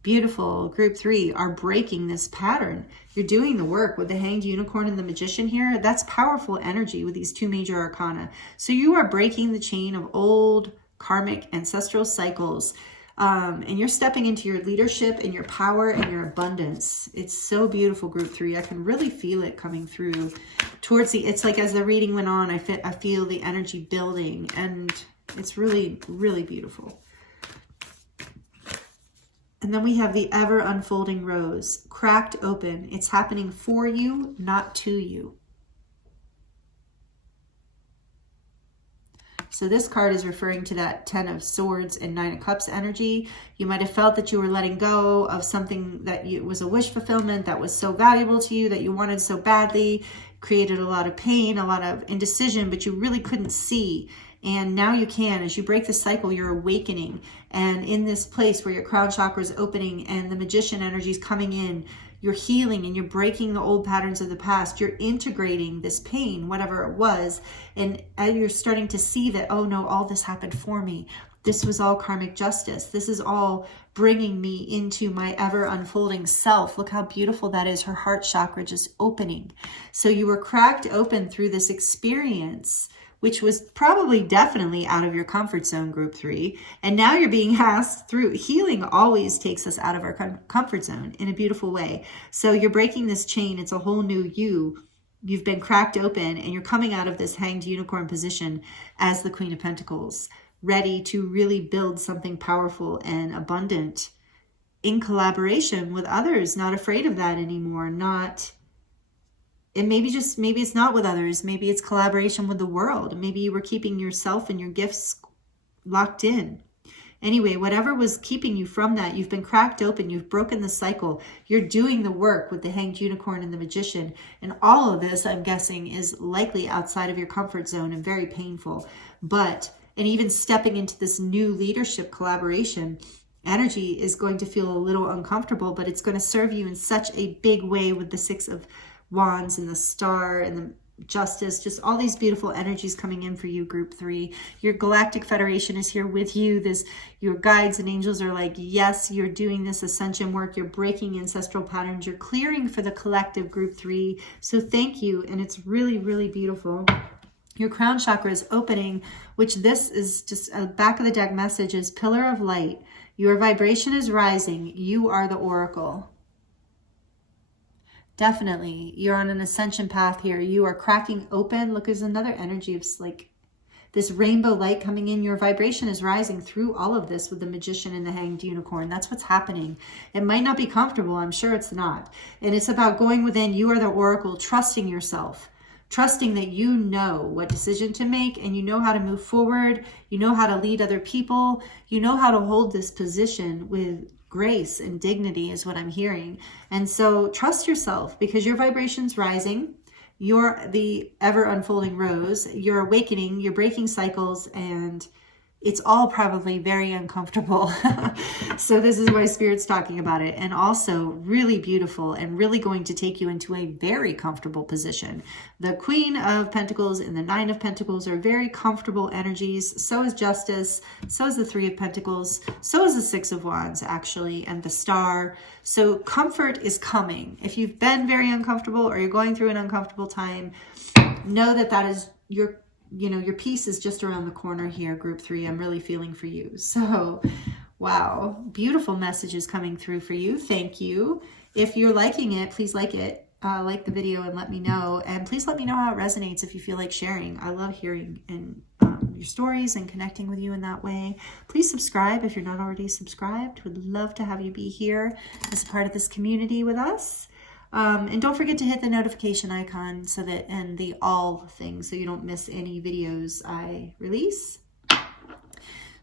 beautiful group 3, are breaking this pattern. You're doing the work with the Hanged Unicorn and the Magician here. That's powerful energy with these 2 major arcana. So you are breaking the chain of old karmic ancestral cycles. And you're stepping into your leadership and your power and your abundance. It's so beautiful, group 3. I can really feel it coming through towards the, it's like as the reading went on, I feel the energy building, and it's really, really beautiful. And then we have the ever unfolding rose, cracked open. It's happening for you, not to you. So this card is referring to that 10 of Swords and 9 of Cups energy. You might have felt that you were letting go of something that was a wish fulfillment that was so valuable to you, that you wanted so badly, created a lot of pain, a lot of indecision, but you really couldn't see. And now you can. As you break the cycle, you're awakening. And in this place where your crown chakra is opening and the Magician energy is coming in, you're healing and you're breaking the old patterns of the past. You're integrating this pain, whatever it was, and you're starting to see that, oh no, all this happened for me. This was all karmic justice. This is all bringing me into my ever unfolding self. Look how beautiful that is. Her heart chakra just opening. So you were cracked open through this experience, which was probably definitely out of your comfort zone, group 3. And now you're being asked through. Healing always takes us out of our comfort zone in a beautiful way. So you're breaking this chain. It's a whole new you. You've been cracked open and you're coming out of this hanged unicorn position as the Queen of Pentacles, ready to really build something powerful and abundant in collaboration with others, not afraid of that anymore, and maybe it's not with others. Maybe it's collaboration with the world. Maybe you were keeping yourself and your gifts locked in. Anyway, whatever was keeping you from that, you've been cracked open. You've broken the cycle. You're doing the work with the hanged unicorn and the magician. And all of this, I'm guessing, is likely outside of your comfort zone and very painful. And even stepping into this new leadership collaboration, energy is going to feel a little uncomfortable, but it's going to serve you in such a big way with the 6 of Wands and the Star and the Justice, just all these beautiful energies coming in for you, group 3. Your Galactic Federation is here with you. Your guides and angels are like, yes, you're doing this ascension work. You're breaking ancestral patterns. You're clearing for the collective, group 3. So thank you. And it's really, really beautiful. Your crown chakra is opening, which this is just a back of the deck message is Pillar of Light. Your vibration is rising. You are the oracle. Definitely. You're on an ascension path here. You are cracking open. Look, there's another energy of like this rainbow light coming in. Your vibration is rising through all of this with the magician and the hanged unicorn. That's what's happening. It might not be comfortable. I'm sure it's not. And it's about going within. You are the oracle, trusting yourself. Trusting that you know what decision to make and you know how to move forward. You know how to lead other people. You know how to hold this position with grace and dignity is what I'm hearing. And so trust yourself because your vibration's rising. You're the ever unfolding rose. You're awakening, you're breaking cycles, and it's all probably very uncomfortable. So this is why Spirit's talking about it. And also really beautiful and really going to take you into a very comfortable position. The Queen of Pentacles and the 9 of Pentacles are very comfortable energies. So is Justice. So is the 3 of Pentacles. So is the 6 of Wands, actually, and the Star. So comfort is coming. If you've been very uncomfortable or you're going through an uncomfortable time, know that that is your peace is just around the corner here, group 3. I'm really feeling for you. So, wow, beautiful messages coming through for you. Thank you. If you're liking it, please like it. Like the video and let me know. And please let me know how it resonates if you feel like sharing. I love hearing and your stories and connecting with you in that way. Please subscribe if you're not already subscribed. Would love to have you be here as a part of this community with us. And don't forget to hit the notification icon and the all thing so you don't miss any videos I release.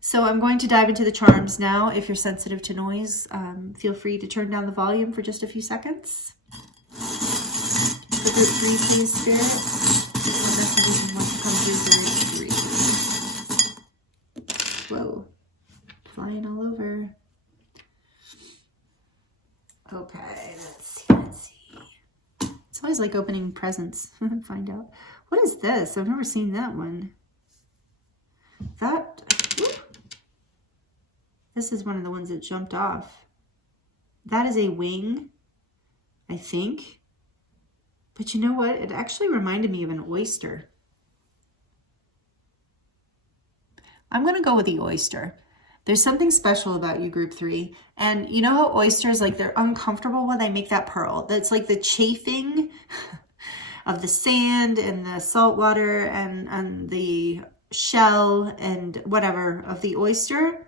So I'm going to dive into the charms now. If you're sensitive to noise, feel free to turn down the volume for just a few seconds. For group 3, please, Spirit. What messages want to come through group 3? Whoa, flying all over. Okay, let's see. It's always like opening presents. Find out. What is this? I've never seen that one. This is one of the ones that jumped off. That is a wing, I think. But you know what? It actually reminded me of an oyster. I'm going to go with the oyster. There's something special about you, group 3. And you know how oysters, like they're uncomfortable when they make that pearl. That's like the chafing of the sand and the salt water and the shell and whatever of the oyster.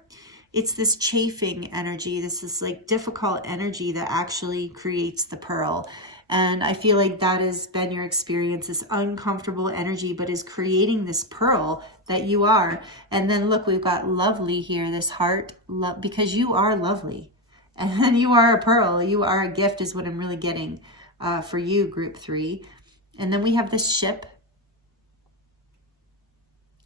It's this chafing energy. This is like difficult energy that actually creates the pearl. And I feel like that has been your experience, this uncomfortable energy, but is creating this pearl that you are. And then look, we've got lovely here, this heart, love, because you are lovely. And you are a pearl. You are a gift is what I'm really getting for you, group 3. And then we have this ship.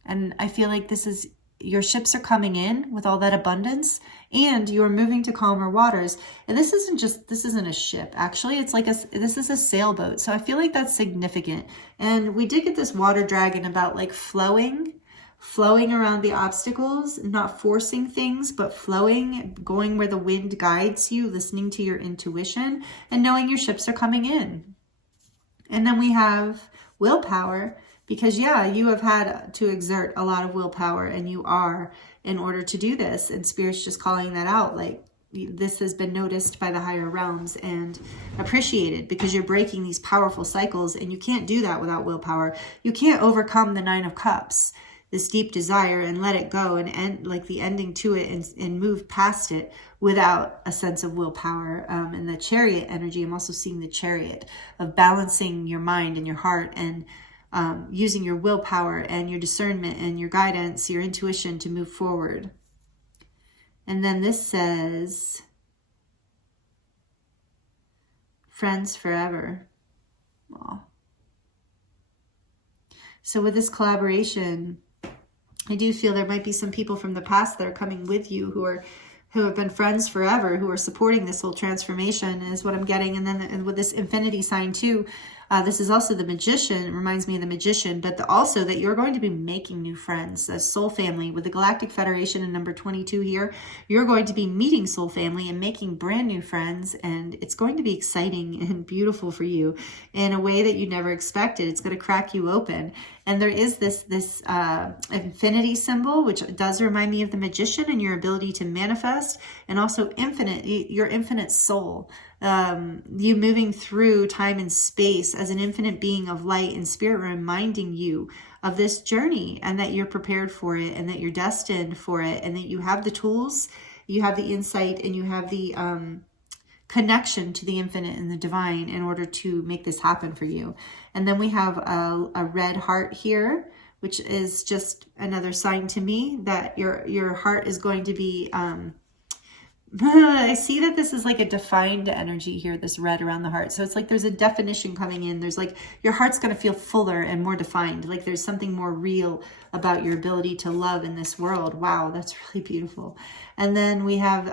And I feel like this is your ships are coming in with all that abundance, and you're moving to calmer waters. And this isn't a ship. Actually, it's like this is a sailboat. So I feel like that's significant. And we did get this water dragon about like flowing around the obstacles, not forcing things, but flowing, going where the wind guides you, listening to your intuition, and knowing your ships are coming in. And then we have willpower, because yeah, you have had to exert a lot of willpower, and you are, in order to do this. And Spirit's just calling that out. Like, this has been noticed by the higher realms and appreciated, because you're breaking these powerful cycles, and you can't do that without willpower. You can't overcome the 9 of Cups, this deep desire, and let it go and end, like the ending to it, and move past it without a sense of willpower. And the Chariot energy, I'm also seeing the Chariot of balancing your mind and your heart, and using your willpower and your discernment and your guidance, your intuition to move forward. And then this says, friends forever. Aww. So with this collaboration, I do feel there might be some people from the past that are coming with you who have been friends forever, who are supporting this whole transformation, is what I'm getting. And then with this infinity sign too, this is also the Magician. It reminds me of the Magician, but also that you're going to be making new friends as soul family. With the Galactic Federation and number 22 here, you're going to be meeting soul family and making brand new friends. And it's going to be exciting and beautiful for you in a way that you never expected. It's going to crack you open. And there is this infinity symbol, which does remind me of the Magician and your ability to manifest, and also your infinite soul. You moving through time and space as an infinite being of light and spirit, reminding you of this journey, and that you're prepared for it, and that you're destined for it, and that you have the tools, you have the insight, and you have the connection to the infinite and the divine in order to make this happen for you. And then we have a red heart here, which is just another sign to me that your heart is going to be I see that this is like a defined energy here, this red around the heart. So it's like there's a definition coming in. There's like your heart's going to feel fuller and more defined. Like there's something more real about your ability to love in this world. Wow, that's really beautiful. And then we have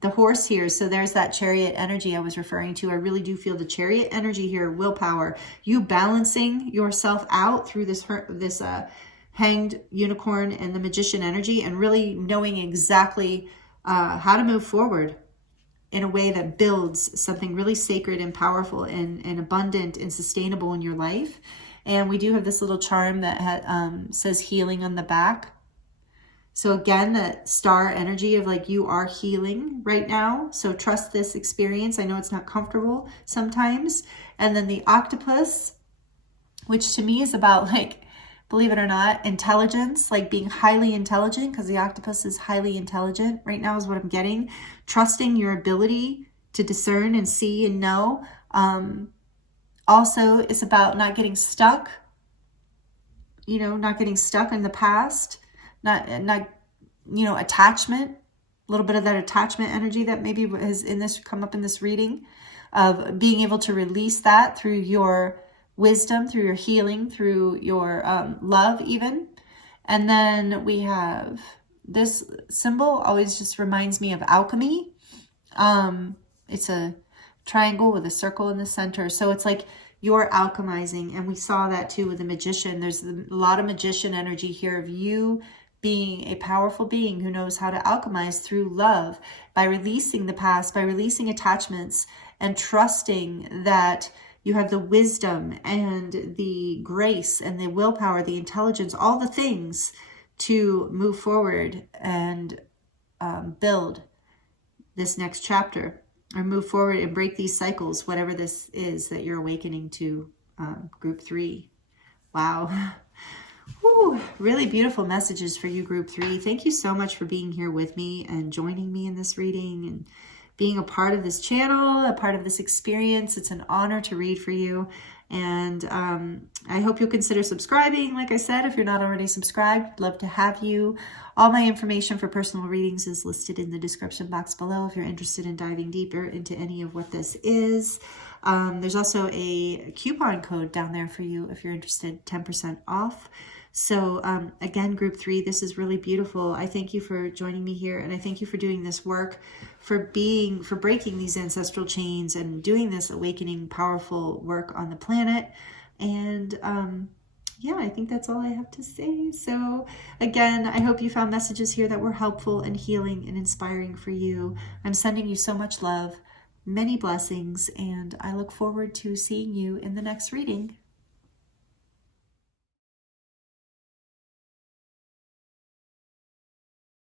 the horse here. So there's that Chariot energy I was referring to. I really do feel the Chariot energy here, willpower. You balancing yourself out through this hanged unicorn and the Magician energy, and really knowing exactly how to move forward in a way that builds something really sacred and powerful and abundant and sustainable in your life. And we do have this little charm that says healing on the back. So again, that star energy of like you are healing right now. So trust this experience. I know it's not comfortable sometimes. And then the octopus, which to me is about, like, believe it or not, intelligence, like being highly intelligent, because the octopus is highly intelligent right now is what I'm getting. Trusting your ability to discern and see and know. Also, it's about not getting stuck, not getting stuck in the past, not attachment, a little bit of that attachment energy that maybe has come up in this reading, of being able to release that through your wisdom, through your healing, through your love even. And then we have this symbol, always just reminds me of alchemy. It's a triangle with a circle in the center. So it's like you're alchemizing. And we saw that too with the Magician. There's a lot of Magician energy here of you being a powerful being who knows how to alchemize through love, by releasing the past, by releasing attachments, and trusting that you have the wisdom and the grace and the willpower, the intelligence, all the things to move forward and build this next chapter, or move forward and break these cycles, whatever this is that you're awakening to, group 3. Wow. Whew, really beautiful messages for you, group 3. Thank you so much for being here with me and joining me in this reading and being a part of this channel, a part of this experience. It's an honor to read for you. And I hope you'll consider subscribing. Like I said, if you're not already subscribed, I'd love to have you. All my information for personal readings is listed in the description box below if you're interested in diving deeper into any of what this is. There's also a coupon code down there for you if you're interested, 10% off. So again, group 3, this is really beautiful. I thank you for joining me here, and I thank you for doing this work, for breaking these ancestral chains and doing this awakening, powerful work on the planet. And yeah, I think that's all I have to say. So again, I hope you found messages here that were helpful and healing and inspiring for you. I'm sending you so much love, many blessings, and I look forward to seeing you in the next reading.